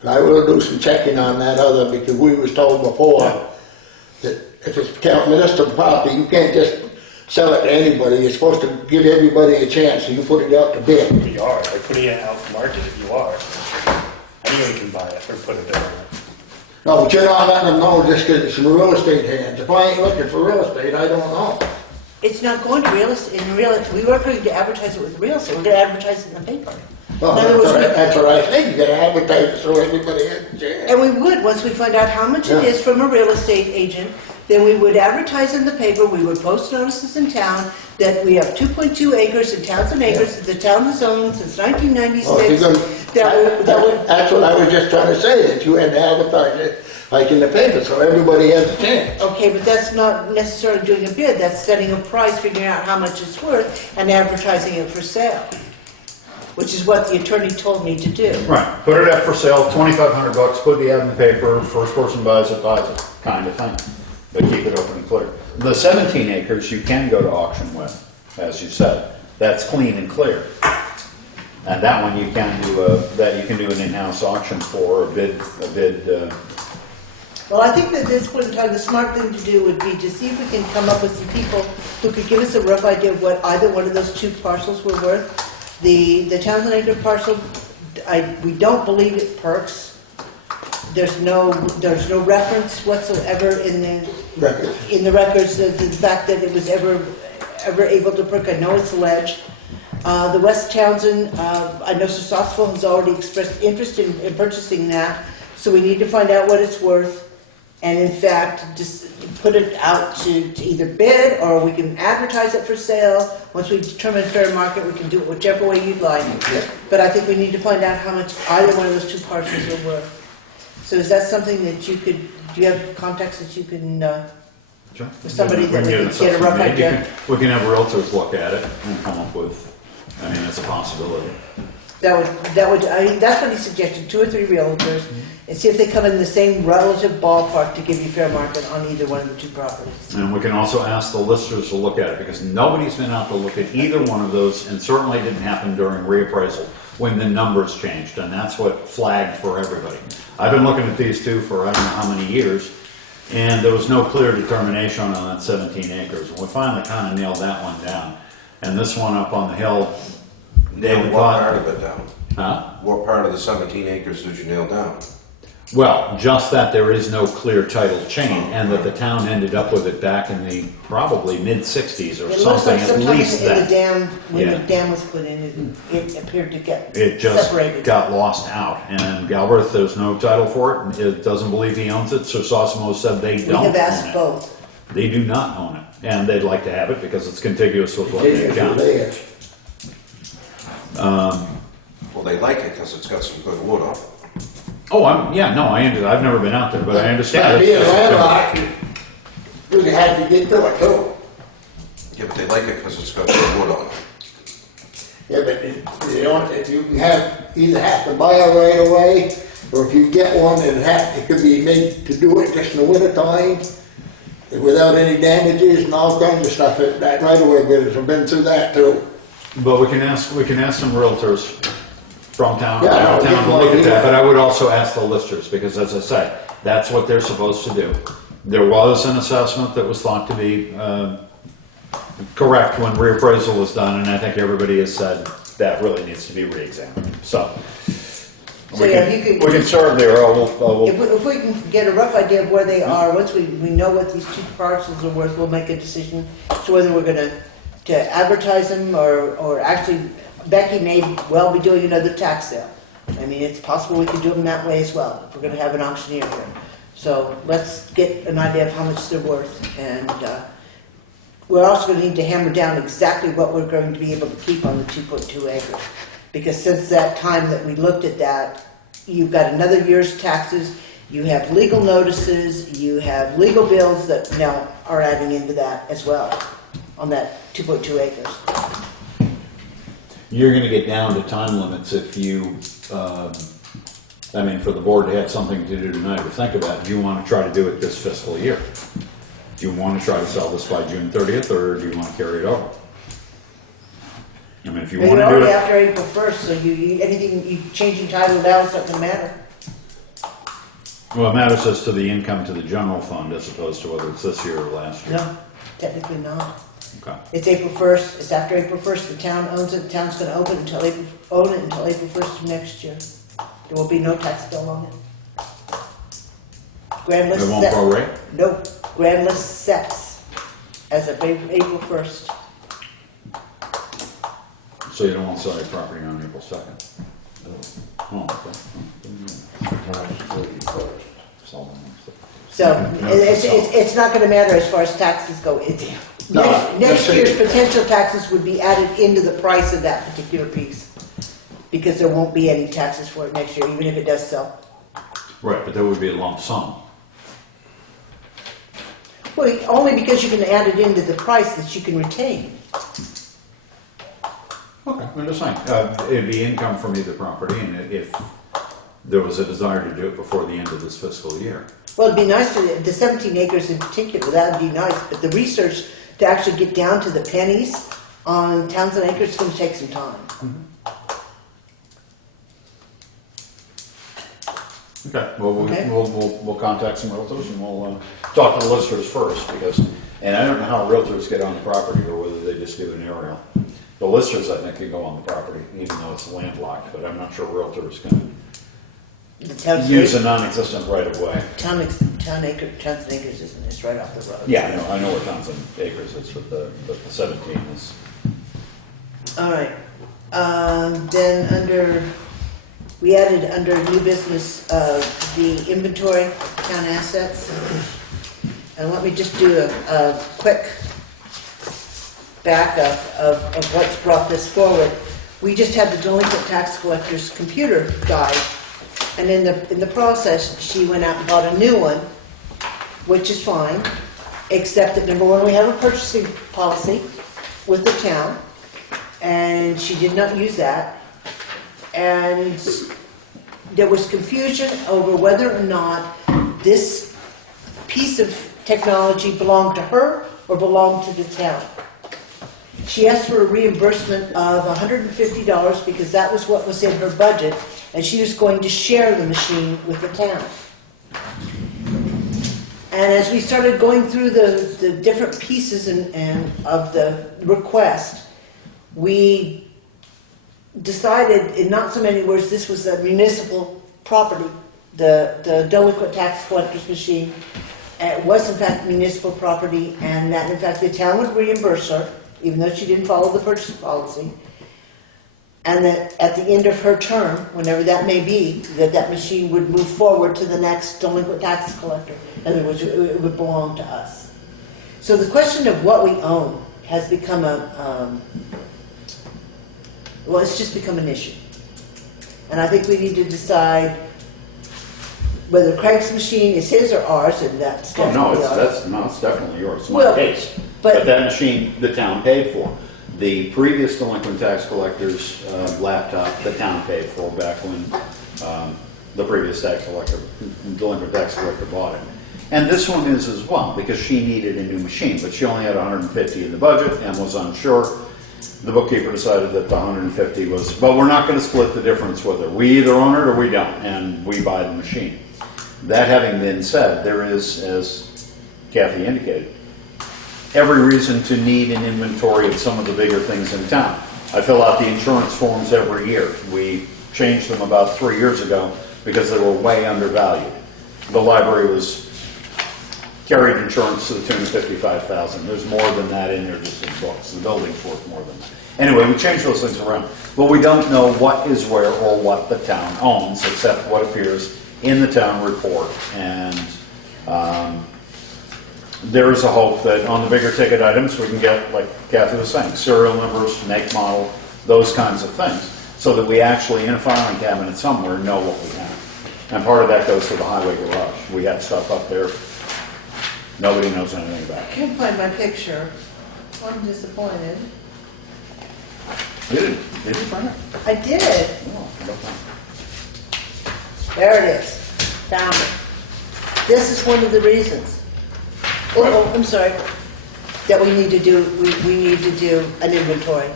And I will do some checking on that because we was told before that if it's town municipal property, you can't just sell it to anybody. You're supposed to give everybody a chance, so you put it out to bid. We are, like putting it out to market if you are. Anyone can buy it or put a bid on it. No, but you're not letting them know just because it's in real estate hands. If I ain't looking for real estate, I don't know. It's not going to real estate, we weren't going to advertise it with real estate, we're gonna advertise it in the paper. Well, In other words, that's what I think, you gotta advertise it so everybody has a chance. And we would, once we find out how much it Yeah. is from a real estate agent, then we would advertise in the paper, we would post notices in town that we have 2.2 acres in Townshend acres that the town has owned since Well, if you're 1996. gonna- That would, That's what I was just trying to say, that you had to advertise it, like in the paper, so everybody has a chance. okay, but that's not necessarily doing a bid, that's setting a price, figuring out how much it's worth, and advertising it for sale. Which is what the attorney told me to do. Right, put it up for sale, $2,500, put the ad in the paper, first person buys it, kind of thing. But keep it open and clear. The 17 acres you can go to auction with, as you said. That's clean and clear. And that one you can do an in-house auction for, a bid. Well, I think that at this point in time, the smart thing to do would be to see if we can come up with some people who could give us a rough idea of what either one of those two parcels were worth. The Townshend acre parcel, we don't believe it perks. There's no reference whatsoever in the records, the fact that it was ever able to perk. I know it's alleged. The West Townsend, I know Sir Sassville has already expressed interest in purchasing that, so we need to find out what it's worth. And in fact, just put it out to either bid, or we can advertise it for sale. Once we determine fair market, we can do it whichever way you'd like. But I think we need to find out how much either one of those two parcels are worth. So is that something that you could, do you have contacts that you can, Sure. with somebody that we can could get a rough assessment made. idea? We can have realtors look at it and come up with, I mean, that's a possibility. I mean, that's what he suggested, 2 or 3 realtors, and see if they come in the same relative ballpark to give you fair market on either one of the two properties. And we can also ask the listers to look at it, because nobody's been out to look at either one of those, and certainly didn't happen during reappraisal, when the numbers changed, and that's what flagged for everybody. I've been looking at these two for I don't know how many years, and there was no clear determination on that 17 acres. And we finally kind of nailed that one down. And this one up on the hill, David What thought... part of it down? Huh? What part of the 17 acres did you nail down? Well, just that there is no clear title chain, and that the town ended up with it back in the probably mid-60s or It looks something, like at sometime least in the that. dam, when the Yeah. dam was put in, it appeared to get It just separated. got lost out, and Galbraith, there's no title for it, it doesn't believe he owns it, Sir Sosimo said they We don't have own asked it. both. They do not own it, and they'd like to have it because it's contiguous with what they've got. Well, they like it because it's got some good wood on it. Oh, I've never been out there, but I understand Being it. landlocked, you had to get to it too. Yeah, but they like it because it's got good wood on it. Yeah, but you don't, if you either have to buy a right away, or if you get one, it could be made to do it just in the winter time, without any damages and all kinds of stuff. That right away bidders have been through that too. But we can ask some realtors from town, Yeah, out of I'll town to get look one at that, here. but I would also ask the listers, because as I say, that's what they're supposed to do. There was an assessment that was thought to be correct when reappraisal was done, and I think everybody has said that really needs to be re-examined, so. So, yeah, if you could- We can start there, If we can get a rough idea of where they are, once we know what these two parcels are worth, we'll make a decision as to whether we're gonna advertise them, or actually, Becky may well be doing another tax sale. I mean, it's possible we could do them that way as well, if we're gonna have an auctioneer here. So let's get an idea of how much they're worth, and we're also gonna need to hammer down exactly what we're going to be able to keep on the 2.2 acres. Because since that time that we looked at that, you've got another year's taxes, you have legal notices, you have legal bills that now are adding into that as well, on that 2.2 acres. You're gonna get down to time limits if you, I mean, for the board to have something to do tonight or think about, do you wanna try to do it this fiscal year? Do you wanna try to sell this by June 30th, or do you wanna carry it over? I mean, if you You're wanna do already it, after April 1st, so anything, you changing title now, it's not gonna matter. well, it matters as to the income to the general fund as opposed to whether it's this year or last year. No, technically not. Okay. It's April 1st, it's after April 1st, the town owns it, the town's gonna own it until April 1st of next year. There will be no tax bill on it. Grand list They won't set. prorate? No, grand list sets as of April 1st. So you don't want to sell your property on April 2nd? Oh, okay. Sell them. So it's not gonna matter as far as taxes go. No, Next just year's say- potential taxes would be added into the price of that particular piece. Because there won't be any taxes for it next year, even if it does sell. Right, but there would be a lump sum. Well, only because you can add it into the price that you can retain. Okay, I'm just saying, it'd be income from either property, and if there was a desire to do it before the end of this fiscal year. Well, it'd be nice to, the 17 acres in particular, that would be nice, but the research to actually get down to the pennies on Townshend acres is gonna take some time. Okay, well, Okay. we'll contact some realtors and we'll talk to the listers first, because, and I don't know how realtors get on the property or whether they just do an aerial. The listers, I think, can go on the property, even though it's landlocked, but I'm not sure realtors can The Townshend use a non-existent right of way. Townshend acres isn't, it's right off the road. Yeah, I know where Townshend Acres is, but the 17 is. All right, then we added under new business, the inventory of town assets. And let me just do a quick backup of what's brought this forward. We just had the delinquent tax collector's computer die, and in the process, she went out and bought a new one, which is fine, except that number one, we have a purchasing policy with the town, and she did not use that. And there was confusion over whether or not this piece of technology belonged to her or belonged to the town. She asked for a reimbursement of $150 because that was what was in her budget, and she was going to share the machine with the town. And as we started going through the different pieces and of the request, we decided, in not so many words, this was a municipal property, the delinquent tax collector's machine. It was in fact municipal property, and that in fact the town would reimburse her, even though she didn't follow the purchase policy. And that at the end of her term, whenever that may be, that machine would move forward to the next delinquent tax collector. In other words, it would belong to us. So the question of what we own has become well, it's just become an issue. And I think we need to decide whether Craig's machine is his or ours, and that's Oh, no, definitely ours. it's definitely yours, it's Well, my case. but- But that machine, the town paid for. The previous delinquent tax collector's laptop, the town paid for back when the previous delinquent tax collector bought it. And this one is as well, because she needed a new machine, but she only had 150 in the budget and was unsure. The bookkeeper decided that the 150 was, but we're not going to split the difference with her. We either own it or we don't, and we buy the machine. That having been said, there is, as Kathy indicated, every reason to need an inventory of some of the bigger things in town. I fill out the insurance forms every year. We changed them about 3 years ago because they were way undervalued. The library carried insurance to the tune of $55,000. There's more than that in there just in books. The building's worth more than that. Anyway, we changed those things around. But we don't know what is where or what the town owns, except what appears in the town report. And there is a hope that on the bigger ticket items, we can get, like Kathy was saying, serial numbers, make, model, those kinds of things, so that we actually, in a filing cabinet somewhere, know what we have. And part of that goes to the highway garage. We had stuff up there nobody knows anything about. I can't find my picture. I'm disappointed. Did you find it? I did. Oh, I don't know. There it is. Found it. This is one of the reasons. Oh, I'm sorry. That we need to do, we need to do an inventory.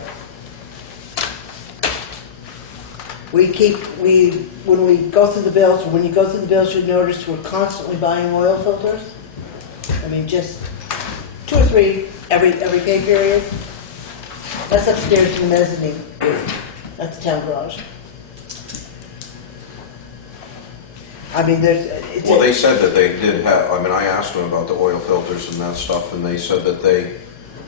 When we go through the bills, or when you go through the bills, you'll notice we're constantly buying oil filters. I mean, just 2 or 3 every pay period. That's upstairs in the mezzanine. That's the town garage. I mean, there's, it's. Well, they said that they did have, I mean, I asked them about the oil filters and that stuff, and they said that they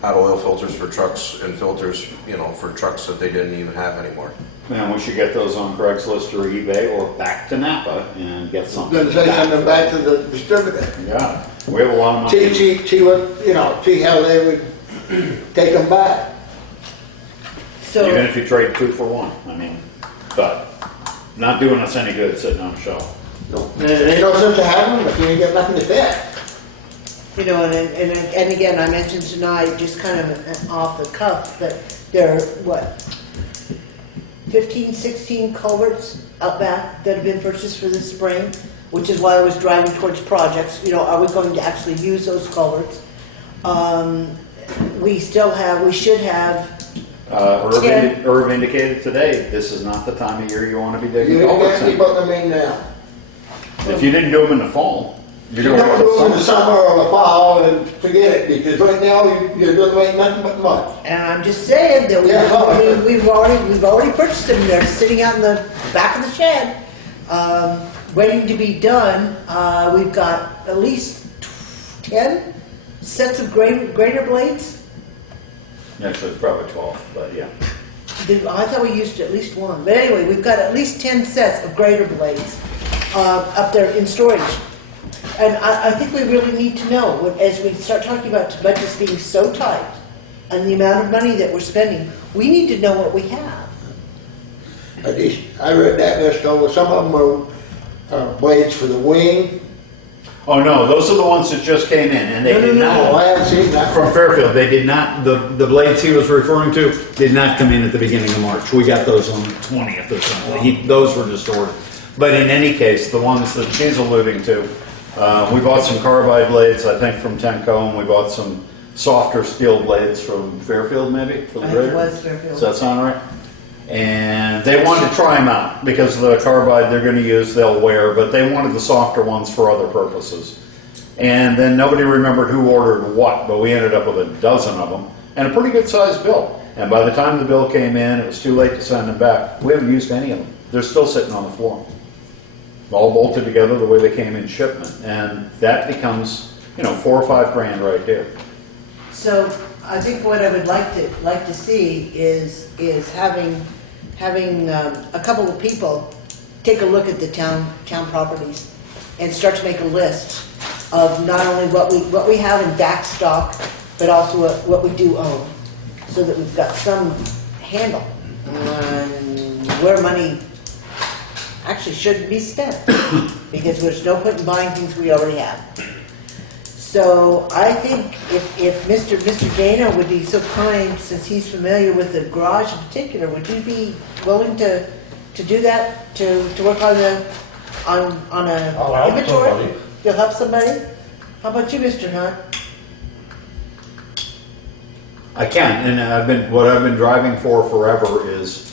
had oil filters for trucks and filters, you know, for trucks that they didn't even have anymore. Man, we should get those on Craigslist or eBay or back to Napa and get I'm something. gonna say send them back to the distributor. Yeah, we have a lot of money. See what, you know, see how they would take them back. So. Even if you trade 2 for 1, I mean, but not doing us any good sitting on a shelf. And it ain't no sense of having them if you ain't got nothing to fit. You know, and again, I mentioned tonight, just kind of off the cuff, that there are, what, 15, 16 culverts out back that have been purchased for this spring, which is why I was driving towards projects. You know, are we going to actually use those culverts? We should have, Irv indicated today, this is not the time of year you want to be digging You culverts can't be in. putting them in now. If you didn't do them in the fall, you're You going to don't do them in the summer or the fall and forget it, because right now, you're gonna make nothing but mud. and I'm just saying that we've already purchased them. They're sitting out in the back of the shed, waiting to be done. We've got at least 10 sets of grader blades. Actually, it's probably 12, but yeah. I thought we used at least one. But anyway, we've got at least 10 sets of grader blades up there in storage. And I think we really need to know, as we start talking about budgets being so tight and the amount of money that we're spending, we need to know what we have. I read that list over, some of them are blades for the wing. Oh, no, those are the ones that just came in, and they did No, I not, haven't seen that. from Fairfield, they did not, the blades he was referring to did not come in at the beginning of March. We got those on the 20th or something. Those were just ordered. But in any case, the ones that she's alluding to, we bought some carbide blades, I think, from Tenco, and we bought some softer steel blades from Fairfield, maybe, for the I think it grader. was Fairfield. Does that sound right? And they wanted to try them out, because the carbide they're gonna use, they'll wear, but they wanted the softer ones for other purposes. And then nobody remembered who ordered what, but we ended up with a dozen of them, and a pretty good sized bill. And by the time the bill came in, it was too late to send them back. We haven't used any of them. They're still sitting on the floor, all bolted together the way they came in shipment. And that becomes, you know, $4 or $5 grand right there. So I think what I would like to see is having a couple of people take a look at the town properties and start to make a list of not only what we have in back stock, but also what we do own, so that we've got some handle on where money actually shouldn't be spent, because there's no point in buying things we already have. So I think if Mr. Dana would be so kind, since he's familiar with the garage in particular, would you be willing to do that, to work on a I'll help inventory? somebody. You'll help somebody? How about you, Mr. Hunt? I can, and what I've been driving for forever is,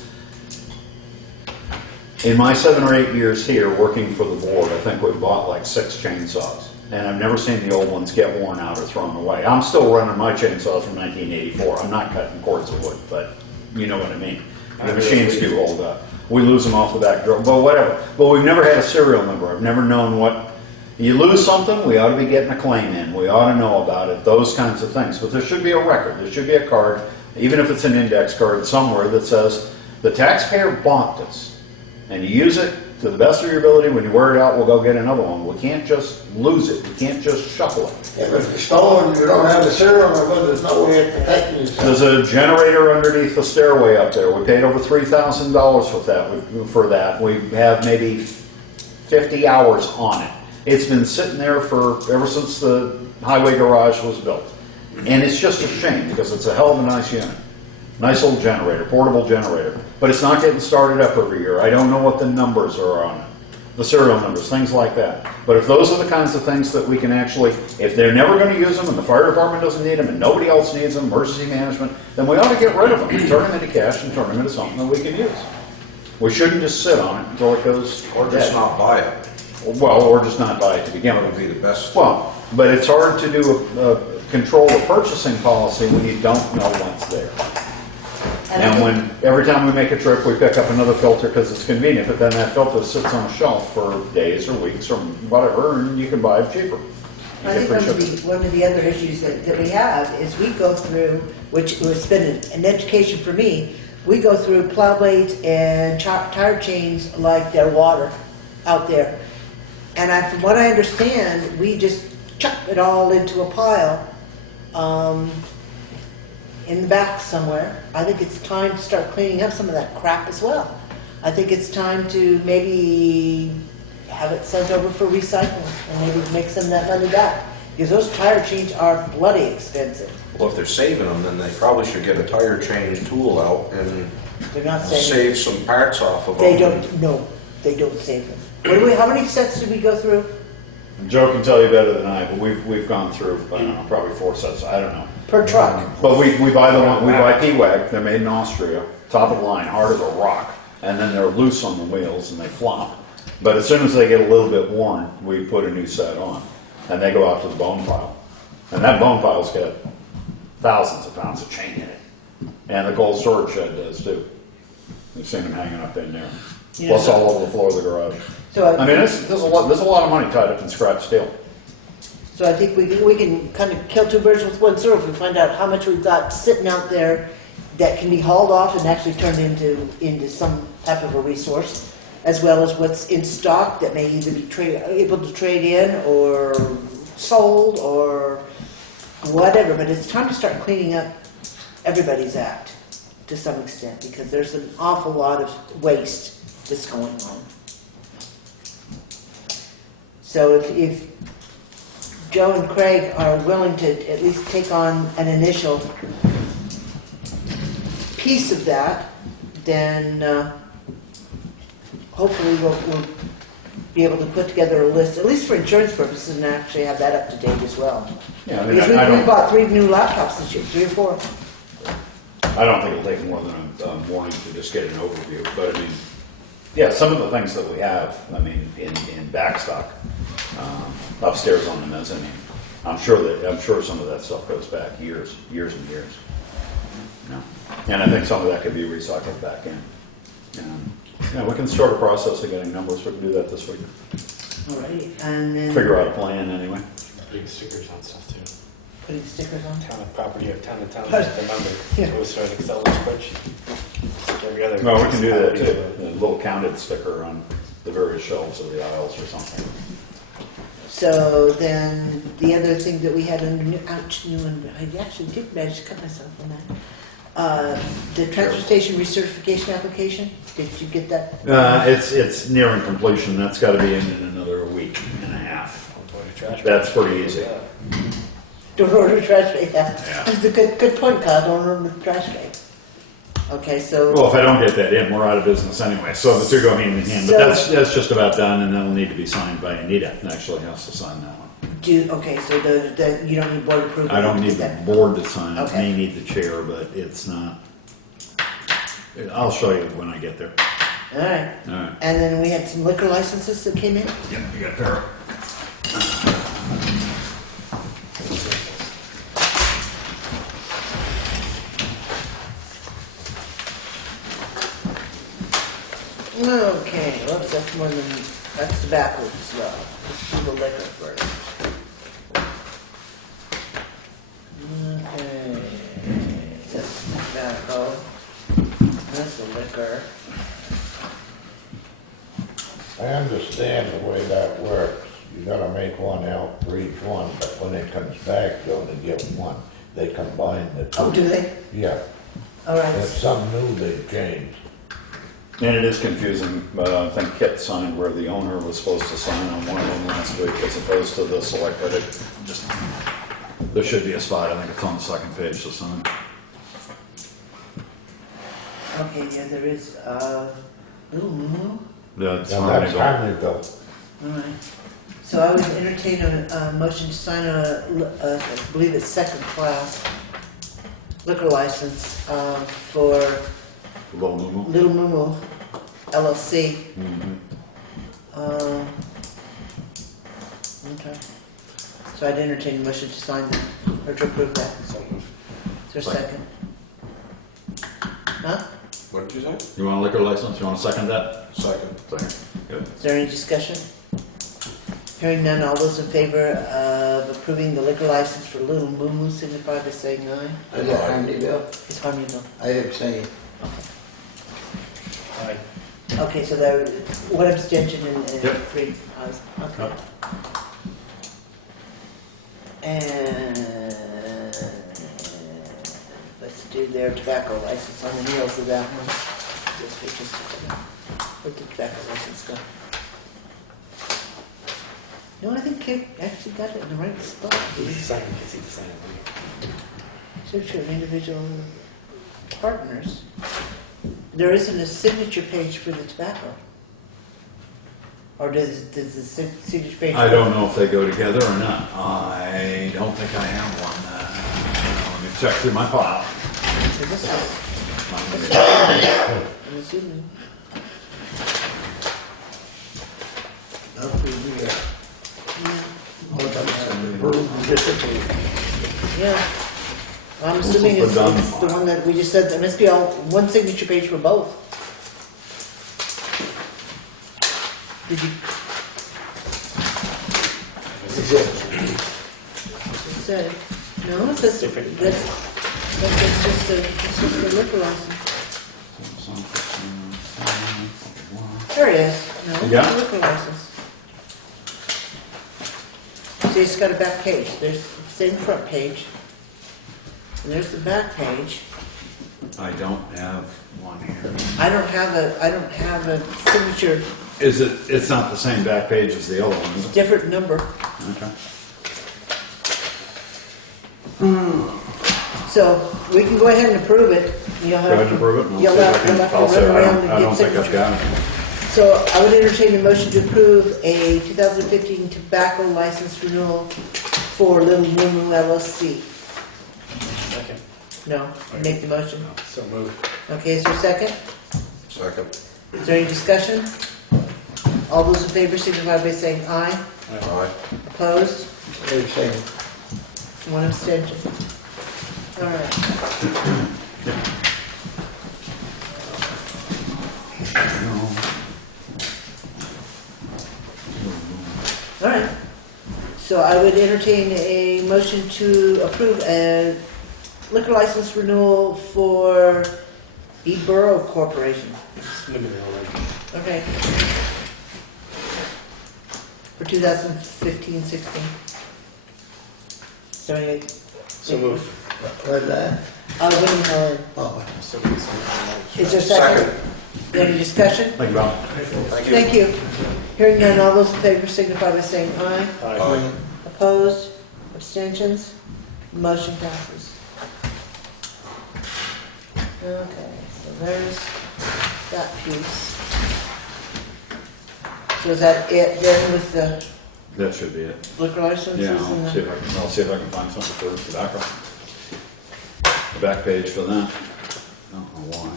in my 7 or 8 years here working for the board, I think we've bought like 6 chainsaws. And I've never seen the old ones get worn out or thrown away. I'm still running my chainsaws from 1984. I'm not cutting cords of wood, but you know what I mean. The machines do hold up. We lose them off the back door, but whatever. But we've never had a serial number. I've never known what. You lose something, we ought to be getting a claim in. We ought to know about it, those kinds of things. But there should be a record. There should be a card, even if it's an index card somewhere, that says, the taxpayer bought this. And you use it to the best of your ability. When you wear it out, we'll go get another one. We can't just lose it. We can't just shuffle it. If it's stolen, you don't have the serial number, there's no way of protecting yourself. There's a generator underneath the stairway up there. We paid over $3,000 for that. We have maybe 50 hours on it. It's been sitting there ever since the highway garage was built. And it's just a shame, because it's a hell of a nice unit. Nice old generator, portable generator. But it's not getting started up every year. I don't know what the numbers are on it. The serial numbers, things like that. But if those are the kinds of things that we can actually, if they're never going to use them and the fire department doesn't need them and nobody else needs them, emergency management, then we ought to get rid of them, turn them into cash and turn them into something that we can use. We shouldn't just sit on it until it goes Or just dead. not buy it. Well, or just not buy it to begin That with. would be the best. Well, but it's hard to control a purchasing policy when you don't know what's there. And when every time we make a trip, we pick up another filter because it's convenient, but then that filter sits on a shelf for days or weeks or whatever, and you can buy it cheaper. You I get think free shipping. one of the other issues that we have is we go through, which has been an education for me, we go through plow blades and tire chains like they're water out there. And from what I understand, we just chuck it all into a pile in the back somewhere. I think it's time to start cleaning up some of that crap as well. I think it's time to maybe have it sent over for recycling and maybe make some of that money back. Because those tire chains are bloody expensive. Well, if they're saving them, then they probably should get a tire change tool out and They're not saving. save some parts off of them. They don't, no, they don't save them. How many sets did we go through? Joe can tell you better than I, but we've gone through, I don't know, probably 4 sets, I don't know. Per truck? But we buy we buy P-Wag, they're made in Austria, top of the line, hard as a rock, and then they're loose on the wheels and they flop. But as soon as they get a little bit worn, we put a new set on, and they go out to the bone pile. And that bone pile's got thousands of pounds of chain in it. And the cold storage shed does too. You've seen them hanging up in there. You Plus know, all over the floor of the garage. So I mean, there's a lot of money tied up in scrap steel. So I think we can kind of kill two birds with one stone if we find out how much we've got sitting out there that can be hauled off and actually turned into some type of a resource, as well as what's in stock that may either be able to trade in or sold or whatever. But it's time to start cleaning up everybody's act to some extent, because there's an awful lot of waste that's going on. So if Joe and Craig are willing to at least take on an initial piece of that, then hopefully we'll be able to put together a list, at least for insurance purposes, and actually have that up to date as well. Yeah, I mean, Because we bought 3 new laptops this year, 3 or 4. I don't think it'll take more than a morning to just get an overview, but I mean, yeah, some of the things that we have, I mean, in backstock, upstairs on the mezzanine, I'm sure some of that stuff goes back years and years. You know? And I think some of that could be recycled back in. Yeah, we can start a process of getting numbers. We can do that this week. All right, and then Figure out a plan anyway. Putting stickers on stuff too. putting stickers on. Town of property of town, the number. Yeah. So it's sort of Excel spreadsheet. Like every other. No, we can do that too. A little counted sticker on the various shelves of the aisles or something. So then, the other thing that we had under new, I actually did manage to cut myself on that. The transfer station recertification application, did you get that? It's nearing completion. That's got to be in another week and a half. That's pretty easy. Don't order a trash bag, Yeah. that's a good point, Kyle, don't order a trash bag. Okay, so. Well, if I don't get that in, we're out of business anyway. So the two go hand in hand. But that's just about done, and that'll need to be signed by Anita. Actually, has to sign that one. Okay, so you don't need board approval? I don't need the board to sign it. Okay. May need the chair, but it's not. I'll show you when I get there. All right, All right. and then we had some liquor licenses that came in? Yeah, you got a pair. Okay, whoops, that's more than, that's tobacco as well. Let's do the liquor first. Okay, that's tobacco, that's the liquor. I understand the way that works. You gotta make one out for each one, but when it comes back, you only get one. They combine the two. Oh, do they? Yeah, All right, if something new they change. And it is confusing, but I think Kit signed where the owner was supposed to sign on one of them last week as opposed to the selected. There should be a spot, I think it's on the second page to sign. okay, yeah, there is, ooh, That's And fine. that's Harmonyville. all right. So I would entertain a motion to sign I believe it's second class liquor license, for Low Moo. Little Moo LLC. Okay. So I'd entertain a motion to sign that, or to approve that. Is there a second? Huh? What did you say? You want a liquor license? You want to second that? Second. Second. Good. Is there any discussion? Hearing none, all those in favor of approving the liquor license for Little Moo Moo signify by saying aye. Is that Harmonyville? It's Harmonyville. I abstain. Aye. Okay, so there, one abstention and Yep. 3 ayes. Okay. And let's do their tobacco license on the heels of that one. Yes, we just, where'd the tobacco license go? No, I think Kate actually got it in the right spot. Search of individual partners. There isn't a signature page for the tobacco. Or does the signature page? I don't know if they go together or not. I don't think I have one. Let me check through my file. So this is, I'm assuming. Yeah. Well, I'm assuming it's the one that we just said, there must be all, one signature page for both. Did you? It said, no, it says, that's just a liquor license. There it is. No, it's Yeah. a liquor license. See, it's got a back page. There's the same front page. And there's the back page. I don't have one here. I don't have a signature, Is it, it's not the same back page as the other one, is it? different number. Okay. So we can go ahead and approve it. You'll have Go ahead and approve it. and You'll I'll have see if I to can- I'll say, run around I and don't get think I've signatures. got it. So I would entertain a motion to approve a 2015 tobacco license renewal for Little Moo Moo LLC. Second. No, make the motion. So moved. Okay, is there a second? Second. Is there any discussion? All those in favor signify by saying aye. Aye. Opposed? Abstain. One abstention. All right. All right. So I would entertain a motion to approve a liquor license renewal for E Borough Corporation. Okay. For 2015-16. 78. So moved. What's that? William Helen. Oh, So moved. Is there a second? Any discussion? Thank you, Bob. Thank you. Thank you. Hearing none, all those in favor signify by saying aye. Aye. Opposed? Abstentions? Motion passes. Okay, so there's that piece. So is that it then with the That should be it. liquor licenses Yeah, and I'll see the... if I can find something for tobacco. The back page for that. I don't know why.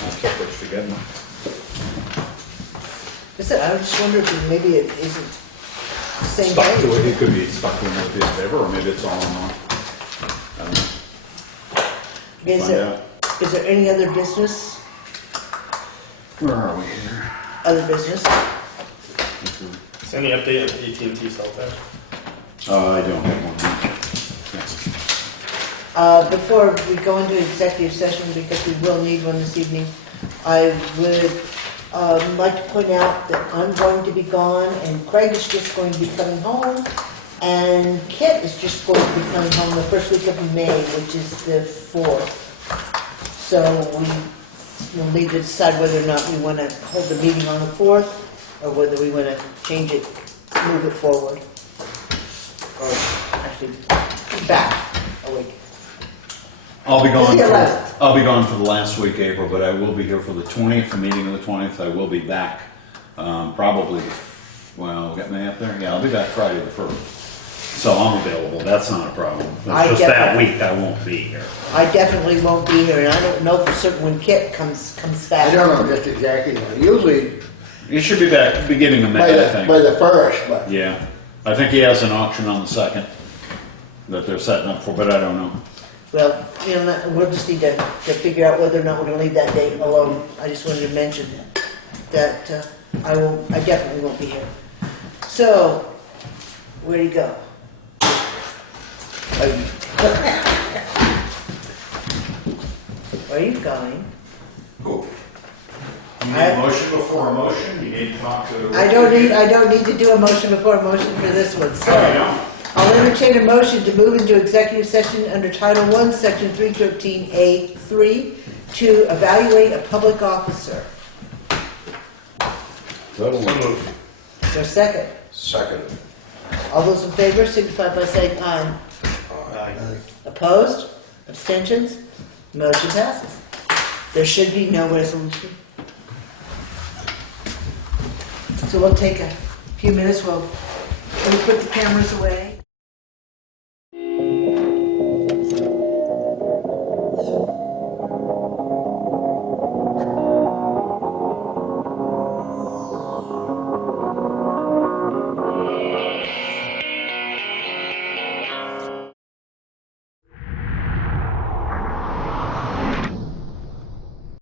I'll check which to get them. I said, I just wonder if maybe it isn't the same Stuck to page. it, it could be stuck to another piece of paper, or maybe it's all in one. I don't know. Is Find there, out. is there any other business, Where are we here? other business? Is there any update on AT&T cell tower? I don't have one. Yes. Before we go into executive session, because we will need one this evening, I would like to point out that I'm going to be gone, and Craig is just going to be coming home, and Kit is just going to be coming home the first week of May, which is the 4th. So we will need to decide whether or not we want to hold the meeting on the 4th, or whether we want to change it, move it forward. Or actually, back a week. I'll be gone The for, 11th. I'll be gone for the last week, April, but I will be here for the 20th, the meeting of the 20th. I will be back, probably, well, get me up there? Yeah, I'll be back Friday the 1st. So I'm available, that's not a problem. I It's just that definitely- week I won't be here. I definitely won't be here, and I don't know for certain when Kit comes back. I don't know just exactly when. Usually You should be back beginning of by May, I the think. 1st, but Yeah, I think he has an auction on the 2nd that they're setting up for, but I don't know. Well, you know, we'll just need to figure out whether or not we're gonna leave that date alone. I just wanted to mention that I definitely won't be here. So, where'd he go? Where are you going? Cool. You need a motion before a motion, you need to talk to. I don't need to do a motion before a motion for this one, so. I'll entertain a motion to move into executive session under Title I, Section 313A3 to evaluate a public officer. So So moved. Is there a second? Second. All those in favor signify by saying aye. Aye. Opposed? Abstentions? Motion passes. There should be no resolution. So we'll take a few minutes, we'll put the cameras away.